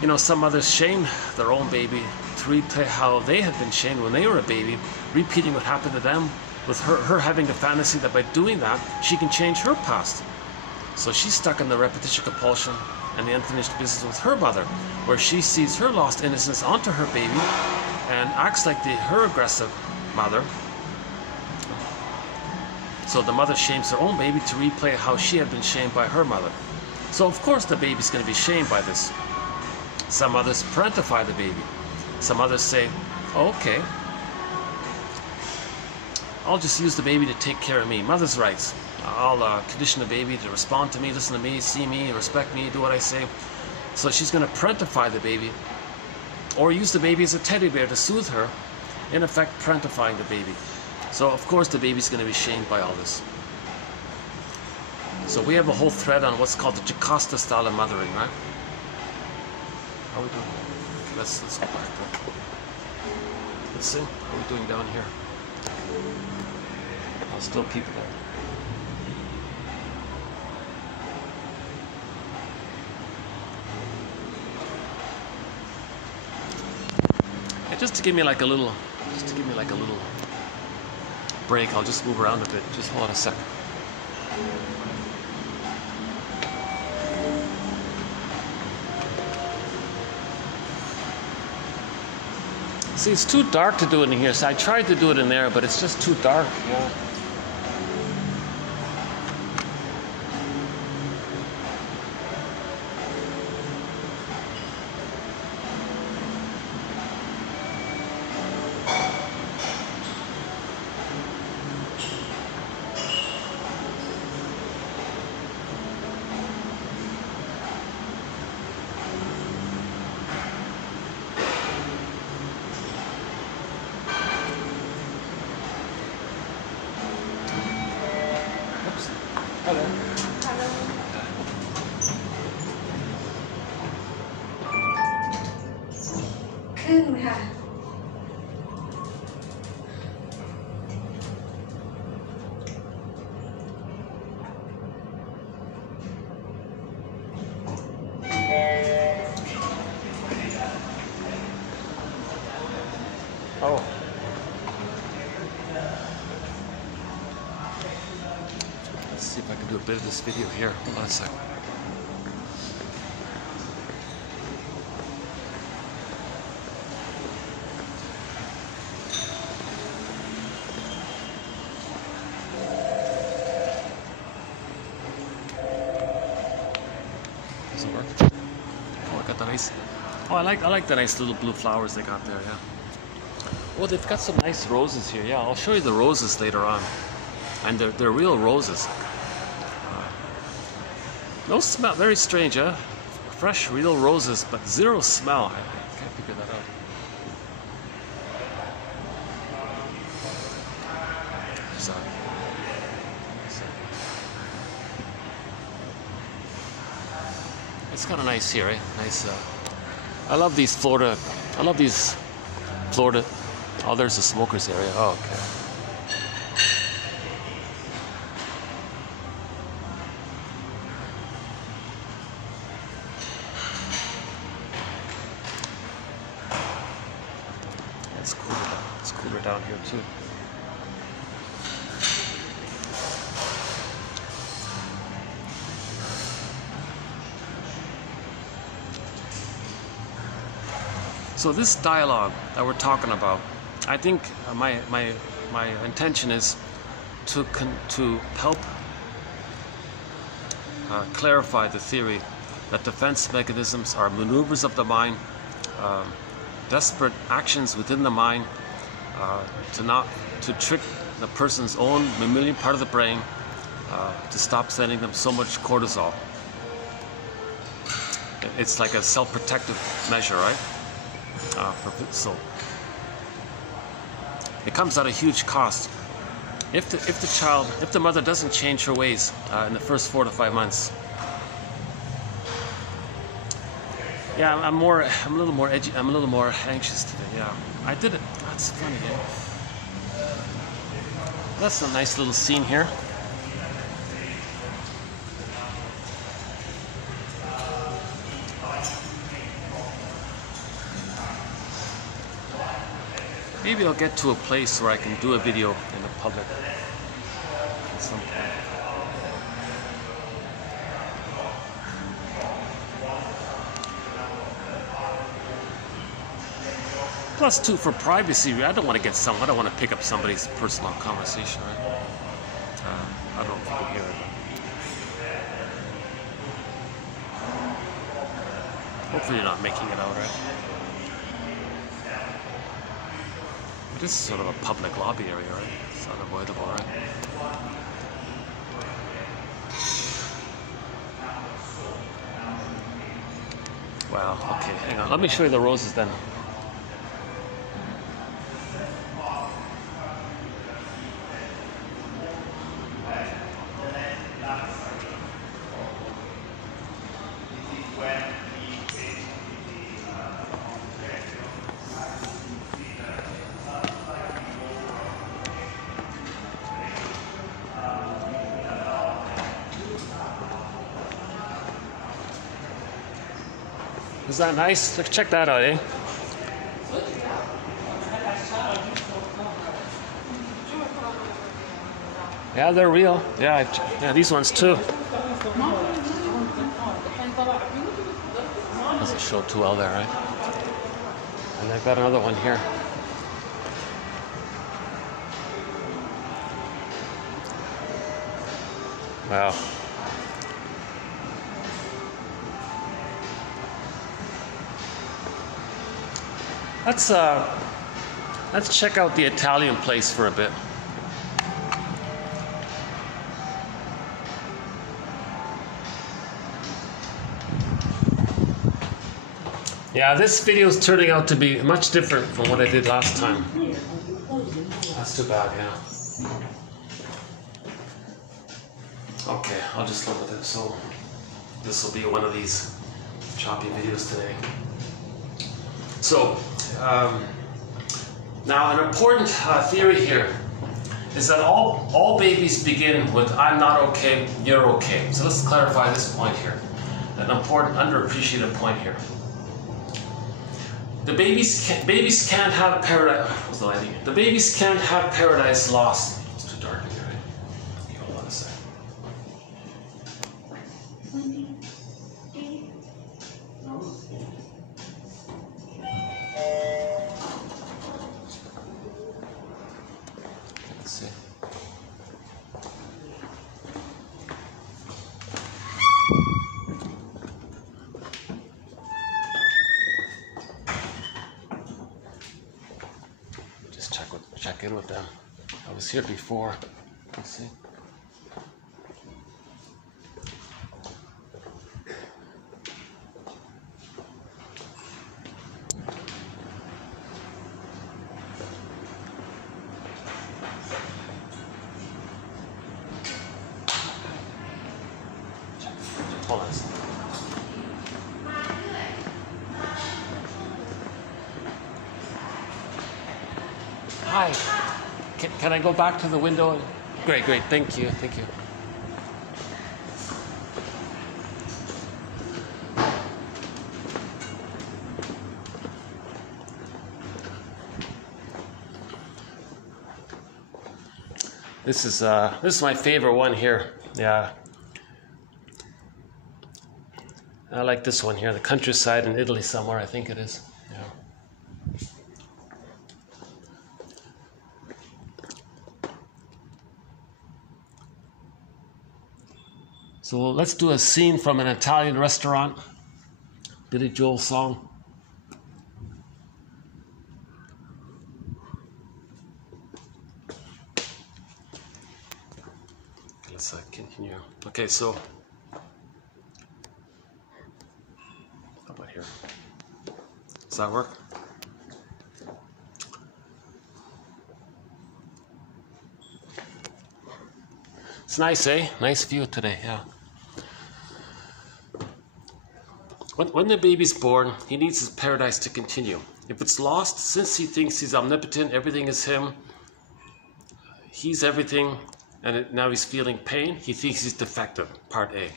You know, some mothers shame their own baby to replay how they had been shamed when they were a baby, repeating what happened to them, with her having a fantasy that by doing that, she can change her past. So she's stuck in the repetition compulsion and the unfinished business with her mother, where she sees her lost innocence onto her baby and acts like her aggressive mother. So the mother shames her own baby to replay how she had been shamed by her mother. So of course the baby's going to be shamed by this. Some others parentify the baby. Some others say, oh, okay, I'll just use the baby to take care of me. Mother's rights. I'll condition the baby to respond to me, listen to me, see me, respect me, do what I say. So she's going to parentify the baby, or use the baby as a teddy bear to soothe her, in effect parentifying the baby. So of course the baby's going to be shamed by all this. So we have a whole thread on what's called the Jocasta style of mothering, right? How are we doing? Let's go back. Let's see. How are we doing down here? I'll still people there. Just to give me like a little break, I'll just move around a bit. Just hold on a second. See, it's too dark to do it in here. So I tried to do it in there, but it's just too dark. Yeah. ขึ้นค่ะ Oh. Let's see if I can do a bit of this video here. Hold on a second. Does it work? Oh, I got the nice. Oh, I like the nice little blue flowers they got there. Yeah. Well, they've got some nice roses here. Yeah, I'll show you the roses later on. And they're real roses. No smell, very strange, huh? Fresh, real roses, but zero smell. I can't figure that out. So, it's kind of nice here, eh? Nice. I love these Florida. Oh, there's a smoker's area. Oh, okay. It's cooler. It's cooler down here too. So this dialogue that we're talking about, I think my intention is to help clarify the theory that defense mechanisms are maneuvers of the mind, desperate actions within the mind to trick the person's own mammalian part of the brain to stop sending them so much cortisol. It's like a self-protective measure, right? So it comes at a huge cost. If the mother doesn't change her ways in the first 4 to 5 months. Yeah, I'm a little more edgy. I'm a little more anxious today. Yeah, I did it. That's funny. Yeah. That's a nice little scene here. Maybe I'll get to a place where I can do a video in the public at some point. Plus, too, for privacy, I don't want to pick up somebody's personal conversation, right? I don't know if you can hear it. Hopefully, you're not making it out, right? This is sort of a public lobby area, right? It's unavoidable, right? Wow, okay, hang on. Let me show you the roses then. Is that nice? Check that out, eh? Yeah, they're real. Yeah, these ones too. Doesn't show too well there, right? And I've got another one here. Wow. Let's check out the Italian place for a bit. Yeah, this video is turning out to be much different from what I did last time. That's too bad, yeah. Okay, I'll just live with it. So this will be one of these choppy videos today. So Now, an important theory here is that all babies begin with "I'm not okay, you're okay." So let's clarify this point here, an important underappreciated point here. The babies can't have paradise. What's the lighting? The babies can't have paradise lost. It's too dark in here. Right? Okay, hold on a second. Let's see. Check in with them. I was here before. Let's see. Hold on. Hi. Can I go back to the window? Great. Thank you. This is my favorite one here. Yeah. I like this one here, the countryside in Italy somewhere, I think it is. Yeah. So let's do a scene from an Italian restaurant. Billy Joel song. Let's continue. Okay, so how about here? Does that work? It's nice, eh? Nice view today, yeah. When the baby's born, he needs his paradise to continue. If it's lost, since he thinks he's omnipotent, everything is him, he's everything, and now he's feeling pain, he thinks he's defective, part A.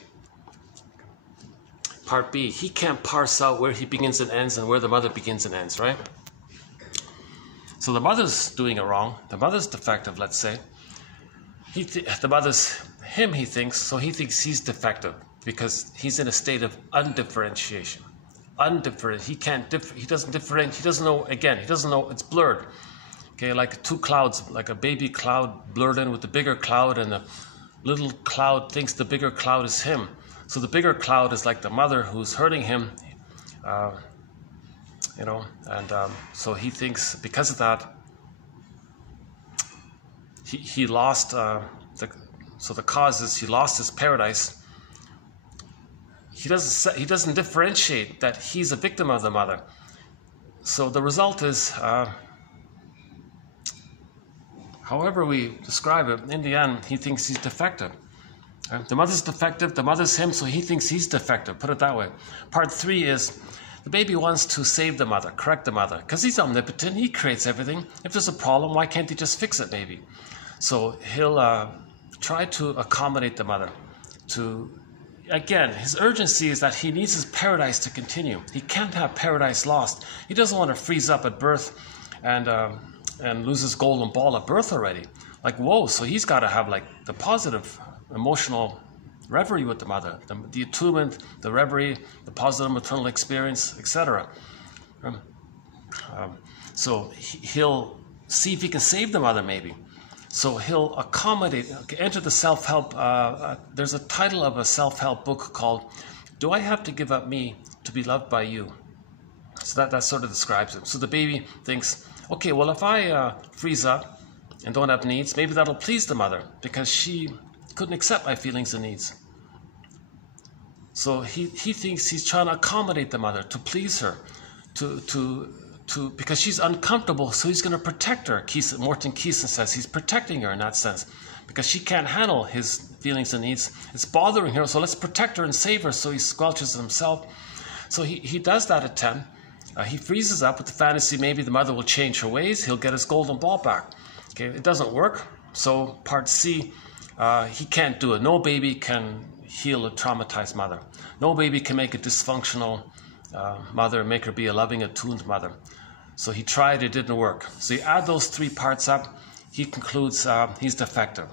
Part B, he can't parse out where he begins and ends and where the mother begins and ends, right? So the mother's doing it wrong. The mother's defective, let's say. The mother's him, he thinks, so he thinks he's defective because he's in a state of undifferentiation. He doesn't differentiate, he doesn't know, it's blurred. Okay, like two clouds, like a baby cloud blurred in with the bigger cloud, and the little cloud thinks the bigger cloud is him. So the bigger cloud is like the mother who's hurting him, so he thinks because of that, he lost, the cause is he lost his paradise. He doesn't differentiate that he's a victim of the mother. So the result is, however we describe it, in the end, he thinks he's defective. The mother's defective, the mother's him, so he thinks he's defective, put it that way. Part 3 is, the baby wants to save the mother, correct the mother, because he's omnipotent, he creates everything. If there's a problem, why can't he just fix it, maybe? So he'll try to accommodate the mother. Again, his urgency is that he needs his paradise to continue. He can't have paradise lost. He doesn't want to freeze up at birth and lose his golden ball at birth already. Like, whoa, so he's got to have like the positive emotional reverie with the mother, the attunement, the reverie, the positive maternal experience, etc. So he'll see if he can save the mother, maybe. So he'll accommodate, enter the self-help. There's a title of a self-help book called "Do I Have to Give Up Me to Be Loved by You?" So that sort of describes it. So the baby thinks, okay, well, if I freeze up and don't have needs, maybe that'll please the mother because she couldn't accept my feelings and needs. So he thinks he's trying to accommodate the mother, to please her, because she's uncomfortable, so he's going to protect her. Morton Keeson says he's protecting her in that sense because she can't handle his feelings and needs. It's bothering her, so let's protect her and save her, so he squelches himself. So he does that at 10, He freezes up with the fantasy maybe the mother will change her ways, he'll get his golden ball back. Okay, it doesn't work. So part C, he can't do it. No baby can heal a traumatized mother. No baby can make a dysfunctional mother, make her be a loving, attuned mother. So he tried, it didn't work. So you add those three parts up, he concludes he's defective.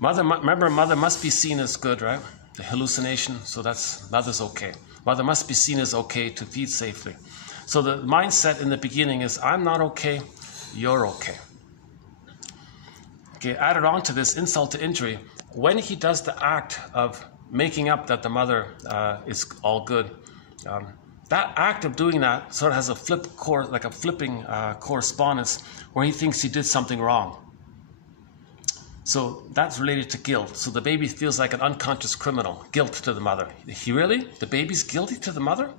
Remember, mother must be seen as good, right? The hallucination, so that's mother's okay. Mother must be seen as okay to feed safely. So the mindset in the beginning is, I'm not okay, you're okay. Okay, added on to this, insult to injury, when he does the act of making up that the mother is all good, that act of doing that sort of has a flipping correspondence where he thinks he did something wrong. So that's related to guilt. So the baby feels like an unconscious criminal, guilt to the mother. The baby's guilty to the mother?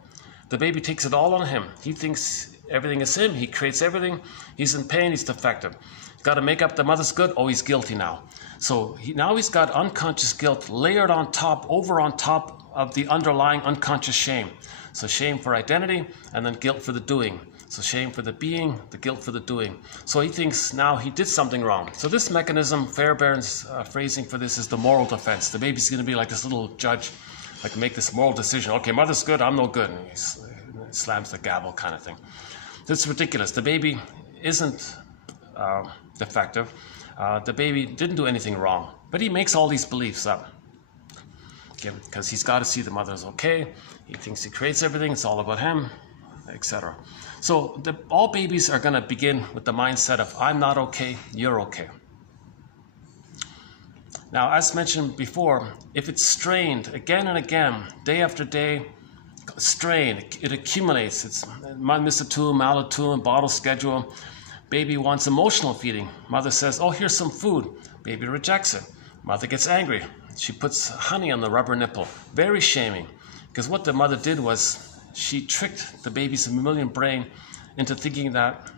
The baby takes it all on him. He thinks everything is him. He creates everything. He's in pain. He's defective. He's got to make up the mother's good. Oh, he's guilty now. So now he's got unconscious guilt layered on top of the underlying unconscious shame. So shame for identity and then guilt for the doing. So shame for the being, the guilt for the doing. So he thinks now he did something wrong. So this mechanism, Fairbairn's phrasing for this is the moral defense. The baby's going to be like this little judge, like make this moral decision. Okay, mother's good, I'm no good. And he slams the gavel kind of thing. That's ridiculous. The baby isn't defective. The baby didn't do anything wrong. But he makes all these beliefs up. Okay, because he's got to see the mother's okay. He thinks he creates everything. It's all about him, etc. So all babies are going to begin with the mindset of, I'm not okay, you're okay. Now, as mentioned before, if it's strained again and again, day after day, strained, it accumulates. It's misattuned, malattuned, bottle schedule. Baby wants emotional feeding. Mother says, oh, here's some food. Baby rejects it. Mother gets angry. She puts honey on the rubber nipple. Very shaming. Because what the mother did was, she tricked the baby's mammalian brain into thinking that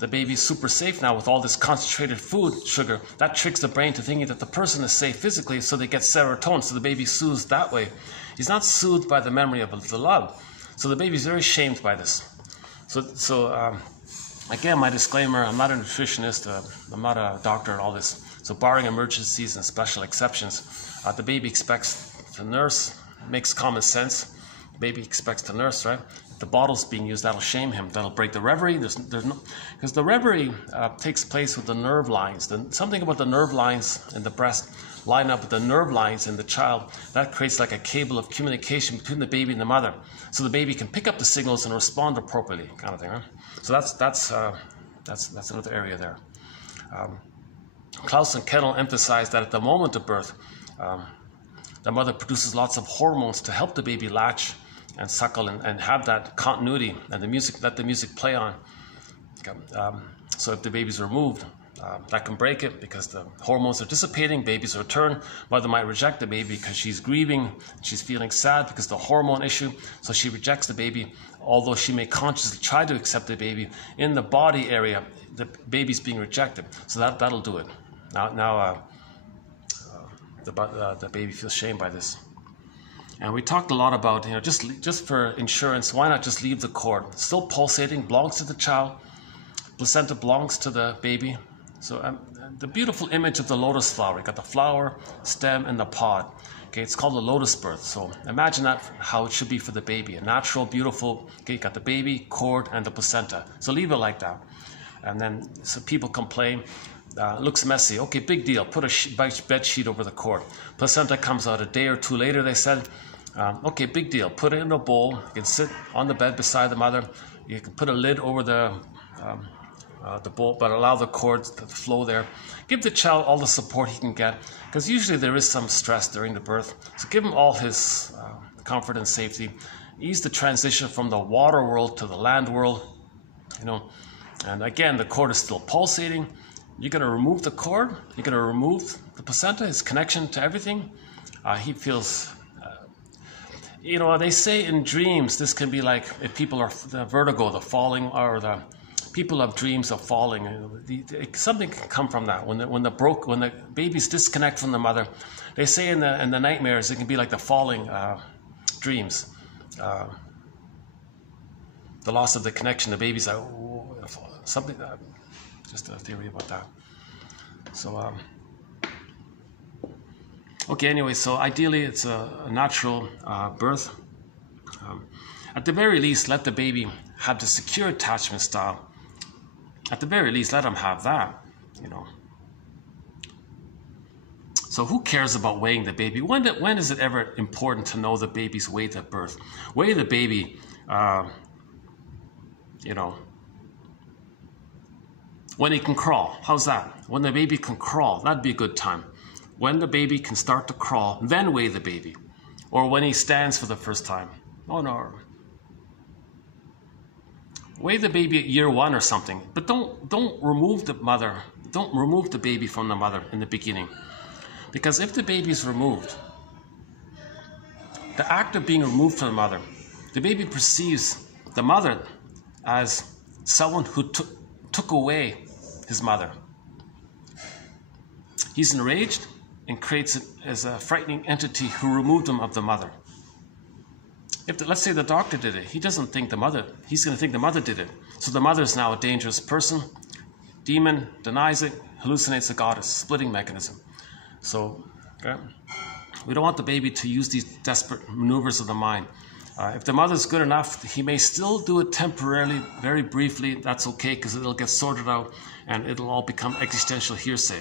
the baby's super safe now with all this concentrated food sugar. That tricks the brain to thinking that the person is safe physically, so they get serotonin, so the baby soothes that way. He's not soothed by the memory of the love. So the baby's very shamed by this. So again, my disclaimer, I'm not a nutritionist, I'm not a doctor and all this. So barring emergencies and special exceptions, the baby expects to nurse, makes common sense. Baby expects to nurse, right? If the bottle's being used, that'll shame him. That'll break the reverie. Because the reverie takes place with the nerve lines. Something about the nerve lines in the breast line up with the nerve lines in the child. That creates like a cable of communication between the baby and the mother, so the baby can pick up the signals and respond appropriately, kind of thing, right? So that's another area there. Klaus and Kennel emphasized that at the moment of birth, the mother produces lots of hormones to help the baby latch and suckle and have that continuity, and let the music play on. So if the baby's removed, that can break it because the hormones are dissipating, baby's return. Mother might reject the baby because she's grieving, she's feeling sad because the hormone issue, so she rejects the baby, although she may consciously try to accept the baby. In the body area, the baby's being rejected, so that'll do it. Now the baby feels shamed by this. And we talked a lot about, just for insurance, why not just leave the cord? Still pulsating, belongs to the child. Placenta belongs to the baby. So the beautiful image of the lotus flower. You got the flower, stem, and the pod. Okay, it's called a lotus birth. So imagine that, how it should be for the baby. A natural, beautiful, okay, you got the baby, cord, and the placenta. So leave it like that. And then, so people complain, looks messy. Okay, big deal. Put a bed sheet over the cord. Placenta comes out a day or two later, they said. Okay, big deal. Put it in a bowl. You can sit on the bed beside the mother. You can put a lid over the bowl, but allow the cord to flow there. Give the child all the support he can get, because usually there is some stress during the birth. So give him all his comfort and safety. Ease the transition from the water world to the land world. And again, the cord is still pulsating. You're going to remove the cord. You're going to remove the placenta, his connection to everything. He feels... they say in dreams, this can be like if people are the vertigo, the falling, or the people have dreams of falling. Something can come from that. When the babies disconnect from the mother, they say in the nightmares, it can be like the falling dreams. the loss of the connection. The baby's like, oh, something. Just a theory about that. So, okay. Anyway, so ideally, it's a natural birth. At the very least, let the baby have the secure attachment style. At the very least, let them have that. You know. So who cares about weighing the baby? When is it ever important to know the baby's weight at birth? Weigh the baby, you know, when he can crawl. How's that? When the baby can crawl, that'd be a good time. When the baby can start to crawl, then weigh the baby. Or when he stands for the first time. Oh no. Weigh the baby at year 1 or something. But don't remove the mother. Don't remove the baby from the mother in the beginning. Because if the baby is removed, the act of being removed from the mother, the baby perceives the mother as someone who took away his mother. He's enraged and creates it as a frightening entity who removed him of the mother. Let's say the doctor did it, he doesn't think the mother, he's going to think the mother did it. So the mother is now a dangerous person, demon, denies it, hallucinates a goddess, splitting mechanism. So, okay, we don't want the baby to use these desperate maneuvers of the mind. If the mother's good enough, he may still do it temporarily, very briefly. That's okay, because it'll get sorted out and it'll all become existential hearsay.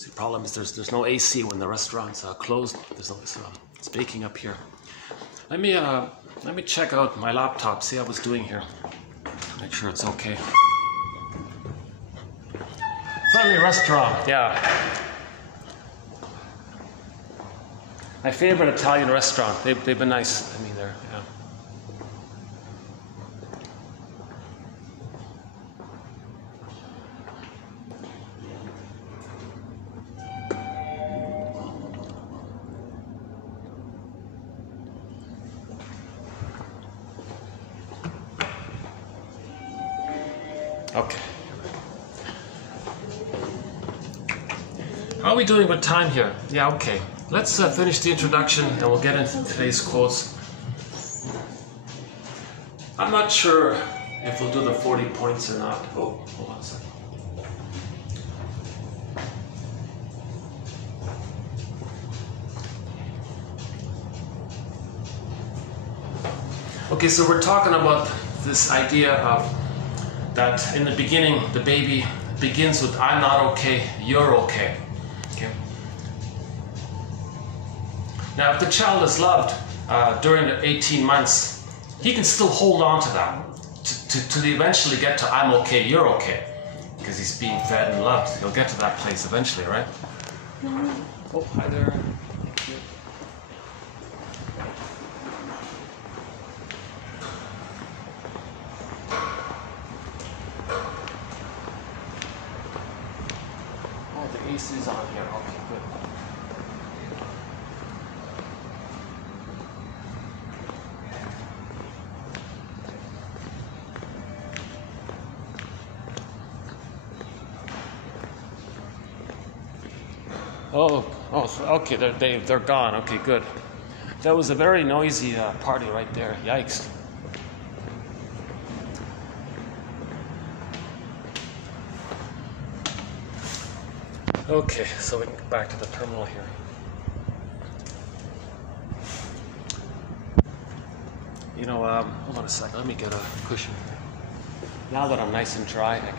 The problem is there's no AC when the restaurant's closed. There's no, it's baking up here. Let me check out my laptop, see how it's doing here. Make sure it's okay. Friendly restaurant, yeah. My favorite Italian restaurant. They've been nice. I mean, they're yeah. Okay. How are we doing with time here? Yeah, okay. Let's finish the introduction and we'll get into today's quotes. I'm not sure if we'll do the 40 points or not. Oh, hold on a second. Okay, so we're talking about this idea of that in the beginning, the baby begins with, I'm not okay, you're okay. Okay. Now, if the child is loved during the 18 months, he can still hold on to that, to eventually get to I'm okay, you're okay. Because he's being fed and loved. He'll get to that place eventually, right? Oh, hi there. Thank you. AC's on here. Okay, good. Oh, okay. They're gone. Okay, good. That was a very noisy party right there. Yikes. Okay, so we can get back to the terminal here. You know, hold on a second. Let me get a cushion here. Now that I'm nice and dry, I can...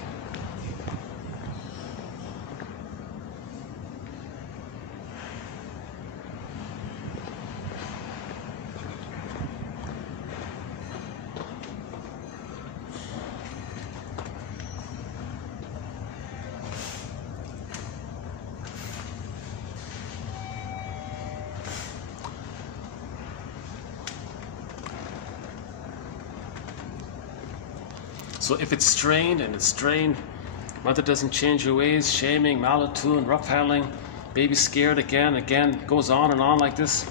So if it's strained and it's strained, Mother doesn't change her ways, shaming, malatune, rough handling, baby scared again, goes on and on like this.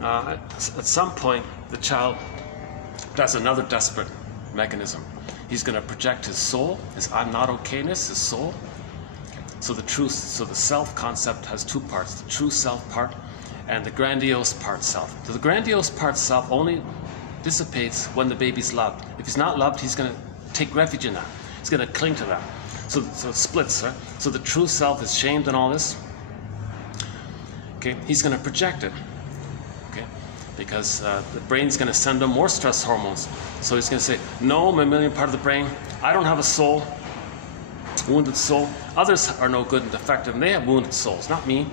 At some point, the child does another desperate mechanism. He's going to project his soul, his I'm not okayness, his soul. So the self concept has two parts, the true self part and the grandiose part self. So the grandiose part self only dissipates when the baby's loved. If he's not loved, he's going to take refuge in that. He's going to cling to that. So it splits, right? So the true self is shamed and all this. Okay, he's going to project it. Okay, because the brain's going to send him more stress hormones. So he's going to say, no, mammalian part of the brain, I don't have a soul, wounded soul. Others are no good and defective, and they have wounded souls, not me.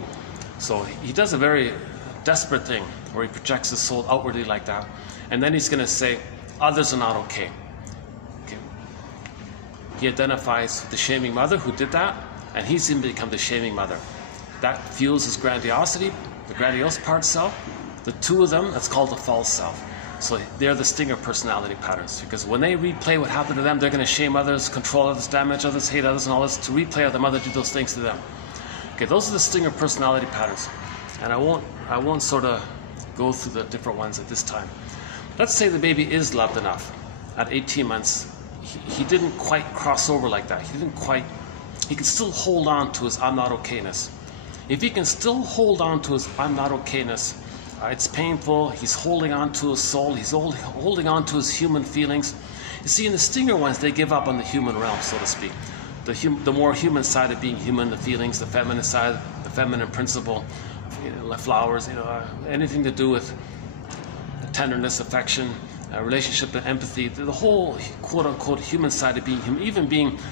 So he does a very desperate thing where he projects his soul outwardly like that. And then he's going to say, others are not okay. He identifies the shaming mother who did that, and he's going to become the shaming mother. That fuels his grandiosity, the grandiose part self. The two of them, that's called the false self. So they're the stinger personality patterns, because when they replay what happened to them, they're going to shame others, control others, damage others, hate others, and all this to replay how the mother did those things to them. Okay, those are the stinger personality patterns, and I won't sort of go through the different ones at this time. Let's say the baby is loved enough at 18 months. He didn't quite cross over like that. He can still hold on to his I'm not okayness. If he can still hold on to his I'm not okayness, it's painful. He's holding on to his soul. He's holding on to his human feelings. You see, in the stinger ones, they give up on the human realm, so to speak. The more human side of being human, the feelings, the feminine side, the feminine principle, like flowers, anything to do with tenderness, affection, relationship and empathy, the whole quote-unquote human side of being human, even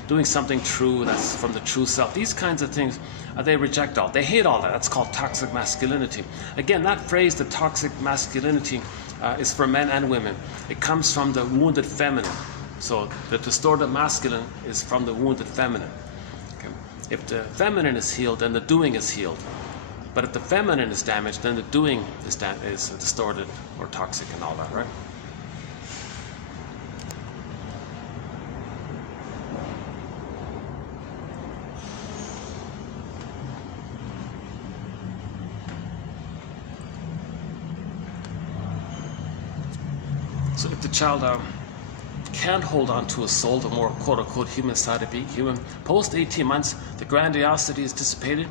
doing something true that's from the true self. These kinds of things, they reject all. They hate all that. That's called toxic masculinity. Again, that phrase, the toxic masculinity, is for men and women. It comes from the wounded feminine. So the distorted masculine is from the wounded feminine. Okay. If the feminine is healed, then the doing is healed. But if the feminine is damaged, then the doing is distorted or toxic and all that, right? So if the child can't hold on to a soul, the more quote-unquote human side of being human, post 18 months, the grandiosity is dissipated.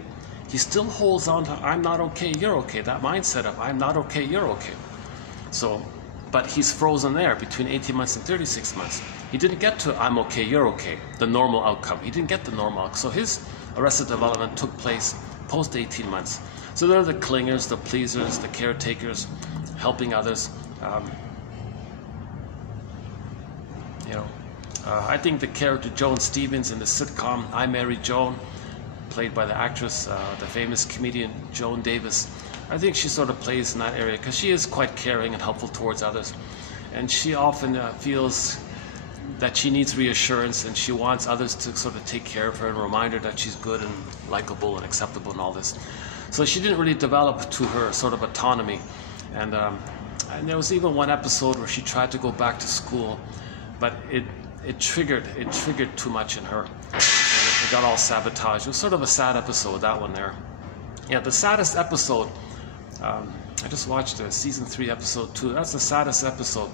He still holds on to I'm not okay, you're okay, that mindset of I'm not okay, you're okay. So, but he's frozen there between 18 months and 36 months. He didn't get to I'm okay, you're okay, the normal outcome. He didn't get the normal outcome. So his arrested development took place post 18 months. So they're the clingers, the pleasers, the caretakers, helping others. I think the character Joan Stevens in the sitcom I Married Joan, played by the actress, the famous comedian Joan Davis, I think she sort of plays in that area because she is quite caring and helpful towards others. And she often feels that she needs reassurance, and she wants others to sort of take care of her and remind her that she's good and likable and acceptable and all this. So she didn't really develop to her sort of autonomy. And there was even one episode where she tried to go back to school, but it triggered too much in her. And it got all sabotaged. It was sort of a sad episode, that one there. Yeah, the saddest episode, I just watched season 3, episode 2. That's the saddest episode,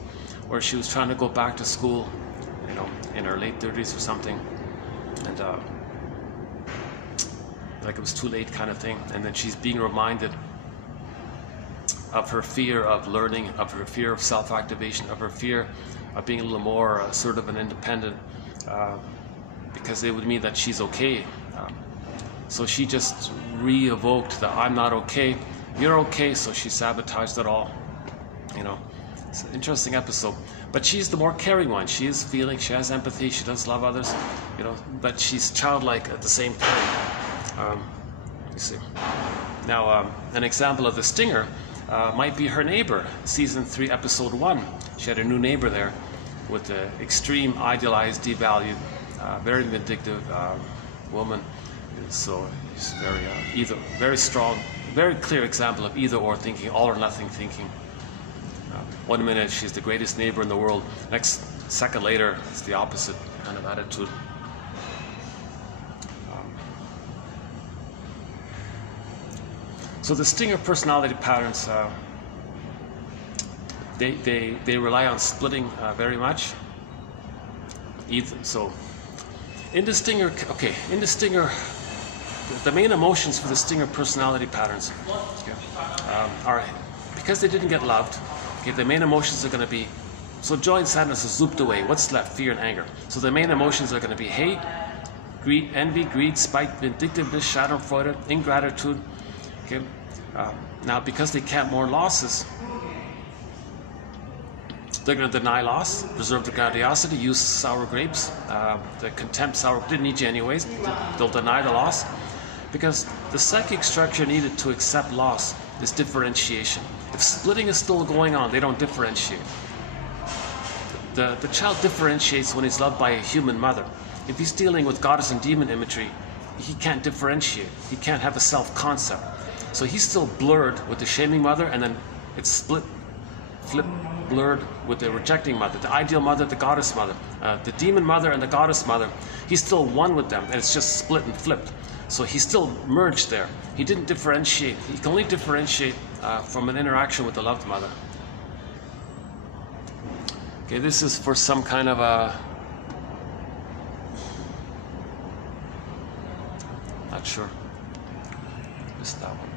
where she was trying to go back to school, in her late 30s or something, and like it was too late kind of thing. And then she's being reminded of her fear of learning, of her fear of self-activation, of her fear of being a little more assertive and independent, because it would mean that she's okay. So she just re-evoked the I'm not okay, you're okay, so she sabotaged it all. It's an interesting episode. But she's the more caring one. She is feeling, she has empathy, she does love others, but she's childlike at the same time. You see. Now, an example of the stinger might be her neighbor, season 3, episode 1. She had a new neighbor there with an extreme, idealized, devalued, very vindictive woman. So she's very strong, very clear example of either or thinking, all or nothing thinking. 1 minute she's the greatest neighbor in the world, next second later it's the opposite kind of attitude. So the stinger personality patterns, they rely on splitting very much. So in the stinger, the main emotions for the stinger personality patterns are, because they didn't get loved, the main emotions are going to be, so joy and sadness is zooped away. What's left? Fear and anger. So the main emotions are going to be hate, greed, envy, greed, spite, vindictiveness, schadenfreude, ingratitude. Now, because they can't mourn losses, they're going to deny loss, preserve their grandiosity, use sour grapes, the contempt sour, didn't need you anyways. They'll deny the loss, because the psychic structure needed to accept loss is differentiation. If splitting is still going on, they don't differentiate. The child differentiates when he's loved by a human mother. If he's dealing with goddess and demon imagery, he can't differentiate. He can't have a self-concept. So he's still blurred with the shaming mother, and then it's blurred with the rejecting mother, the ideal mother, the goddess mother, the demon mother and the goddess mother. He's still one with them, and it's just split and flipped. So he's still merged there. He didn't differentiate. He can only differentiate from an interaction with the loved mother. Okay, this is for some kind of a, not sure, missed that one.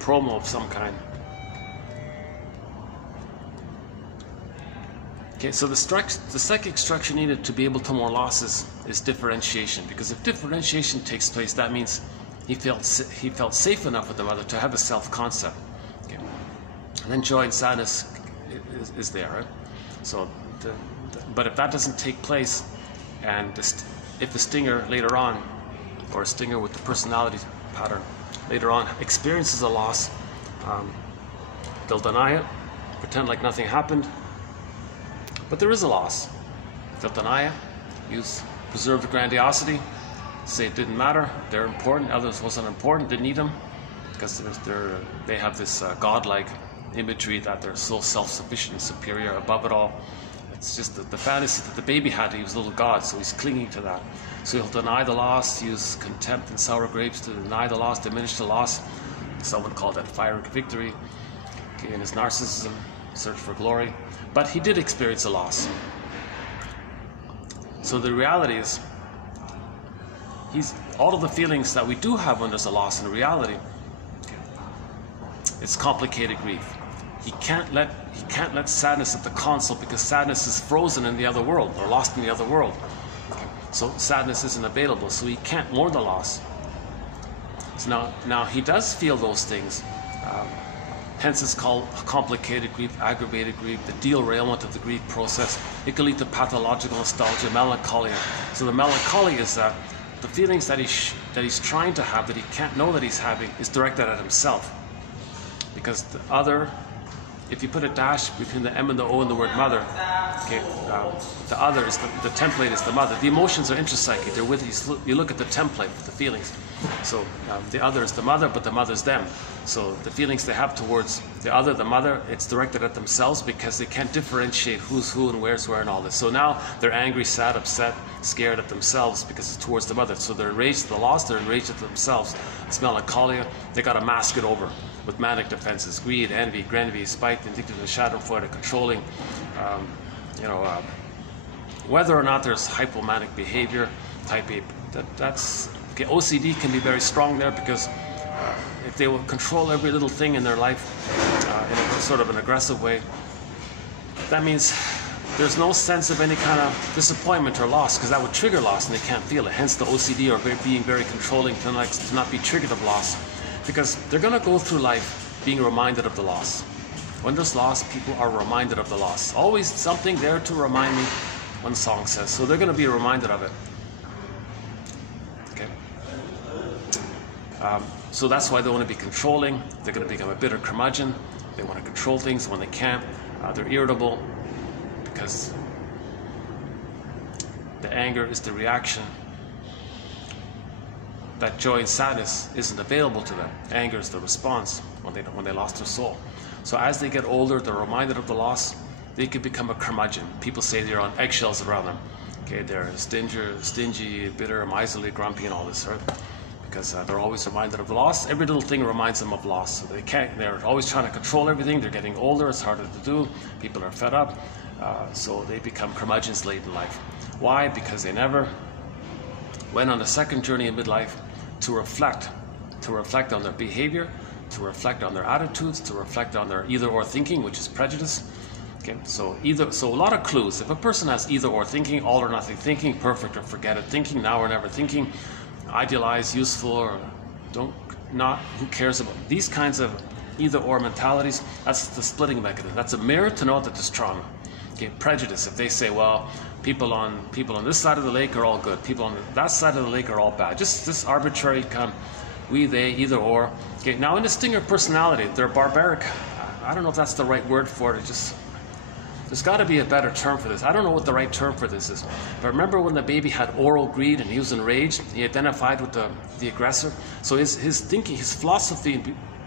Promo of some kind. Okay, so the psychic structure needed to be able to mourn losses is differentiation, because if differentiation takes place, that means he felt safe enough with the mother to have a self-concept. Okay. And then joy and sadness is there, right? So, but if that doesn't take place, and if the stinger later on, or a stinger with the personality pattern later on experiences a loss, they'll deny it, pretend like nothing happened. But there is a loss. They'll deny it, preserve the grandiosity, say it didn't matter, they're important, others wasn't important, didn't need them, because they have this godlike imagery that they're so self-sufficient, superior, above it all. It's just the fantasy that the baby had. He was a little god, so he's clinging to that. So he'll deny the loss, use contempt and sour grapes to deny the loss, diminish the loss. Someone called that fiery victory. Okay, in his narcissism, search for glory. But he did experience a loss. So the reality is, all of the feelings that we do have when there's a loss in reality, it's complicated grief. He can't let sadness at the console, because sadness is frozen in the other world, or lost in the other world. So sadness isn't available, so he can't mourn the loss. So now he does feel those things. Hence it's called complicated grief, aggravated grief, the derailment of the grief process. It can lead to pathological nostalgia, melancholia. So the melancholia is that the feelings that he's trying to have, that he can't know that he's having, is directed at himself. Because the other, if you put a dash between the M and the O in the word mother, okay, the other is the template is the mother. The emotions are intrapsychic. They're with you. You look at the template with the feelings. So the other is the mother, but the mother's them. So the feelings they have towards the other, the mother, it's directed at themselves, because they can't differentiate who's who and where's where and all this. So now they're angry, sad, upset, scared at themselves, because it's towards the mother. So they're enraged at the loss, they're enraged at themselves. It's melancholia. They got to mask it over with manic defenses: greed, envy, spite, vindictiveness, schadenfreude, controlling. Whether or not there's hypomanic behavior, type A, that's okay. OCD can be very strong there, because if they will control every little thing in their life in a sort of an aggressive way, that means there's no sense of any kind of disappointment or loss, because that would trigger loss and they can't feel it. Hence the OCD, or being very controlling, to not be triggered of loss, because they're going to go through life being reminded of the loss. When there's loss, people are reminded of the loss. Always something there to remind me, one song says. So they're going to be reminded of it. Okay. So that's why they want to be controlling. They're going to become a bitter curmudgeon. They want to control things when they can't. They're irritable, because the anger is the reaction. That joy and sadness isn't available to them. Anger is the response when they lost their soul. So as they get older, they're reminded of the loss. They could become a curmudgeon. People say they're on eggshells around them. Okay, they're stingy, bitter, miserly, grumpy, and all this, right? because they're always reminded of loss. Every little thing reminds them of loss. So they're always trying to control everything. They're getting older, it's harder to do. People are fed up. So they become curmudgeons late in life. Why? Because they never went on a second journey in midlife to reflect on their behavior, to reflect on their attitudes, to reflect on their either-or thinking, which is prejudice. Okay, so a lot of clues. If a person has either-or thinking, all or nothing thinking, perfect or forget it thinking, now or never thinking, idealized, useful, or who cares about these kinds of either-or mentalities, that's the splitting mechanism. That's a mirror to know that there's trauma. Okay, prejudice. If they say, well, people on this side of the lake are all good, people on that side of the lake are all bad. Just this arbitrary kind of we, they, either or. Okay, now in the stinger personality, they're barbaric. I don't know if that's the right word for it. There's got to be a better term for this. I don't know what the right term for this is. But remember when the baby had oral greed and he was enraged, he identified with the aggressor. So his thinking, his philosophy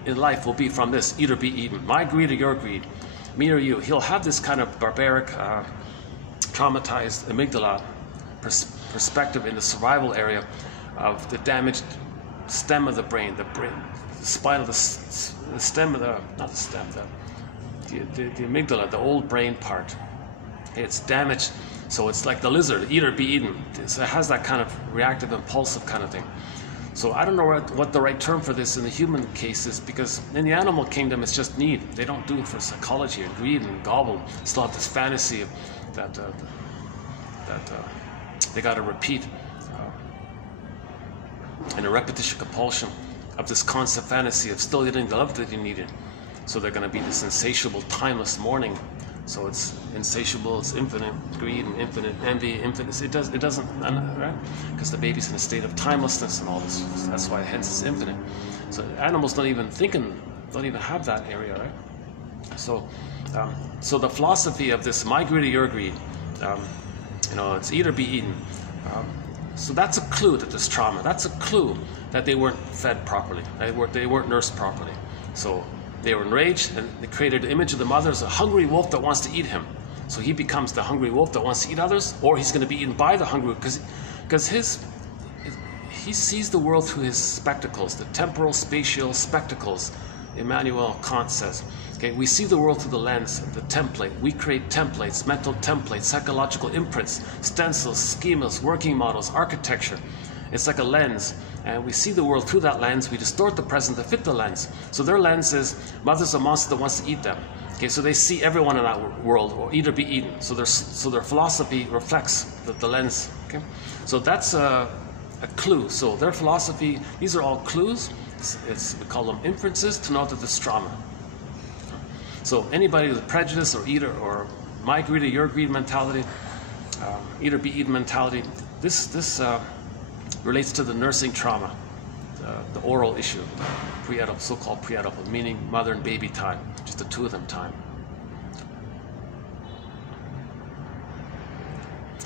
in life will be from this: eat or be eaten. My greed or your greed, me or you. He'll have this kind of barbaric, traumatized amygdala perspective in the survival area of the damaged stem of the brain, the spine of the stem of the, not the stem, the amygdala, the old brain part. It's damaged, so it's like the lizard, eat or be eaten. So it has that kind of reactive, impulsive kind of thing. So I don't know what the right term for this in the human case is, because in the animal kingdom it's just need. They don't do it for psychology and greed and gobble. Still have this fantasy that they got to repeat. And a repetition compulsion of this constant fantasy of still getting the love that you needed. So they're going to be this insatiable, timeless mourning. So it's insatiable, it's infinite greed and infinite envy, infinite. It doesn't, right? Because the baby's in a state of timelessness and all this. That's why, hence, it's infinite. So animals don't even have that area, right? So, so the philosophy of this, my greed or your greed, it's eat or be eaten. So that's a clue that there's trauma. That's a clue that they weren't fed properly. They weren't nursed properly. So they were enraged, and they created an image of the mother as a hungry wolf that wants to eat him. So he becomes the hungry wolf that wants to eat others, or he's going to be eaten by the hungry, because he sees the world through his spectacles, the temporal spatial spectacles. Immanuel Kant says. Okay, we see the world through the lens, the template. We create templates, mental templates, psychological imprints, stencils, schemas, working models, architecture. It's like a lens, and we see the world through that lens. We distort the present to fit the lens. So their lens is, mother's a monster that wants to eat them. Okay, so they see everyone in that world, or eat or be eaten. So their philosophy reflects the lens. Okay, so that's a clue. So their philosophy, these are all clues. We call them inferences to know that there's trauma. So anybody with prejudice or eater or my greed or your greed mentality, eat or be eaten mentality, this relates to the nursing trauma, the oral issue, the so-called pre-Oedipal, meaning mother and baby time, just the two of them time.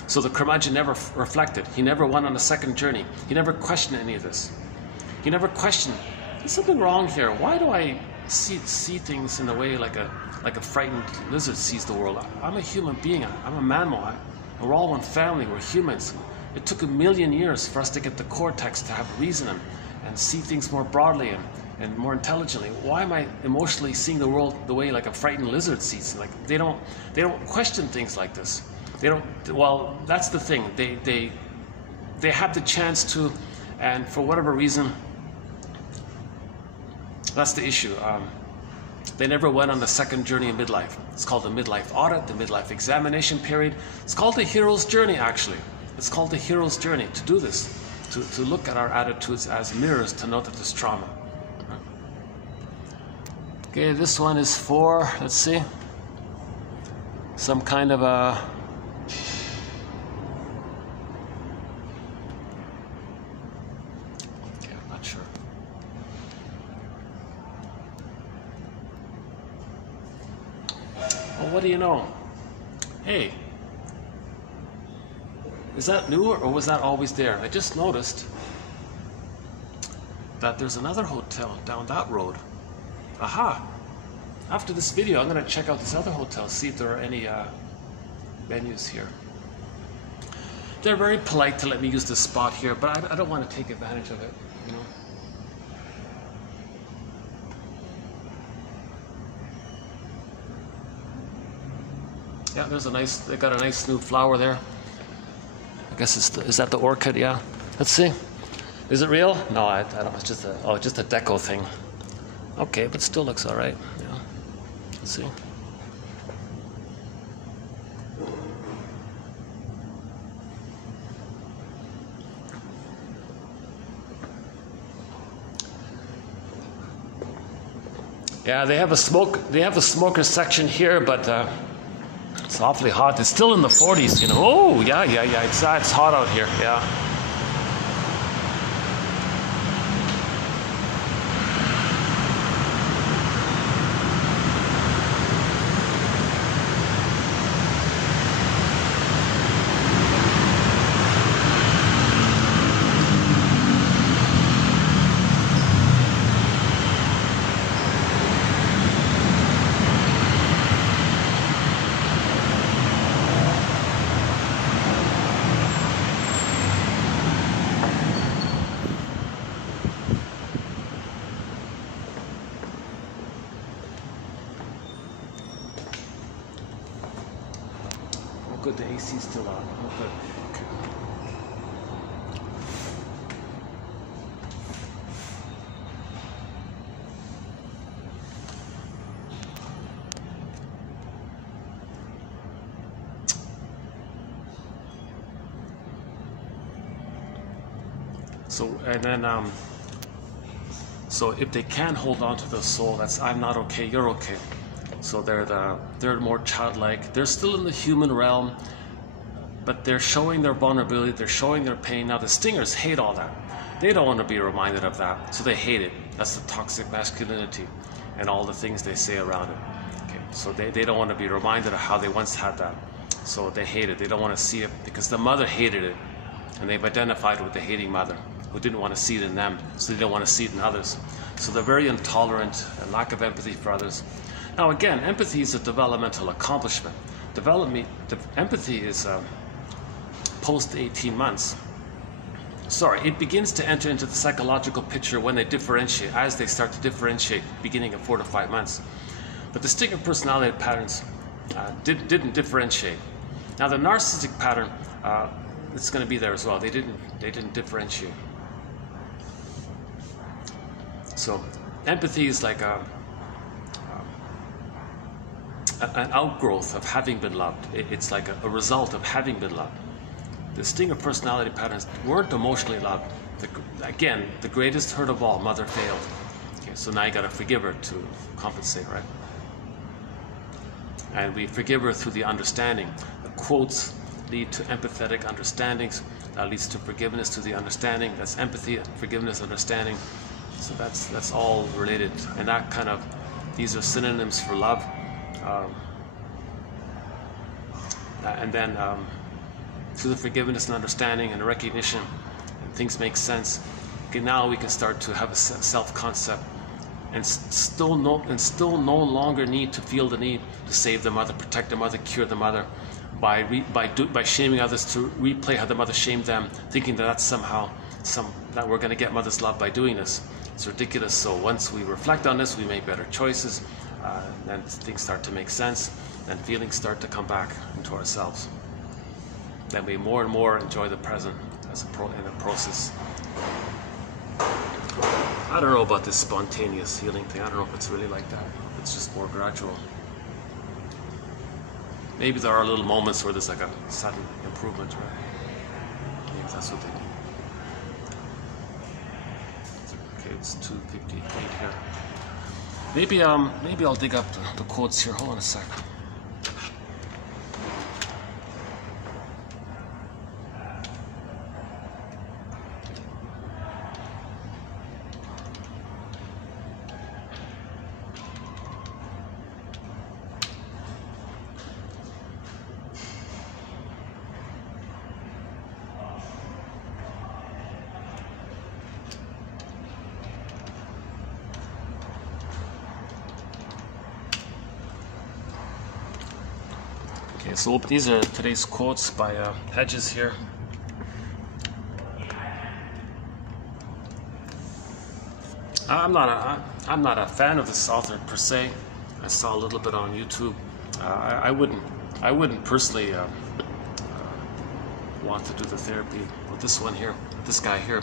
So the curmudgeon never reflected. He never went on a second journey. He never questioned any of this. He never questioned, there's something wrong here. Why do I see things in the way like a frightened lizard sees the world? I'm a human being. I'm a mammal. We're all one family. We're humans. It took 1 million years for us to get the cortex to have reason and see things more broadly and more intelligently. Why am I emotionally seeing the world the way like a frightened lizard sees? Like they don't question things like this. They don't. Well, that's the thing. They have the chance to, and for whatever reason. That's the issue. They never went on the second journey in midlife. It's called the midlife audit, the midlife examination period. It's called the hero's journey, actually. It's called the hero's journey to do this, to look at our attitudes as mirrors to know that there's trauma. Okay, this one is for, let's see, some kind of a what do you know? Hey, is that new or was that always there? I just noticed that there's another hotel down that road. Aha! After this video, I'm going to check out this other hotel, see if there are any menus here. They're very polite to let me use this spot here, but I don't want to take advantage of it. you know. Yeah, there's a nice, they got a nice new flower there. I guess it's is that the orchid? Yeah. Let's see. Is it real? No, I don't. It's just just a deco thing. Okay, but still looks all right. Yeah. Let's see. Yeah, they have a smoker section here, but it's awfully hot. It's still in the 40s, you know. Oh, yeah. It's hot out here. Yeah. Good, the AC's still on. Oh, good. Okay. So, and then, so if they can hold on to the soul, that's I'm not okay, you're okay. So they're more childlike. They're still in the human realm, but they're showing their vulnerability. They're showing their pain. Now the stingers hate all that. They don't want to be reminded of that, so they hate it. That's the toxic masculinity and all the things they say around it. Okay, so they don't want to be reminded of how they once had that. So they hate it. They don't want to see it because the mother hated it, and they've identified with the hating mother who didn't want to see it in them, so they don't want to see it in others. So they're very intolerant and lack of empathy for others. Now again, empathy is a developmental accomplishment. Empathy is post 18 months. Sorry, it begins to enter into the psychological picture when they differentiate, as they start to differentiate, beginning of 4 to 5 months. But the stinger personality patterns didn't differentiate. Now the narcissistic pattern, it's going to be there as well. They didn't differentiate. So empathy is like an outgrowth of having been loved. It's like a result of having been loved. The stinger personality patterns weren't emotionally loved. Again, the greatest hurt of all, mother failed. Okay, so now you got to forgive her to compensate, right? And we forgive her through the understanding. The quotes lead to empathetic understandings. That leads to forgiveness to the understanding. That's empathy, forgiveness, understanding. So that's all related. And that kind of, these are synonyms for love. And then through the forgiveness and understanding and recognition, and things make sense. Okay, now we can start to have a self-concept, and still no longer need to feel the need to save the mother, protect the mother, cure the mother, by shaming others, to replay how the mother shamed them, thinking that that's somehow that we're going to get mother's love by doing this. It's ridiculous. So once we reflect on this, we make better choices. Then things start to make sense, and feelings start to come back into ourselves. Then we more and more enjoy the present as in a process. I don't know about this spontaneous healing thing. I don't know if it's really like that. It's just more gradual. Maybe there are little moments where there's like a sudden improvement, right? Maybe that's what they do. Okay, it's 2:58 here. Maybe I'll dig up the quotes here. Hold on a sec. Okay, so these are today's quotes by Hedges here. I'm not a fan of this author per se. I saw a little bit on YouTube. I wouldn't personally want to do the therapy with this one here, this guy here.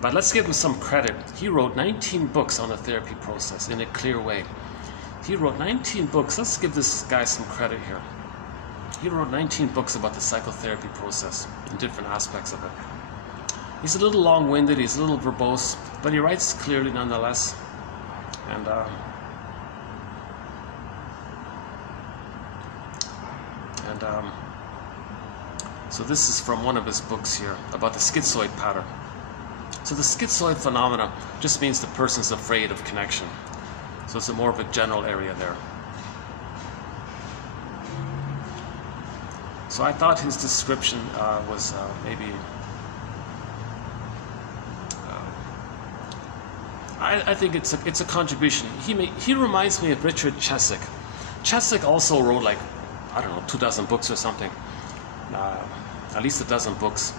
But let's give him some credit. He wrote 19 books on the therapy process in a clear way. He wrote 19 books. Let's give this guy some credit here. He wrote 19 books about the psychotherapy process and different aspects of it. He's a little long-winded, he's a little verbose, but he writes clearly nonetheless. And so this is from one of his books here about the schizoid pattern. So the schizoid phenomena just means the person's afraid of connection. So it's a more of a general area there. So I thought his description was maybe... I think it's a contribution. He reminds me of Richard Chesick. Chesick also wrote like, I don't know, 24 books or something. At least 12 books.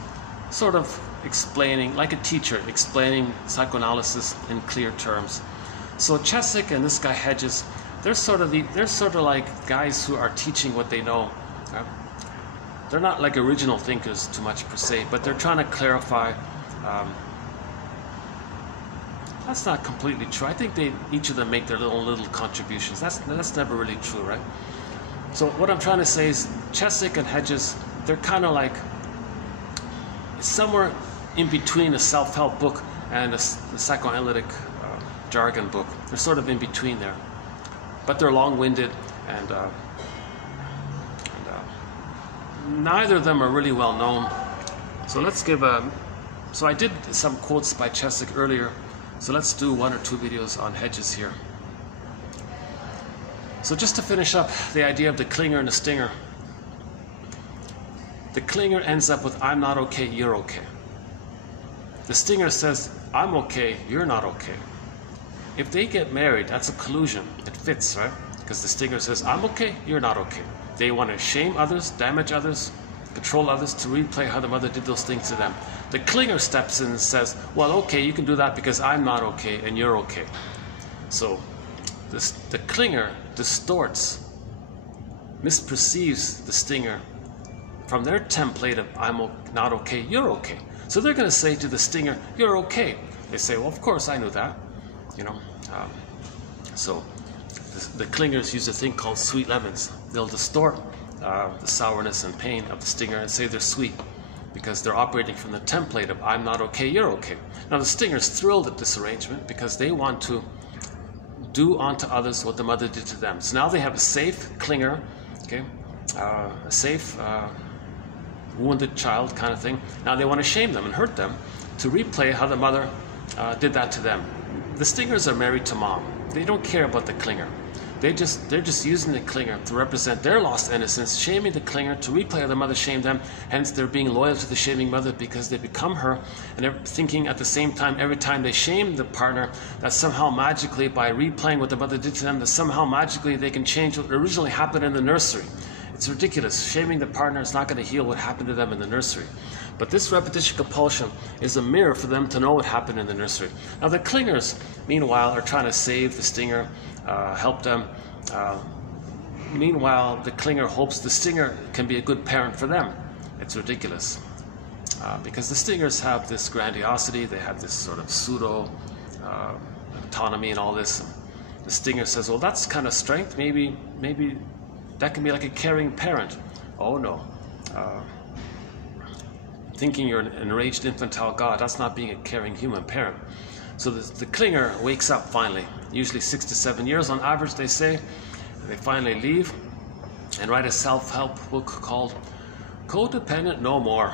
Sort of explaining, like a teacher, explaining psychoanalysis in clear terms. So Chesick and this guy Hedges, they're sort of like guys who are teaching what they know. They're not like original thinkers too much per se, but they're trying to clarify. That's not completely true. I think each of them make their own little contributions. That's never really true, right? So what I'm trying to say is Chesick and Hedges, they're kind of like somewhere in between a self-help book and a psychoanalytic jargon book. They're sort of in between there, but they're long-winded, and neither of them are really well known. So let's give so I did some quotes by Chesick earlier, so let's do 1 or 2 videos on Hedges here. So just to finish up the idea of the clinger and the stinger, the clinger ends up with I'm not okay, you're okay. The stinger says I'm okay, you're not okay. If they get married, that's a collusion. It fits, right? Because the stinger says I'm okay, you're not okay. They want to shame others, damage others, control others, to replay how the mother did those things to them. The clinger steps in and says, well, okay, you can do that because I'm not okay and you're okay. So the clinger distorts, misperceives the stinger from their template of I'm not okay, you're okay. So they're going to say to the stinger, you're okay. They say, well, of course I knew that, you know. So the clingers use a thing called sweet lemons. They'll distort the sourness and pain of the stinger and say they're sweet because they're operating from the template of I'm not okay, you're okay. Now the stinger's thrilled at this arrangement because they want to do unto others what the mother did to them. So now they have a safe clinger, okay, a safe wounded child kind of thing. Now they want to shame them and hurt them to replay how the mother did that to them. The stingers are married to mom. They don't care about the clinger. They're just using the clinger to represent their lost innocence, shaming the clinger to replay how the mother shamed them. Hence, they're being loyal to the shaming mother because they become her, and they're thinking at the same time, every time they shame the partner, that somehow magically, by replaying what the mother did to them, that somehow magically they can change what originally happened in the nursery. It's ridiculous. Shaming the partner is not going to heal what happened to them in the nursery. But this repetition compulsion is a mirror for them to know what happened in the nursery. Now the clingers, meanwhile, are trying to save the stinger, help them. Meanwhile, the clinger hopes the stinger can be a good parent for them. It's ridiculous. Because the stingers have this grandiosity, they have this sort of pseudo autonomy and all this. The stinger says, well, that's kind of strength. Maybe that can be like a caring parent. Oh no. Thinking you're an enraged infantile god, that's not being a caring human parent. So the clinger wakes up finally, usually 6 to 7 years on average, they say. They finally leave and write a self-help book called Codependent No More.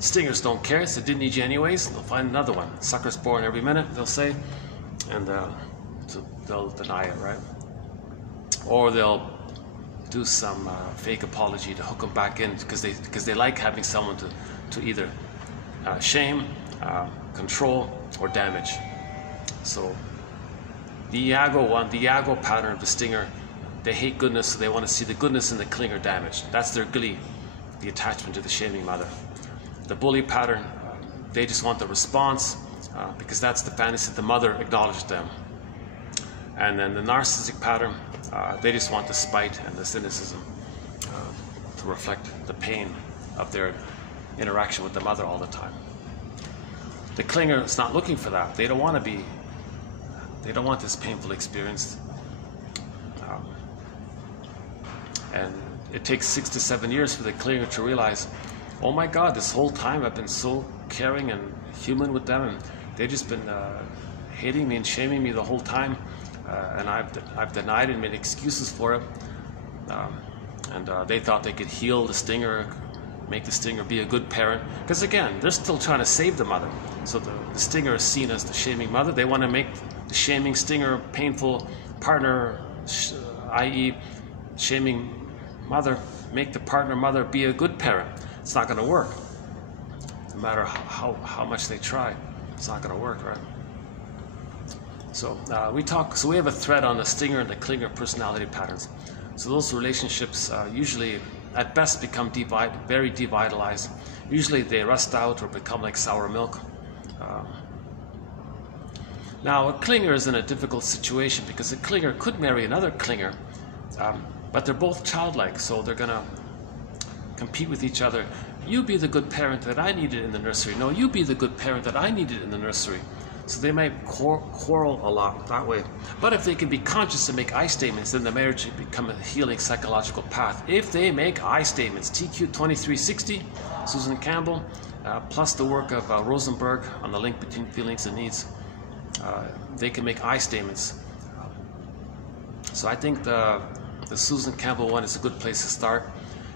Stingers don't care, so they didn't need you anyways. They'll find another one. Sucker's born every minute, they'll say, and so they'll deny it, right? Or they'll do some fake apology to hook them back in because they like having someone to either shame, control, or damage. So the Iago pattern of the stinger, they hate goodness, so they want to see the goodness in the clinger damaged. That's their glee, the attachment to the shaming mother. The bully pattern, they just want the response because that's the fantasy the mother acknowledged them. And then the narcissistic pattern, they just want the spite and the cynicism to reflect the pain of their interaction with the mother all the time. The clinger is not looking for that. They don't want this painful experience. And it takes 6 to 7 years for the clinger to realize, oh my God, this whole time I've been so caring and human with them, and they've just been hating me and shaming me the whole time, and I've denied and made excuses for it. And they thought they could heal the stinger, make the stinger be a good parent, because again, they're still trying to save the mother. So the stinger is seen as the shaming mother. They want to make the shaming stinger painful partner, i.e. shaming mother, make the partner mother be a good parent. It's not going to work. No matter how much they try, it's not going to work, right? So we have a thread on the stinger and the clinger personality patterns. So those relationships usually at best become very devitalized. Usually they rust out or become like sour milk. Now a clinger is in a difficult situation because a clinger could marry another clinger, but they're both childlike, so they're going to compete with each other. You be the good parent that I needed in the nursery. No, you be the good parent that I needed in the nursery. So they might quarrel a lot that way. But if they can be conscious and make I statements, then the marriage will become a healing psychological path. If they make I statements, TQ 2360, Susan Campbell, plus the work of Rosenberg on the link between feelings and needs, they can make I statements. So I think the Susan Campbell one is a good place to start.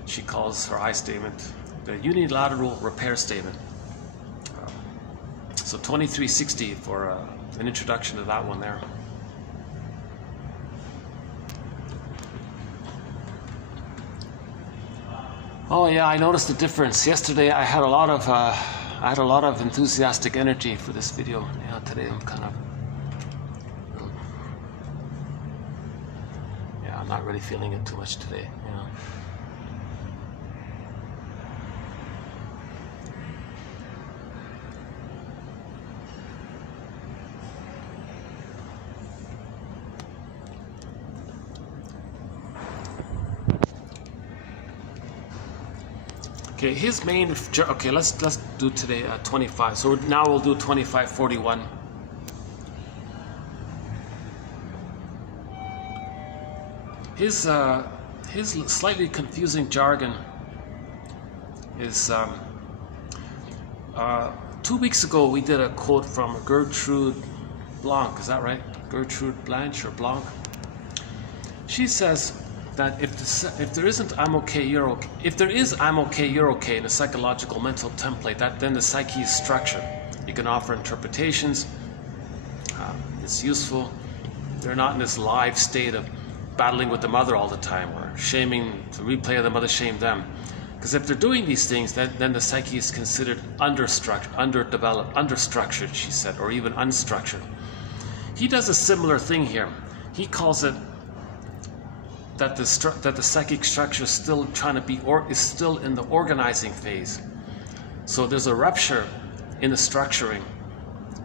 She calls her I statement the unilateral repair statement. So 2360 for an introduction to that one there. Oh yeah, I noticed the difference. Yesterday I had a lot of enthusiastic energy for this video. Yeah, today I'm kind of I'm not really feeling it too much today. Yeah. Okay, his main. Okay, let's do today 25. So now we'll do 2541. His slightly confusing jargon is 2 weeks ago we did a quote from Gertrude Blanc. Is that right? Gertrude Blanche or Blanc? She says that if there isn't I'm okay, you're okay. If there is I'm okay, you're okay in a psychological mental template, then the psyche is structured. You can offer interpretations. It's useful. They're not in this live state of battling with the mother all the time or shaming, to replay of the mother shamed them. Because if they're doing these things, then the psyche is considered underdeveloped, understructured, she said, or even unstructured. He does a similar thing here. He calls it that the psychic structure is still trying to be, is still in the organizing phase. So there's a rupture in the structuring.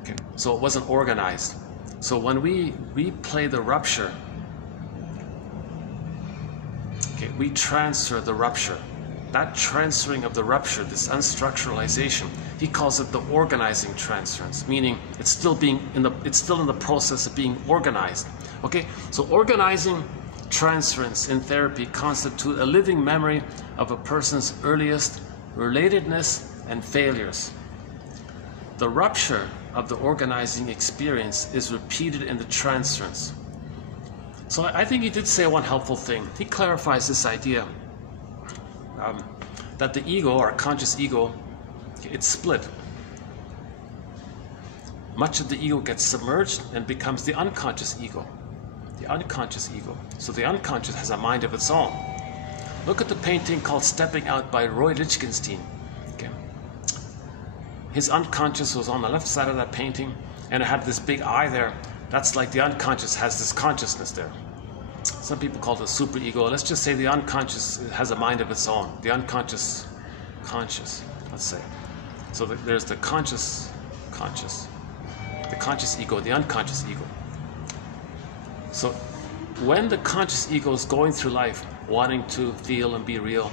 Okay. So it wasn't organized. So when we replay the rupture, okay, we transfer the rupture. That transferring of the rupture, this unstructuralization, he calls it the organizing transference, meaning it's still in the process of being organized. Okay, so organizing transference in therapy constitute a living memory of a person's earliest relatedness and failures. The rupture of the organizing experience is repeated in the transference. So I think he did say one helpful thing. He clarifies this idea that the ego, or conscious ego, it's split. Much of the ego gets submerged and becomes the unconscious ego. The unconscious ego. So the unconscious has a mind of its own. Look at the painting called Stepping Out by Roy Lichtenstein. Okay. His unconscious was on the left side of that painting, and it had this big eye there. That's like the unconscious has this consciousness there. Some people call it a superego. Let's just say the unconscious has a mind of its own. The unconscious, let's say. So there's the conscious. the conscious ego, the unconscious ego. So when the conscious ego is going through life, wanting to feel and be real,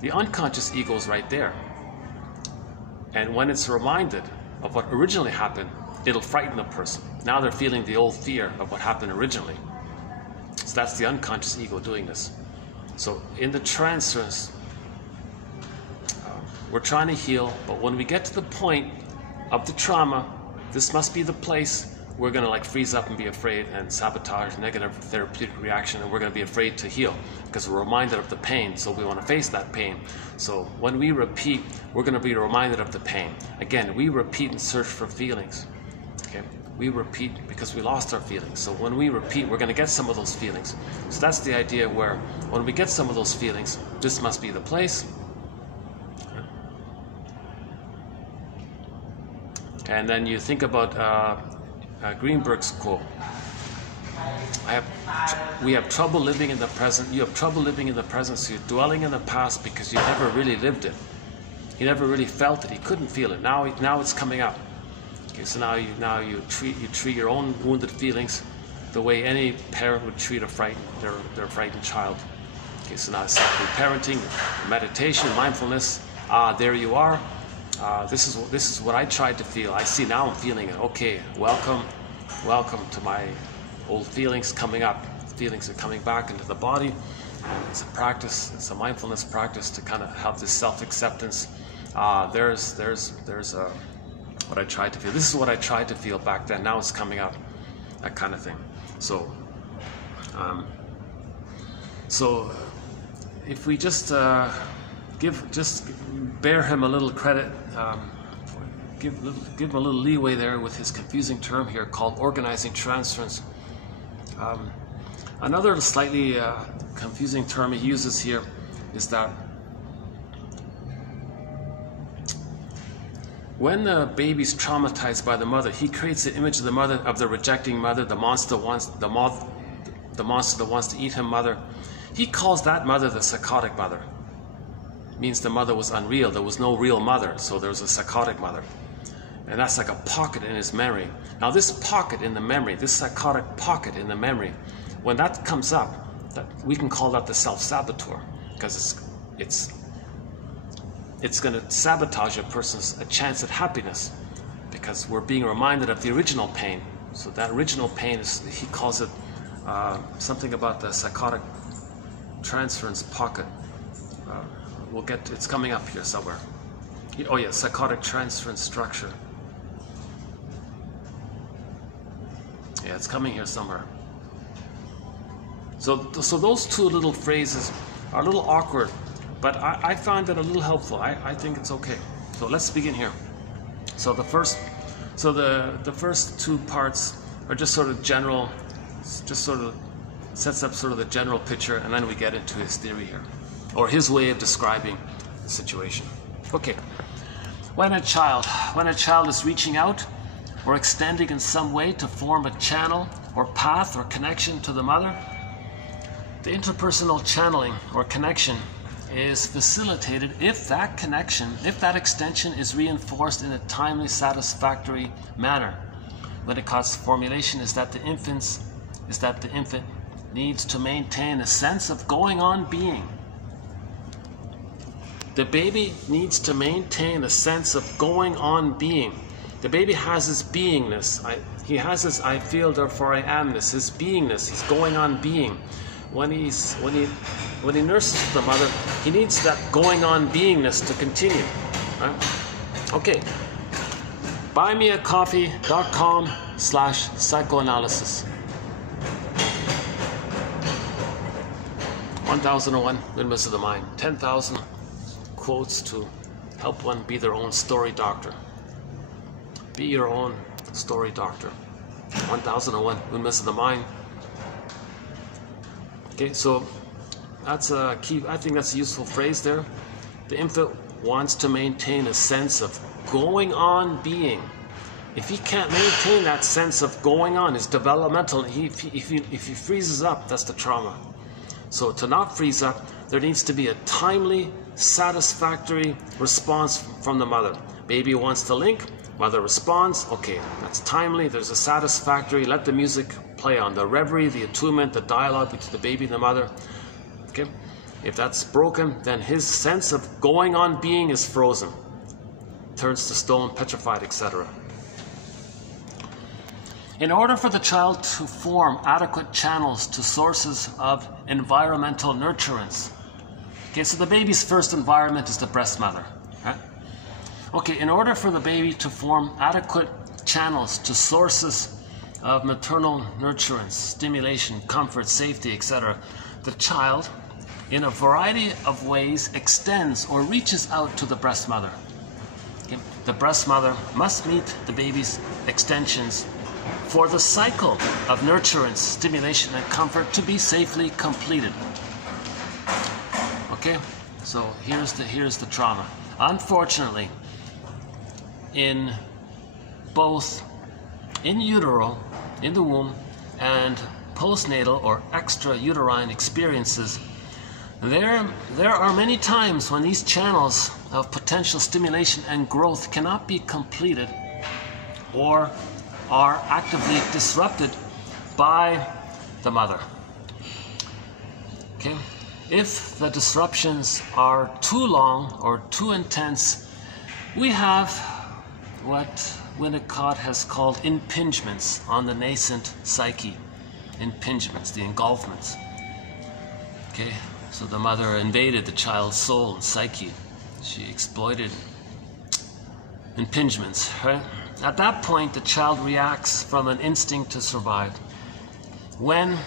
the unconscious ego is right there. And when it's reminded of what originally happened, it'll frighten the person. Now they're feeling the old fear of what happened originally. So that's the unconscious ego doing this. So in the transference, we're trying to heal, but when we get to the point of the trauma, this must be the place we're going to like freeze up and be afraid and sabotage negative therapeutic reaction, and we're going to be afraid to heal because we're reminded of the pain, so we want to face that pain. So when we repeat, we're going to be reminded of the pain. Again, we repeat and search for feelings. Okay? We repeat because we lost our feelings. So when we repeat, we're going to get some of those feelings. So that's the idea where when we get some of those feelings, this must be the place. And then you think about Greenberg's quote. We have trouble living in the present. You have trouble living in the present, so you're dwelling in the past because you never really lived it. You never really felt it. You couldn't feel it. Now it's coming up. Okay, so now you treat your own wounded feelings the way any parent would treat their frightened child. Okay, so now it's parenting, meditation, mindfulness. There you are. This is what I tried to feel. I see now I'm feeling it. Okay, welcome to my old feelings coming up. Feelings are coming back into the body. And it's a practice. It's a mindfulness practice to kind of have this self-acceptance. There's what I tried to feel. This is what I tried to feel back then. Now it's coming up. That kind of thing. So if we just bear him a little credit, give him a little leeway there with his confusing term here called organizing transference. Another slightly confusing term he uses here is that when the baby's traumatized by the mother, he creates the image of the mother, of the rejecting mother, the monster that wants to eat him mother. He calls that mother the psychotic mother. Means the mother was unreal. There was no real mother, so there was a psychotic mother. And that's like a pocket in his memory. Now this pocket in the memory, this psychotic pocket in the memory, when that comes up, we can call that the self-saboteur, because it's going to sabotage a person's chance at happiness, because we're being reminded of the original pain. So that original pain is, he calls it something about the psychotic transference pocket. We'll get, it's coming up here somewhere. Oh yeah, psychotic transference structure. Yeah, it's coming here somewhere. So those two little phrases are a little awkward, but I find that a little helpful. I think it's okay. So let's begin here. So the first two parts are just sort of general, just sort of sets up sort of the general picture, and then we get into his theory here, or his way of describing the situation. Okay. When a child is reaching out or extending in some way to form a channel or path or connection to the mother, the interpersonal channeling or connection is facilitated if that extension is reinforced in a timely, satisfactory manner. Winnicott's formulation is that the infant needs to maintain a sense of going on being. The baby needs to maintain a sense of going on being. The baby has his beingness. He has his I feel, therefore I amness, his beingness. He's going on being. When he nurses the mother, he needs that going on beingness to continue. Right? Okay. buymeacoffee.com/psychoanalysis. 1001 Windmills of the Mind. 10,000 quotes to help one be their own story doctor. Be your own story doctor. 1001 Windmills of the Mind. Okay, so that's a key. I think that's a useful phrase there. The infant wants to maintain a sense of going on being. If he can't maintain that sense of going on, his developmental, if he freezes up, that's the trauma. So to not freeze up, there needs to be a timely, satisfactory response from the mother. Baby wants to link, Mother responds, okay, that's timely, there's a satisfactory, let the music play on. The reverie, the attunement, the dialogue between the baby and the mother. Okay? If that's broken, then his sense of going on being is frozen. Turns to stone, petrified, etc. In order for the child to form adequate channels to sources of environmental nurturance. Okay, so the baby's first environment is the breast mother. Right? Okay, in order for the baby to form adequate channels to sources of maternal nurturance, stimulation, comfort, safety, etc., the child, in a variety of ways, extends or reaches out to the breast mother. Okay? The breast mother must meet the baby's extensions for the cycle of nurturance, stimulation, and comfort to be safely completed. Okay, so here's the trauma. Unfortunately, in both in utero, in the womb, and postnatal or extrauterine experiences, there are many times when these channels of potential stimulation and growth cannot be completed or are actively disrupted by the mother. Okay? If the disruptions are too long or too intense, we have what Winnicott has called impingements on the nascent psyche. Impingements, the engulfments. Okay? So the mother invaded the child's soul and psyche. She exploited impingements, right? At that point, the child reacts from an instinct to survive. When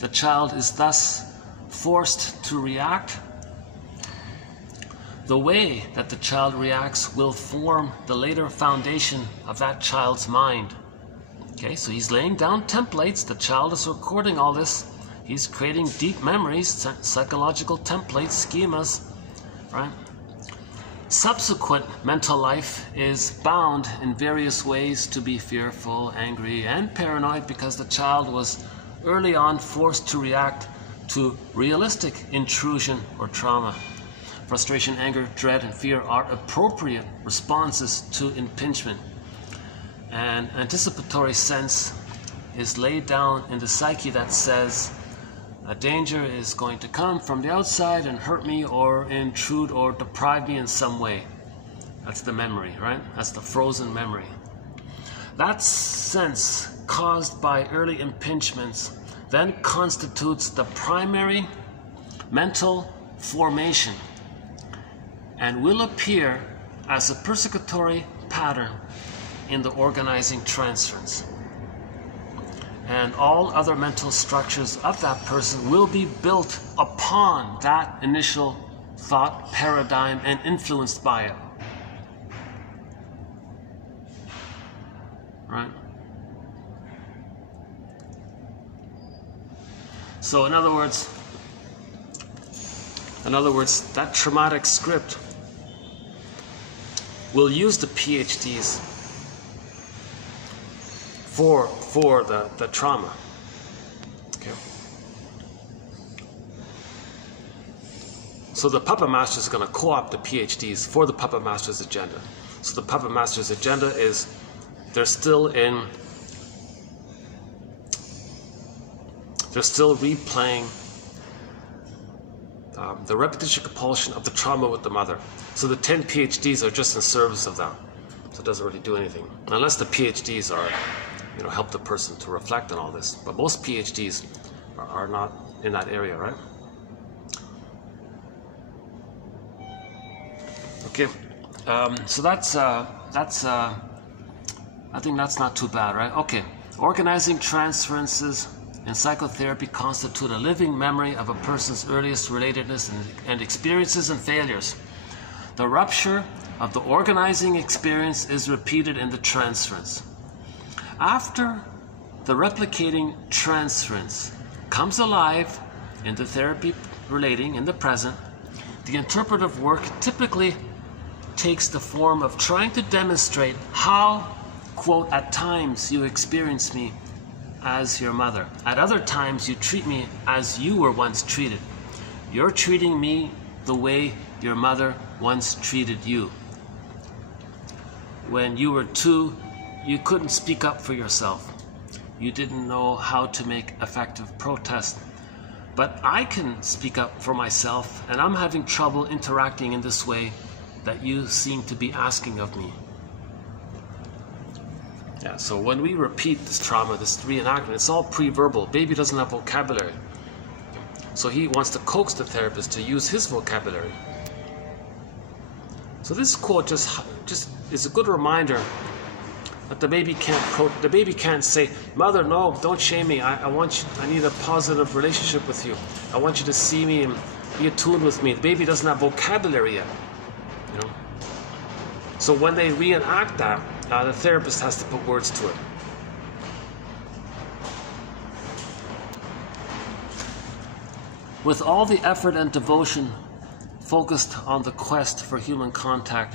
the child is thus forced to react, the way that the child reacts will form the later foundation of that child's mind. Okay, so he's laying down templates. The child is recording all this. He's creating deep memories, psychological templates, schemas, right? Subsequent mental life is bound in various ways to be fearful, angry, and paranoid because the child was early on forced to react to realistic intrusion or trauma. Frustration, anger, dread, and fear are appropriate responses to impingement. An anticipatory sense is laid down in the psyche that says, a danger is going to come from the outside and hurt me or intrude or deprive me in some way. That's the memory, right? That's the frozen memory. That sense caused by early impingements then constitutes the primary mental formation and will appear as a persecutory pattern in the organizing transference. And all other mental structures of that person will be built upon that initial thought paradigm and influenced by it. Right? So in other words, that traumatic script will use the PhDs for the trauma. Okay. So the puppet master is going to co-opt the PhDs for the puppet master's agenda. So the puppet master's agenda is they're still replaying the repetition compulsion of the trauma with the mother. So the 10 PhDs are just in service of that. So it doesn't really do anything. Unless the PhDs are, help the person to reflect on all this. But most PhDs are not in that area, right? Okay. So I think that's not too bad, right? Okay. Organizing transferences in psychotherapy constitute a living memory of a person's earliest relatedness and experiences and failures. The rupture of the organizing experience is repeated in the transference. After the replicating transference comes alive in the therapy relating in the present, the interpretive work typically takes the form of trying to demonstrate how, quote, at times you experience me as your mother. At other times you treat me as you were once treated. You're treating me the way your mother once treated you. when you were 2, you couldn't speak up for yourself. You didn't know how to make effective protest. But I can speak up for myself, and I'm having trouble interacting in this way that you seem to be asking of me. Yeah, so when we repeat this trauma, this reenactment, it's all pre-verbal. Baby doesn't have vocabulary. So he wants to coax the therapist to use his vocabulary. So this quote just is a good reminder that the baby can't say, "Mother, no, don't shame me. I need a positive relationship with you. I want you to see me and be attuned with me." The baby doesn't have vocabulary yet, you know. So when they reenact that, the therapist has to put words to it. With all the effort and devotion focused on the quest for human contact,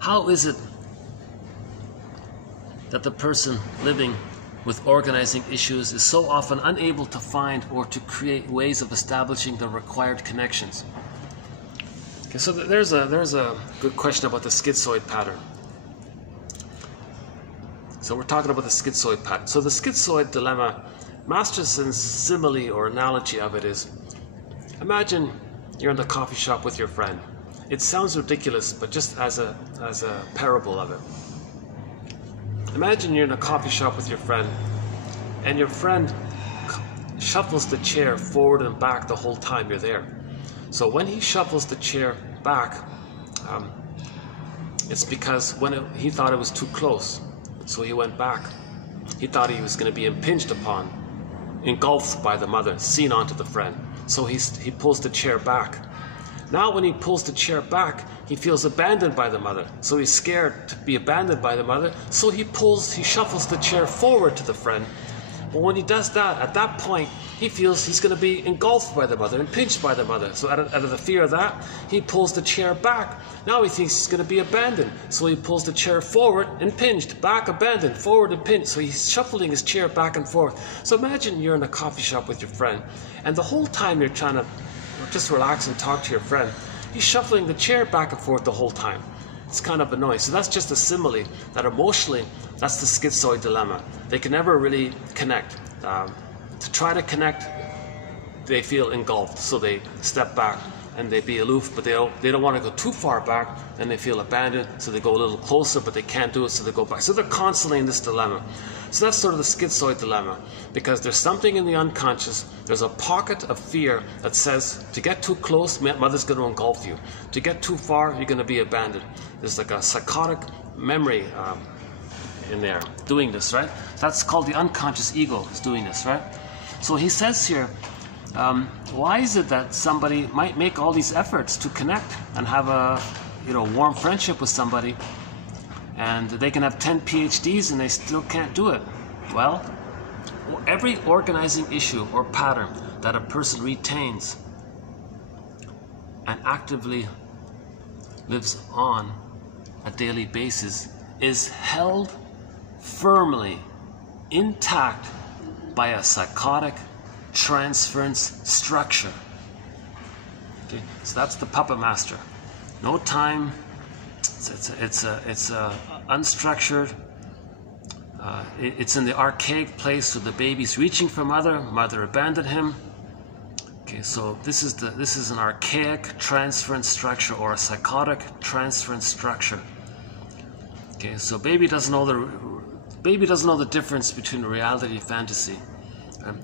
how is it that the person living with organizing issues is so often unable to find or to create ways of establishing the required connections? Okay, so there's a good question about the schizoid pattern. So we're talking about the schizoid pattern. So the schizoid dilemma, Masterson's simile or analogy of it is, imagine you're in the coffee shop with your friend. It sounds ridiculous, but just as a parable of it. Imagine you're in a coffee shop with your friend, and your friend shuffles the chair forward and back the whole time you're there. So when he shuffles the chair back, it's because he thought it was too close, so he went back. He thought he was going to be impinged upon, engulfed by the mother, seen onto the friend. So he pulls the chair back. Now when he pulls the chair back, he feels abandoned by the mother. So he's scared to be abandoned by the mother. So he shuffles the chair forward to the friend. But when he does that, at that point, he feels he's going to be engulfed by the mother, impinged by the mother. So out of the fear of that, he pulls the chair back. Now he thinks he's going to be abandoned. So he pulls the chair forward, impinged, back, abandoned, forward, impinged. So he's shuffling his chair back and forth. So imagine you're in a coffee shop with your friend, and the whole time you're trying to just relax and talk to your friend, he's shuffling the chair back and forth the whole time. It's kind of annoying. So that's just a simile that emotionally, that's the schizoid dilemma. They can never really connect. To try to connect, they feel engulfed, so they step back and they be aloof, but they don't want to go too far back, and they feel abandoned, so they go a little closer, but they can't do it, so they go back. So they're constantly in this dilemma. So that's sort of the schizoid dilemma, because there's something in the unconscious, there's a pocket of fear that says, to get too close, mother's going to engulf you. To get too far, you're going to be abandoned. There's like a psychotic memory in there doing this, right? That's called the unconscious ego is doing this, right? So he says here, why is it that somebody might make all these efforts to connect and have a warm friendship with somebody, and they can have 10 PhDs and they still can't do it? Well, every organizing issue or pattern that a person retains and actively lives on a daily basis is held firmly intact by a psychotic transference structure. Okay, so that's the puppet master. No time. It's unstructured. It's in the archaic place where the baby's reaching for mother abandoned him. Okay, so this is an archaic transference structure, or a psychotic transference structure. Okay, so baby doesn't know the difference between reality and fantasy.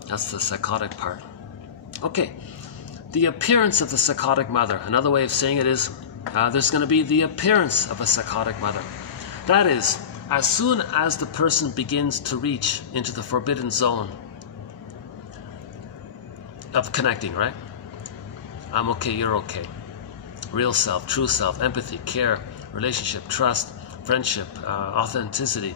That's the psychotic part. Okay, the appearance of the psychotic mother. Another way of saying it is, there's going to be the appearance of a psychotic mother. That is, as soon as the person begins to reach into the forbidden zone of connecting, right? I'm okay, you're okay. Real self, true self, empathy, care, relationship, trust, friendship, authenticity,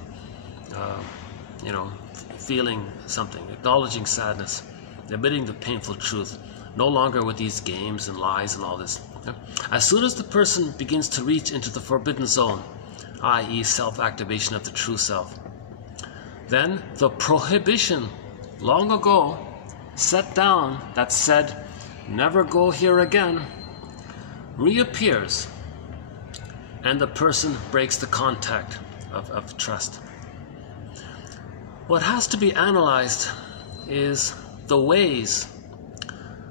feeling something, acknowledging sadness, admitting the painful truth, no longer with these games and lies and all this. Okay? As soon as the person begins to reach into the forbidden zone, i.e. self-activation of the true self, then the prohibition long ago set down that said, never go here again, reappears and the person breaks the contact of trust. What has to be analyzed is the ways,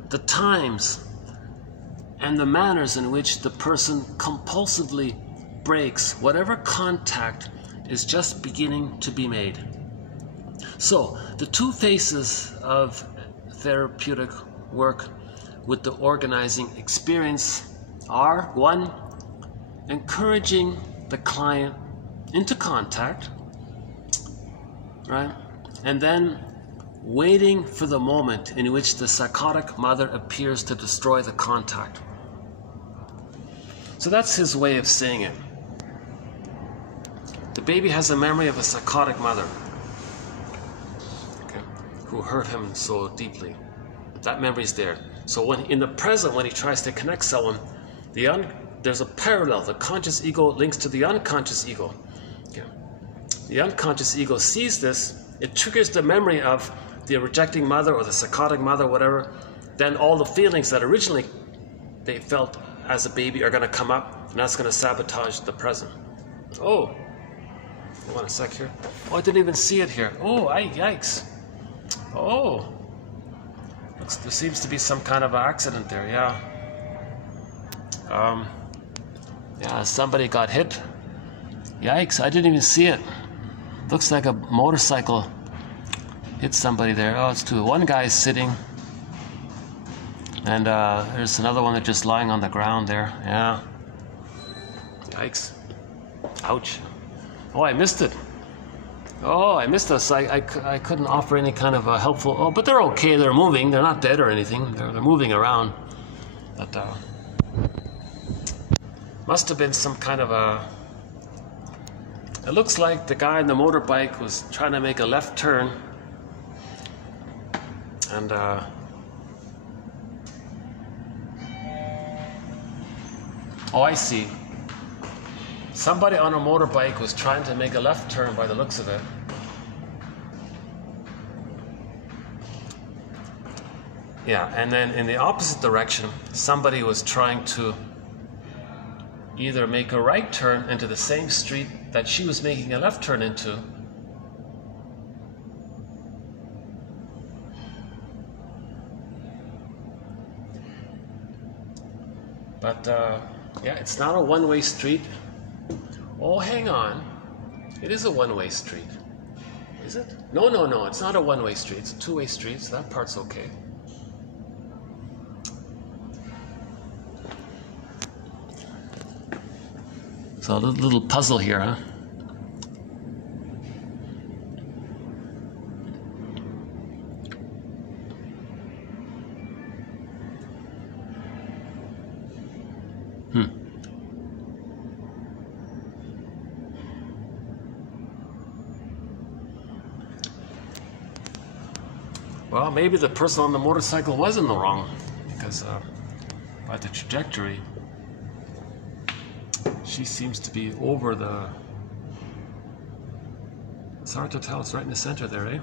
the times, and the manners in which the person compulsively breaks whatever contact is just beginning to be made. So, the two phases of therapeutic work with the organizing experience are: one, encouraging the client into contact, right? And then waiting for the moment in which the psychotic mother appears to destroy the contact. So that's his way of saying it. The baby has a memory of a psychotic mother, okay, who hurt him so deeply. That memory's there. So when in the present, when he tries to connect someone, there's a parallel. The conscious ego links to the unconscious ego. Okay. The unconscious ego sees this. It triggers the memory of the rejecting mother or the psychotic mother, whatever. Then all the feelings that originally they felt as a baby are going to come up, and that's going to sabotage the present. Oh, hold on a sec here. Oh, I didn't even see it here. Oh, yikes. Oh, there seems to be some kind of accident there. Yeah. Yeah, somebody got hit. Yikes, I didn't even see it. Looks like a motorcycle hit somebody there. Oh, it's two. One guy's sitting, and there's another one that's just lying on the ground there. Yeah. Yikes. Ouch. Oh, I missed it. Oh, I missed us. I couldn't offer any kind of a helpful... Oh, but they're okay. They're moving. They're not dead or anything. They're moving around. But must have been some kind of a... It looks like the guy on the motorbike was trying to make a left turn. And oh, I see. Somebody on a motorbike was trying to make a left turn by the looks of it. Yeah, and then in the opposite direction, somebody was trying to either make a right turn into the same street that she was making a left turn into. But yeah, it's not a one-way street. Oh, hang on. It is a one-way street. Is it? No, it's not a one-way street. It's a two-way street, so that part's okay. So a little puzzle here, huh? Well, maybe the person on the motorcycle was in the wrong, because by the trajectory, she seems to be over the... It's hard to tell. It's right in the center there, eh?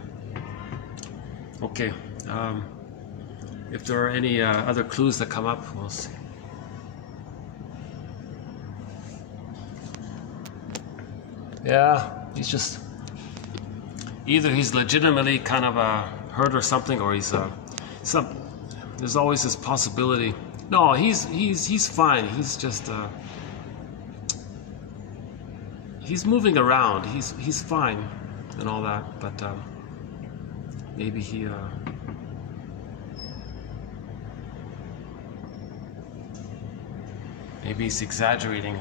Okay. If there are any other clues that come up, we'll see. Yeah, he's just... Either he's legitimately kind of hurt or something, or he's there's always this possibility. No, he's fine. He's just he's moving around. He's fine and all that, but maybe he's exaggerating.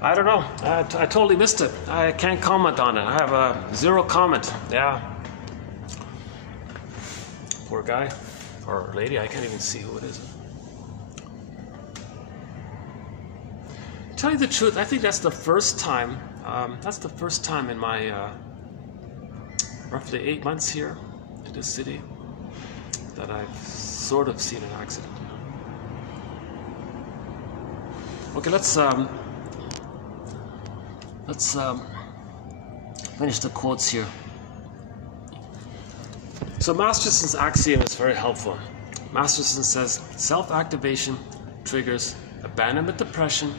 I don't know. I totally missed it. I can't comment on it. I have zero comment. Yeah. Poor guy or lady. I can't even see who it is. Tell you the truth, I think that's the first time. That's the first time in my roughly 8 months here in this city that I've sort of seen an accident. Okay, let's finish the quotes here. So Masterson's axiom is very helpful. Masterson says, self-activation triggers abandonment depression,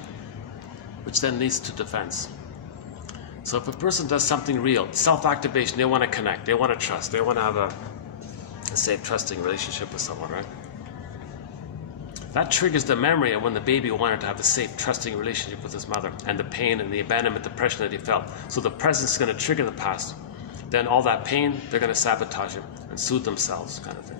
which then leads to defense. So if a person does something real, self-activation, they want to connect, they want to trust, they want to have a safe, trusting relationship with someone, right? That triggers the memory of when the baby wanted to have a safe, trusting relationship with his mother, and the pain and the abandonment, depression that he felt. So the present is going to trigger the past. Then all that pain, they're going to sabotage it and soothe themselves, kind of thing.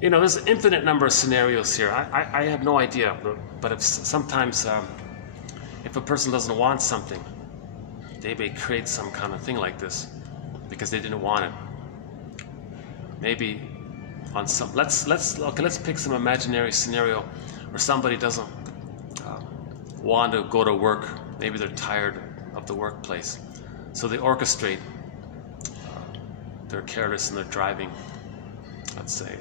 You know, there's an infinite number of scenarios here. I have no idea, but if sometimes if a person doesn't want something, they may create some kind of thing like this because they didn't want it. Maybe on some, let's pick some imaginary scenario where somebody doesn't want to go to work. Maybe they're tired of the workplace, so they orchestrate. They're careless in their driving, let's say.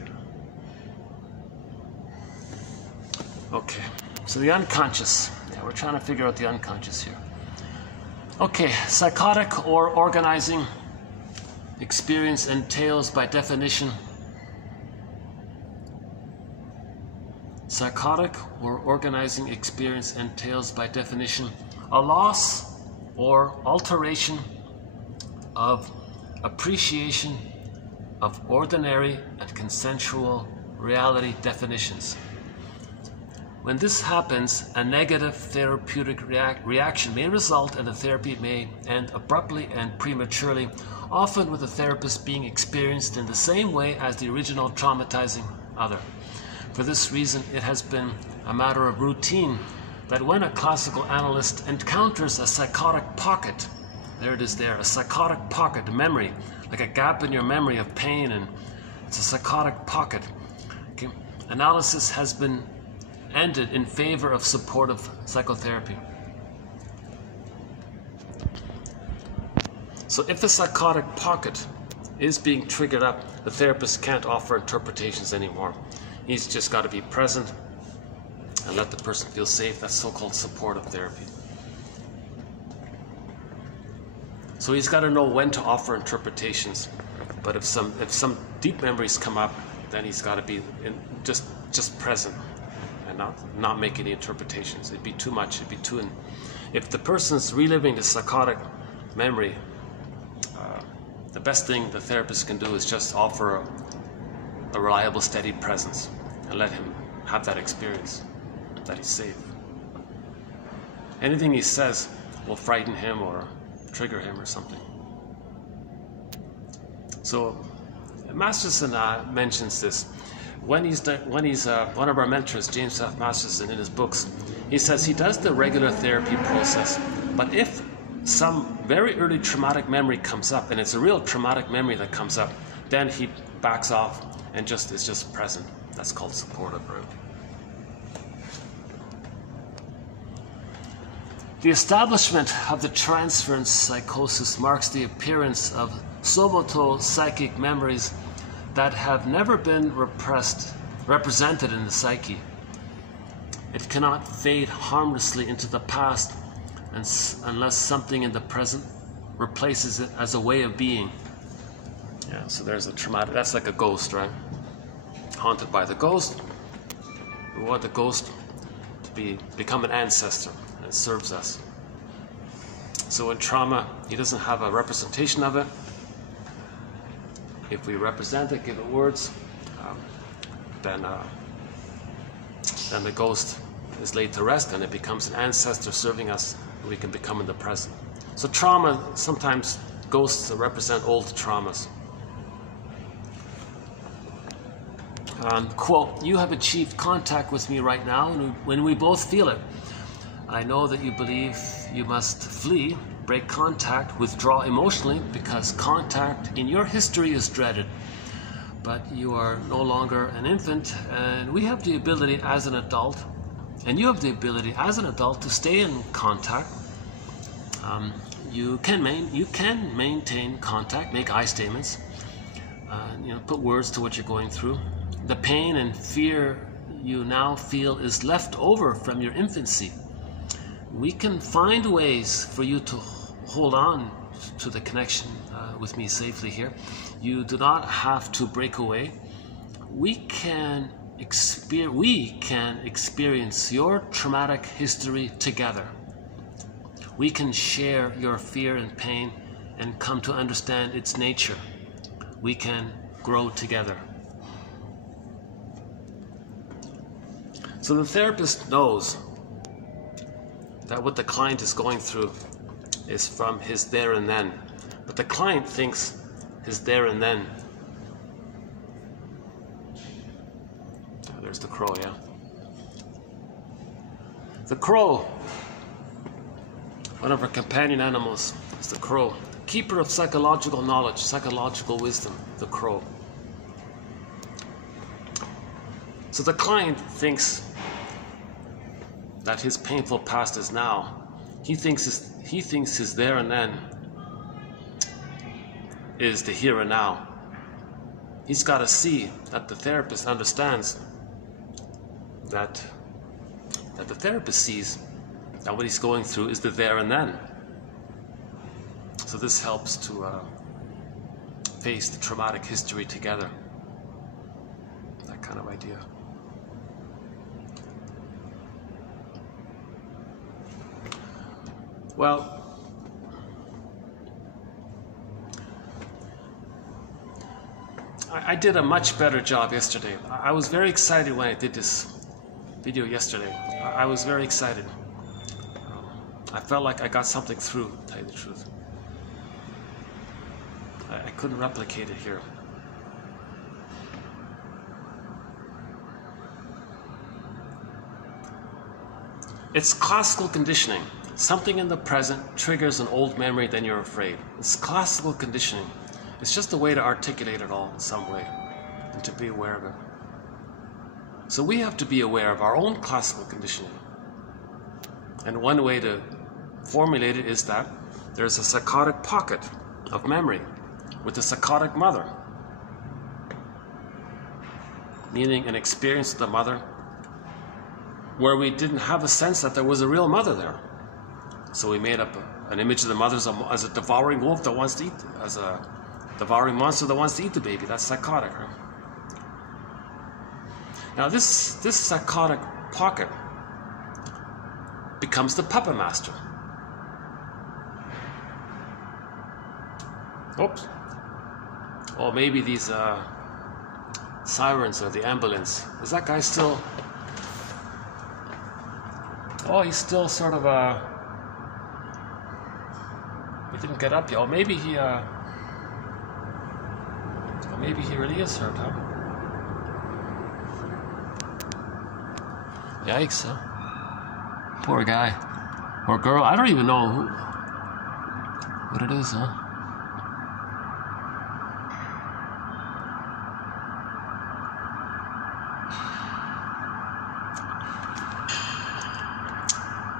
Okay, so the unconscious. Yeah, we're trying to figure out the unconscious here. Okay, psychotic or organizing experience entails by definition. Psychotic or organizing experience entails by definition a loss or alteration of appreciation of ordinary and consensual reality definitions. When this happens, a negative therapeutic reaction may result, and the therapy may end abruptly and prematurely, often with the therapist being experienced in the same way as the original traumatizing other. For this reason, it has been a matter of routine that when a classical analyst encounters a psychotic pocket, there it is there, a psychotic pocket, memory, like a gap in your memory of pain, and it's a psychotic pocket. Okay? Analysis has been ended in favor of supportive psychotherapy. So if the psychotic pocket is being triggered up, the therapist can't offer interpretations anymore. He's just got to be present and let the person feel safe. That's so-called supportive therapy. So he's got to know when to offer interpretations. But if some deep memories come up, then he's got to be just present and not make any interpretations. It'd be too much. It'd be too. If the person's reliving the psychotic memory, the best thing the therapist can do is just offer a reliable, steady presence and let him have that experience that he's safe. Anything he says will frighten him or trigger him or something. So Masterson mentions this. When he's one of our mentors, James F. Masterson, in his books, he says he does the regular therapy process, but if some very early traumatic memory comes up, and it's a real traumatic memory that comes up, then he backs off and is just present. That's called supportive, right? The establishment of the transference psychosis marks the appearance of somatopsychic memories that have never been represented in the psyche. It cannot fade harmlessly into the past unless something in the present replaces it as a way of being. Yeah, so there's a traumatic, that's like a ghost, right? Haunted by the ghost. We want the ghost to become an ancestor, and it serves us. So in trauma, he doesn't have a representation of it. If we represent it, give it words, then the ghost is laid to rest, and it becomes an ancestor serving us, and we can become in the present. So trauma, sometimes ghosts represent old traumas. Quote, "You have achieved contact with me right now, and when we both feel it, I know that you believe you must flee, break contact, withdraw emotionally, because contact in your history is dreaded. But you are no longer an infant, and we have the ability as an adult, and you have the ability as an adult to stay in contact. You can maintain contact, make I statements, put words to what you're going through. The pain and fear you now feel is left over from your infancy. We can find ways for you to hold on to the connection with me safely here. You do not have to break away. We can experience your traumatic history together. We can share your fear and pain and come to understand its nature. We can grow together. So the therapist knows that what the client is going through is from his there and then. But the client thinks his there and then. Oh, there's the crow, yeah. The crow, one of our companion animals, is the crow. Keeper of psychological knowledge, psychological wisdom, the crow. So the client thinks that his painful past is now. He thinks his there and then is the here and now. He's got to see that the therapist understands that the therapist sees that what he's going through is the there and then. So this helps to face the traumatic history together. That kind of idea. Well, I did a much better job yesterday. I was very excited when I did this video yesterday. I was very excited. I felt like I got something through, to tell you the truth. I couldn't replicate it here. It's classical conditioning. Something in the present triggers an old memory, then you're afraid. It's classical conditioning. It's just a way to articulate it all in some way and to be aware of it. So we have to be aware of our own classical conditioning. And one way to formulate it is that there's a psychotic pocket of memory with a psychotic mother, meaning an experience with the mother where we didn't have a sense that there was a real mother there. So we made up an image of the mother as a devouring wolf that wants to eat, as a devouring monster that wants to eat the baby. That's psychotic, right? Now this psychotic pocket becomes the puppet master. Oops. Or maybe these sirens or the ambulance. Is that guy still... Oh, he's still sort of he didn't get up yet. Or maybe he really is hurt, huh? Yikes, huh? Poor guy. Or girl. I don't even know what it is, huh?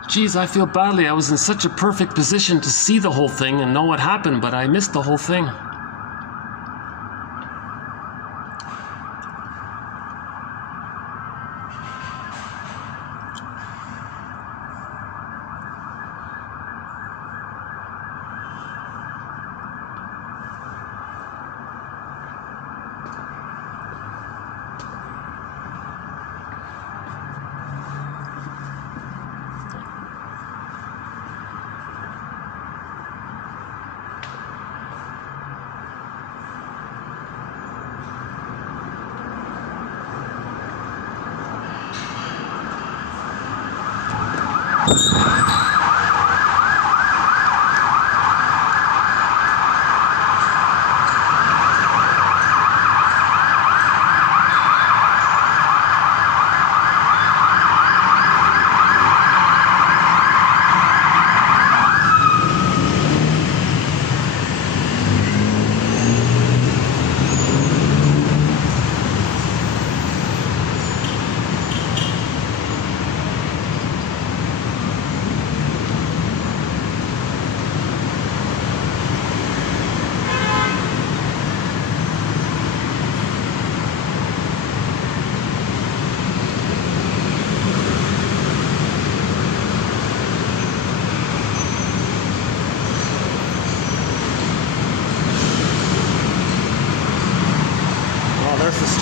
Geez, I feel badly. I was in such a perfect position to see the whole thing and know what happened, but I missed the whole thing.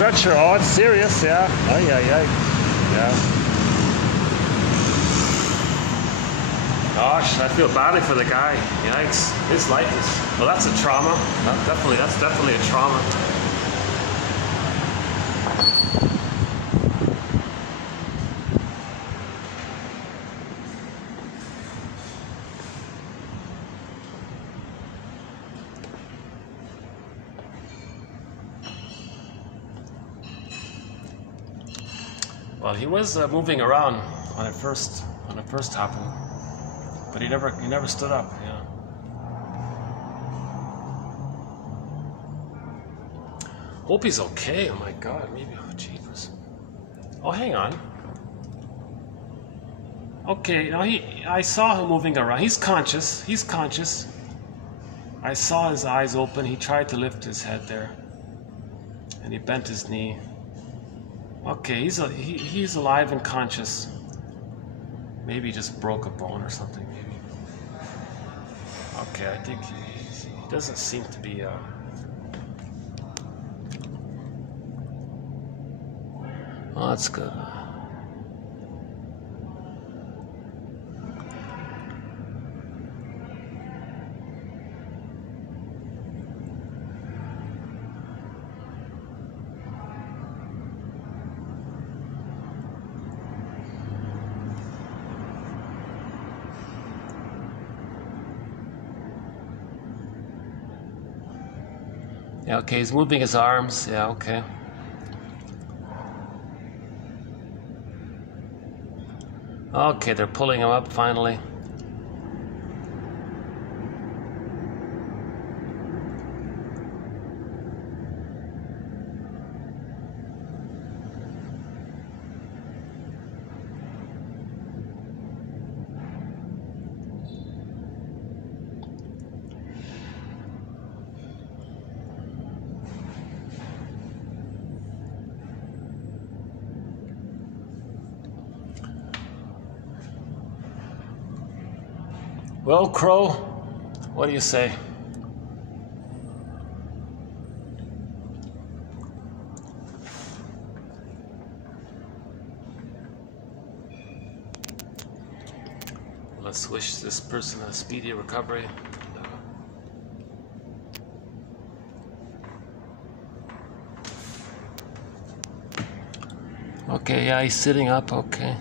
stretcher. Oh, it's serious, yeah. Ay, ay, ay. Yeah. Gosh, I feel badly for the guy. Yikes. His life is... Well, that's a trauma. That's definitely a trauma. Well, he was moving around when it first happened, but he never stood up. Yeah. Hope he's okay. Oh my God, maybe. Oh jeepers. Oh, hang on. Okay, now I saw him moving around. He's conscious. He's conscious. I saw his eyes open. He tried to lift his head there, and he bent his knee. Okay, he's alive and conscious. Maybe he just broke a bone or something, maybe. Okay, I think he doesn't seem to be... Oh, that's good. Yeah, okay, he's moving his arms. Yeah, okay. Okay, they're pulling him up finally. Well, Crow, what do you say? Let's wish this person a speedy recovery. Okay, yeah, he's sitting up, okay.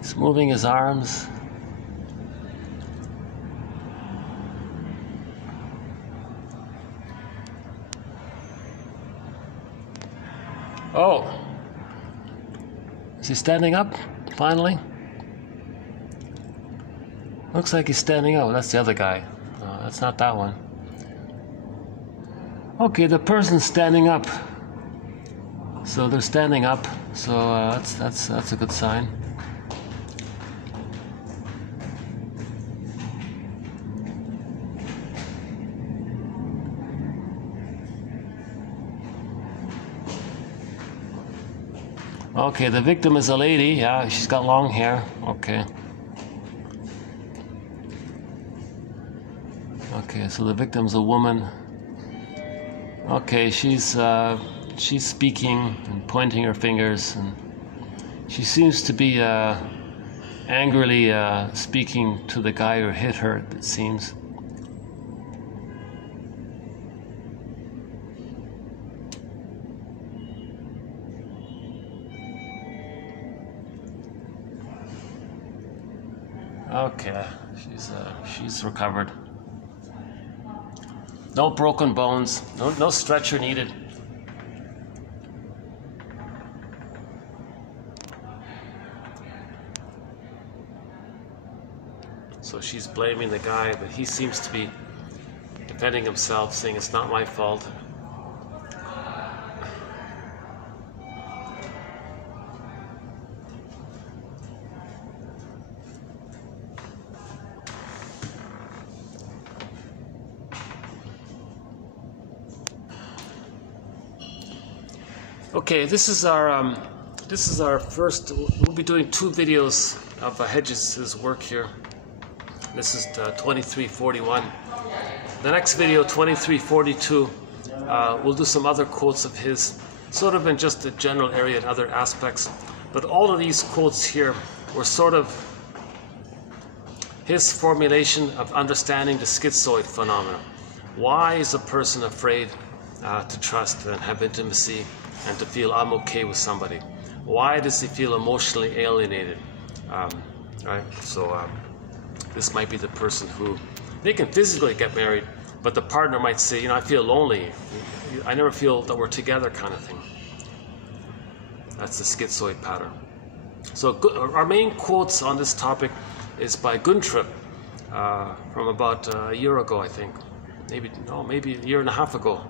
He's moving his arms. Oh, is he standing up finally? Looks like he's standing up. That's the other guy. No, that's not that one. Okay, the person's standing up. So they're standing up. So that's a good sign. Okay, the victim is a lady. Yeah, she's got long hair. Okay. Okay, so the victim's a woman. Okay, she's speaking and pointing her fingers, and she seems to be angrily speaking to the guy who hit her, it seems. Okay, she's recovered. No broken bones. No stretcher needed. So she's blaming the guy, but he seems to be defending himself, saying it's not my fault. Okay, this is our first. We'll be doing 2 videos of Hedges' work here. This is 2341. The next video, 2342, we'll do some other quotes of his, sort of in just the general area and other aspects. But all of these quotes here were sort of his formulation of understanding the schizoid phenomena. Why is a person afraid to trust and have intimacy and to feel I'm okay with somebody? Why does he feel emotionally alienated? Right? So this might be the person who, they can physically get married, but the partner might say, you know, I feel lonely. I never feel that we're together, kind of thing. That's the schizoid pattern. So our main quotes on this topic is by Guntrip from about a year ago, I think. Maybe a year and a half ago.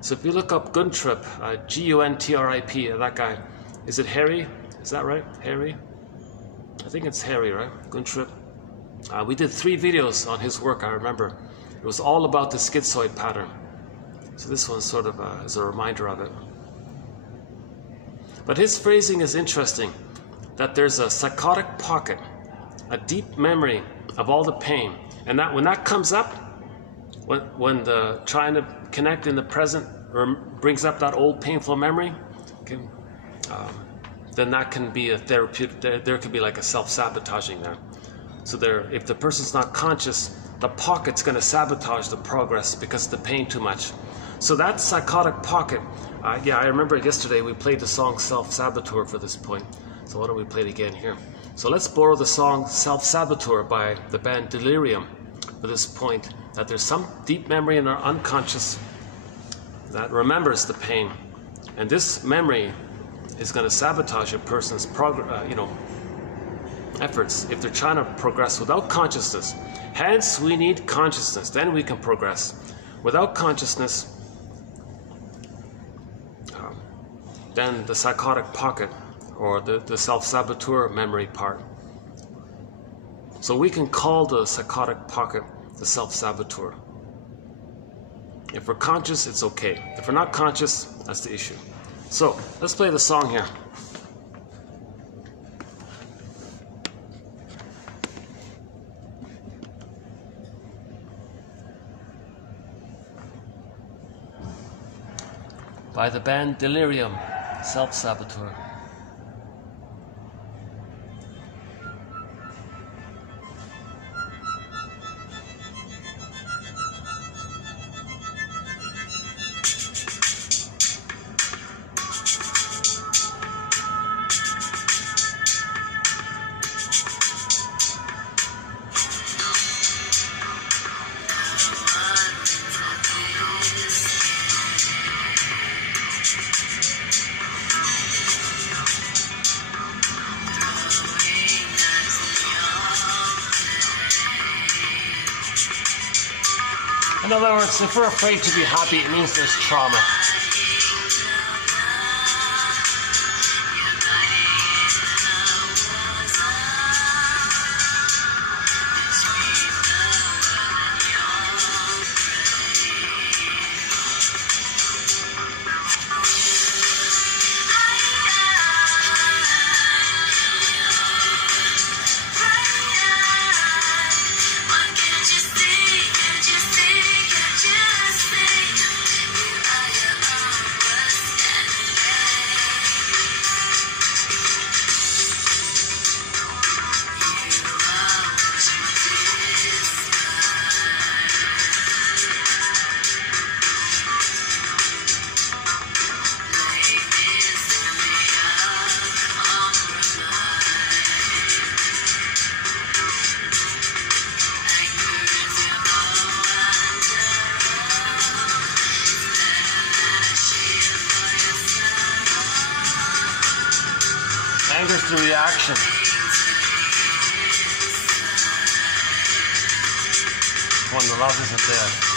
So if you look up Guntrip, G-U-N-T-R-I-P, that guy, is it Harry? Is that right? Harry? I think it's Harry, right? Guntrip. We did 3 videos on his work, I remember. It was all about the schizoid pattern. So this one sort of is a reminder of it. But his phrasing is interesting, that there's a psychotic pocket, a deep memory of all the pain. And that when that comes up, when the trying to connect in the present brings up that old painful memory, okay, then that can be a therapeutic, there could be like a self-sabotaging there. So if the person's not conscious, the pocket's going to sabotage the progress because of the pain too much. So that psychotic pocket, yeah, I remember yesterday we played the song Self-Saboteur for this point. So why don't we play it again here? So let's borrow the song Self-Saboteur by the band Delirium for this point, that there's some deep memory in our unconscious that remembers the pain. And this memory is going to sabotage a person's efforts if they're trying to progress without consciousness. Hence, we need consciousness. Then we can progress. Without consciousness, then the psychotic pocket or the self-saboteur memory part. So we can call the psychotic pocket the self-saboteur. If we're conscious, it's okay. If we're not conscious, that's the issue. So let's play the song here. By the band Delirium, Self-Saboteur. In other words, if we're afraid to be happy, it means there's trauma. Anger's the reaction. When the love isn't there.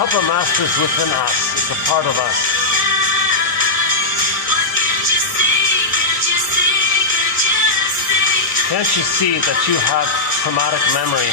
puppet masters within us. It's a part of us. Can't you see that you have traumatic memory?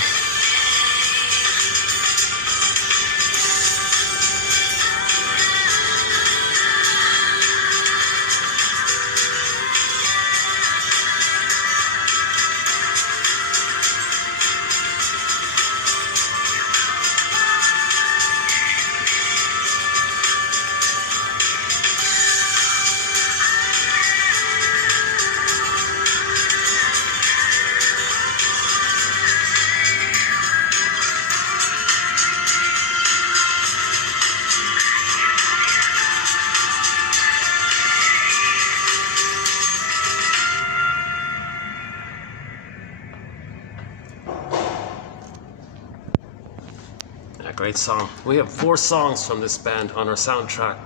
Great song. We have 4 songs from this band on our soundtrack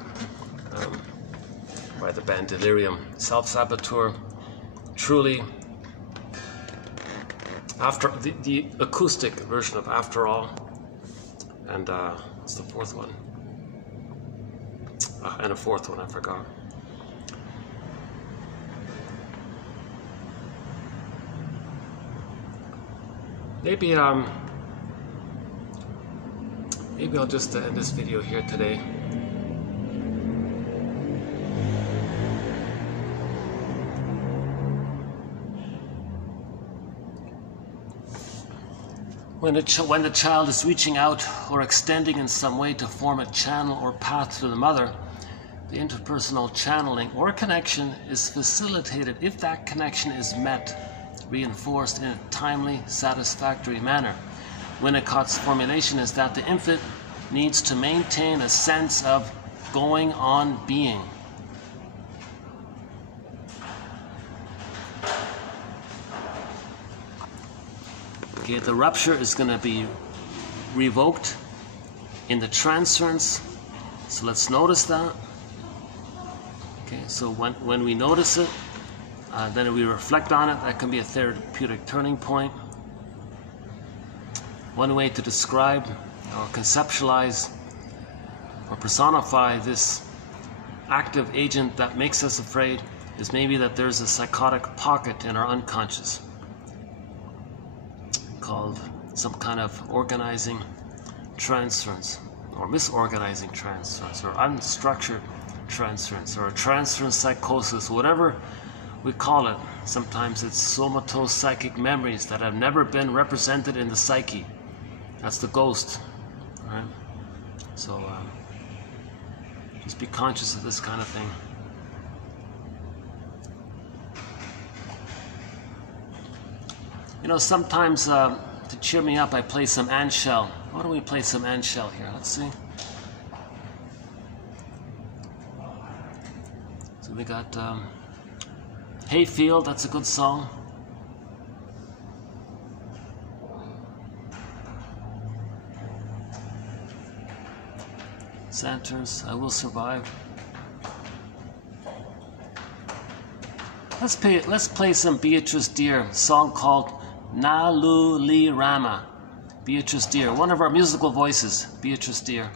by the band Delirium. Self-Saboteur, Truly, After the acoustic version of After All, and what's the 4th one? And a 4th one I forgot. Maybe I'll just end this video here today. When the child is reaching out or extending in some way to form a channel or path to the mother, the interpersonal channeling or connection is facilitated if that connection is met, reinforced in a timely, satisfactory manner. Winnicott's formulation is that the infant needs to maintain a sense of going on being. Okay, the rupture is going to be revoked in the transference. So let's notice that. Okay, so when we notice it, then we reflect on it. That can be a therapeutic turning point. One way to describe or conceptualize or personify this active agent that makes us afraid is maybe that there's a psychotic pocket in our unconscious called some kind of organizing transference or misorganizing transference or unstructured transference or a transference psychosis, whatever we call it. Sometimes it's somatose psychic memories that have never been represented in the psyche. That's the ghost, right? So just be conscious of this kind of thing. You know, sometimes to cheer me up, I play some Anshel. Why don't we play some Anshel here? Let's see. So we got Hayfield, that's a good song. Santers, I Will Survive. Let's play some Beatrice Deer, a song called Nalu Li Rama. Beatrice Deer, one of our musical voices, Beatrice Deer.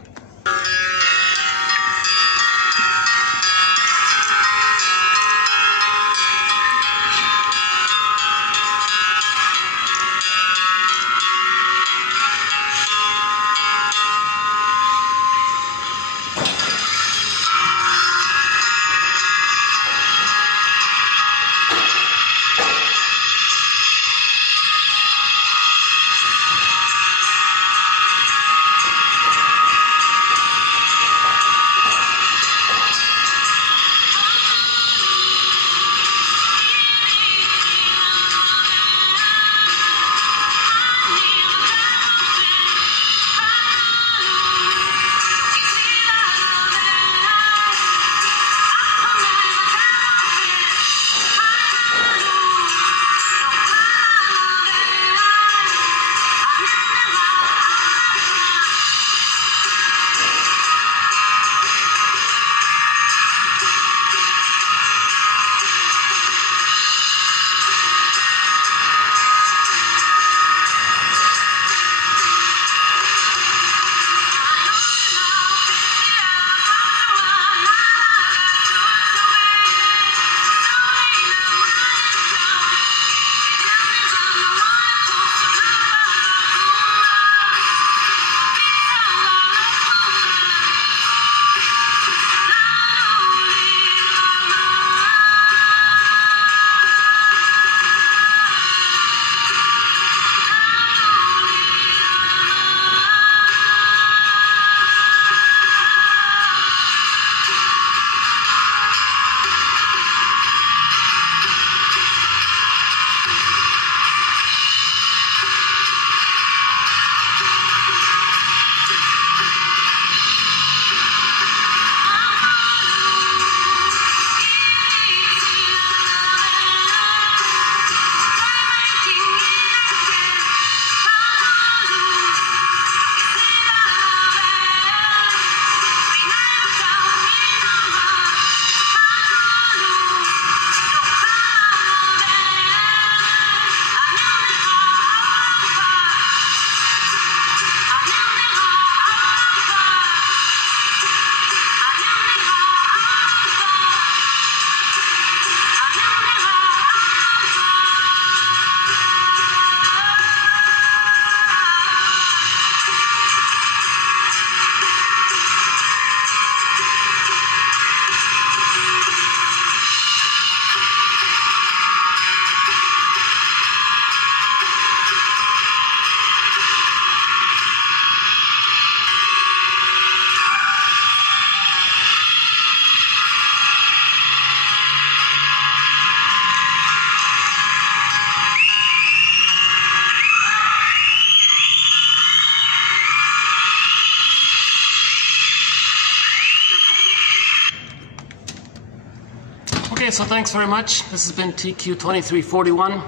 Okay, so thanks very much. This has been TQ2341.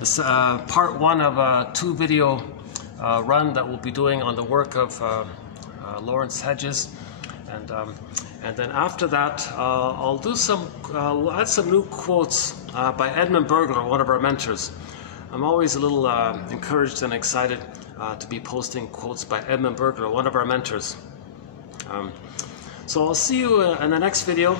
This is part one of a 2-video run that we'll be doing on the work of Lawrence Hedges, and then after that I'll do we'll add some new quotes by Edmund Burglar, one of our mentors. I'm always a little encouraged and excited to be posting quotes by Edmund Burglar, one of our mentors. So I'll see you in the next video.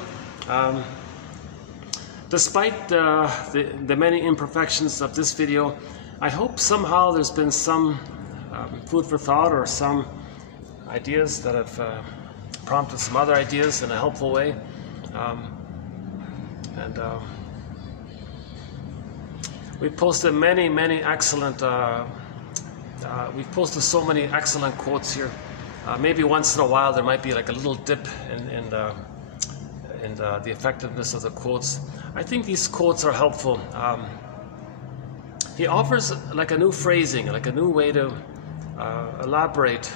Despite the many imperfections of this video, I hope somehow there's been some food for thought, or some ideas that have prompted some other ideas in a helpful way. We've posted many excellent, we've posted so many excellent quotes here. Maybe once in a while there might be like a little dip in the effectiveness of the quotes. I think these quotes are helpful. He offers like a new phrasing, like a new way to elaborate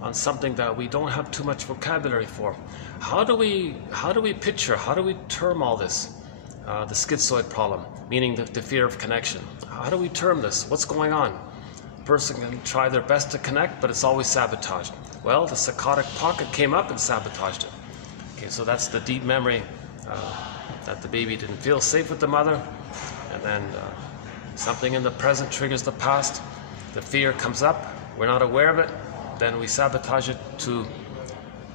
on something that we don't have too much vocabulary for. How do we picture, how do we term all this? The schizoid problem, meaning the fear of connection. How do we term this? What's going on? A person can try their best to connect, but it's always sabotaged. Well, the psychotic pocket came up and sabotaged it. Okay, so that's the deep memory that the baby didn't feel safe with the mother, and then something in the present triggers the past. The fear comes up, we're not aware of it, then we sabotage it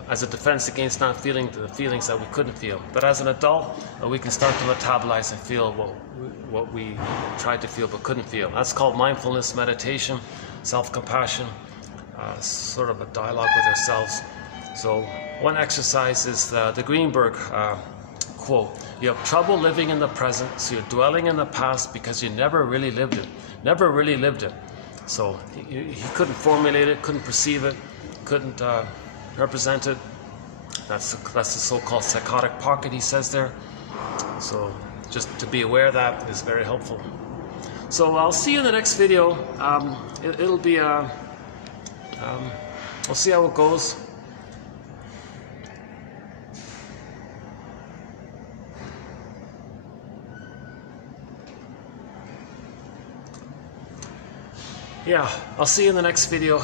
as a defense against not feeling the feelings that we couldn't feel. But as an adult, we can start to metabolize and feel what we tried to feel but couldn't feel. That's called mindfulness, meditation, self-compassion, sort of a dialogue with ourselves. So one exercise is the Greenberg quote. You have trouble living in the present, so you're dwelling in the past because you never really lived it. Never really lived it. So he couldn't formulate it, couldn't perceive it, couldn't represent it. That's the so-called psychotic pocket, he says there. So just to be aware of that is very helpful. So I'll see you in the next video. It'll be we'll see how it goes. Yeah, I'll see you in the next video.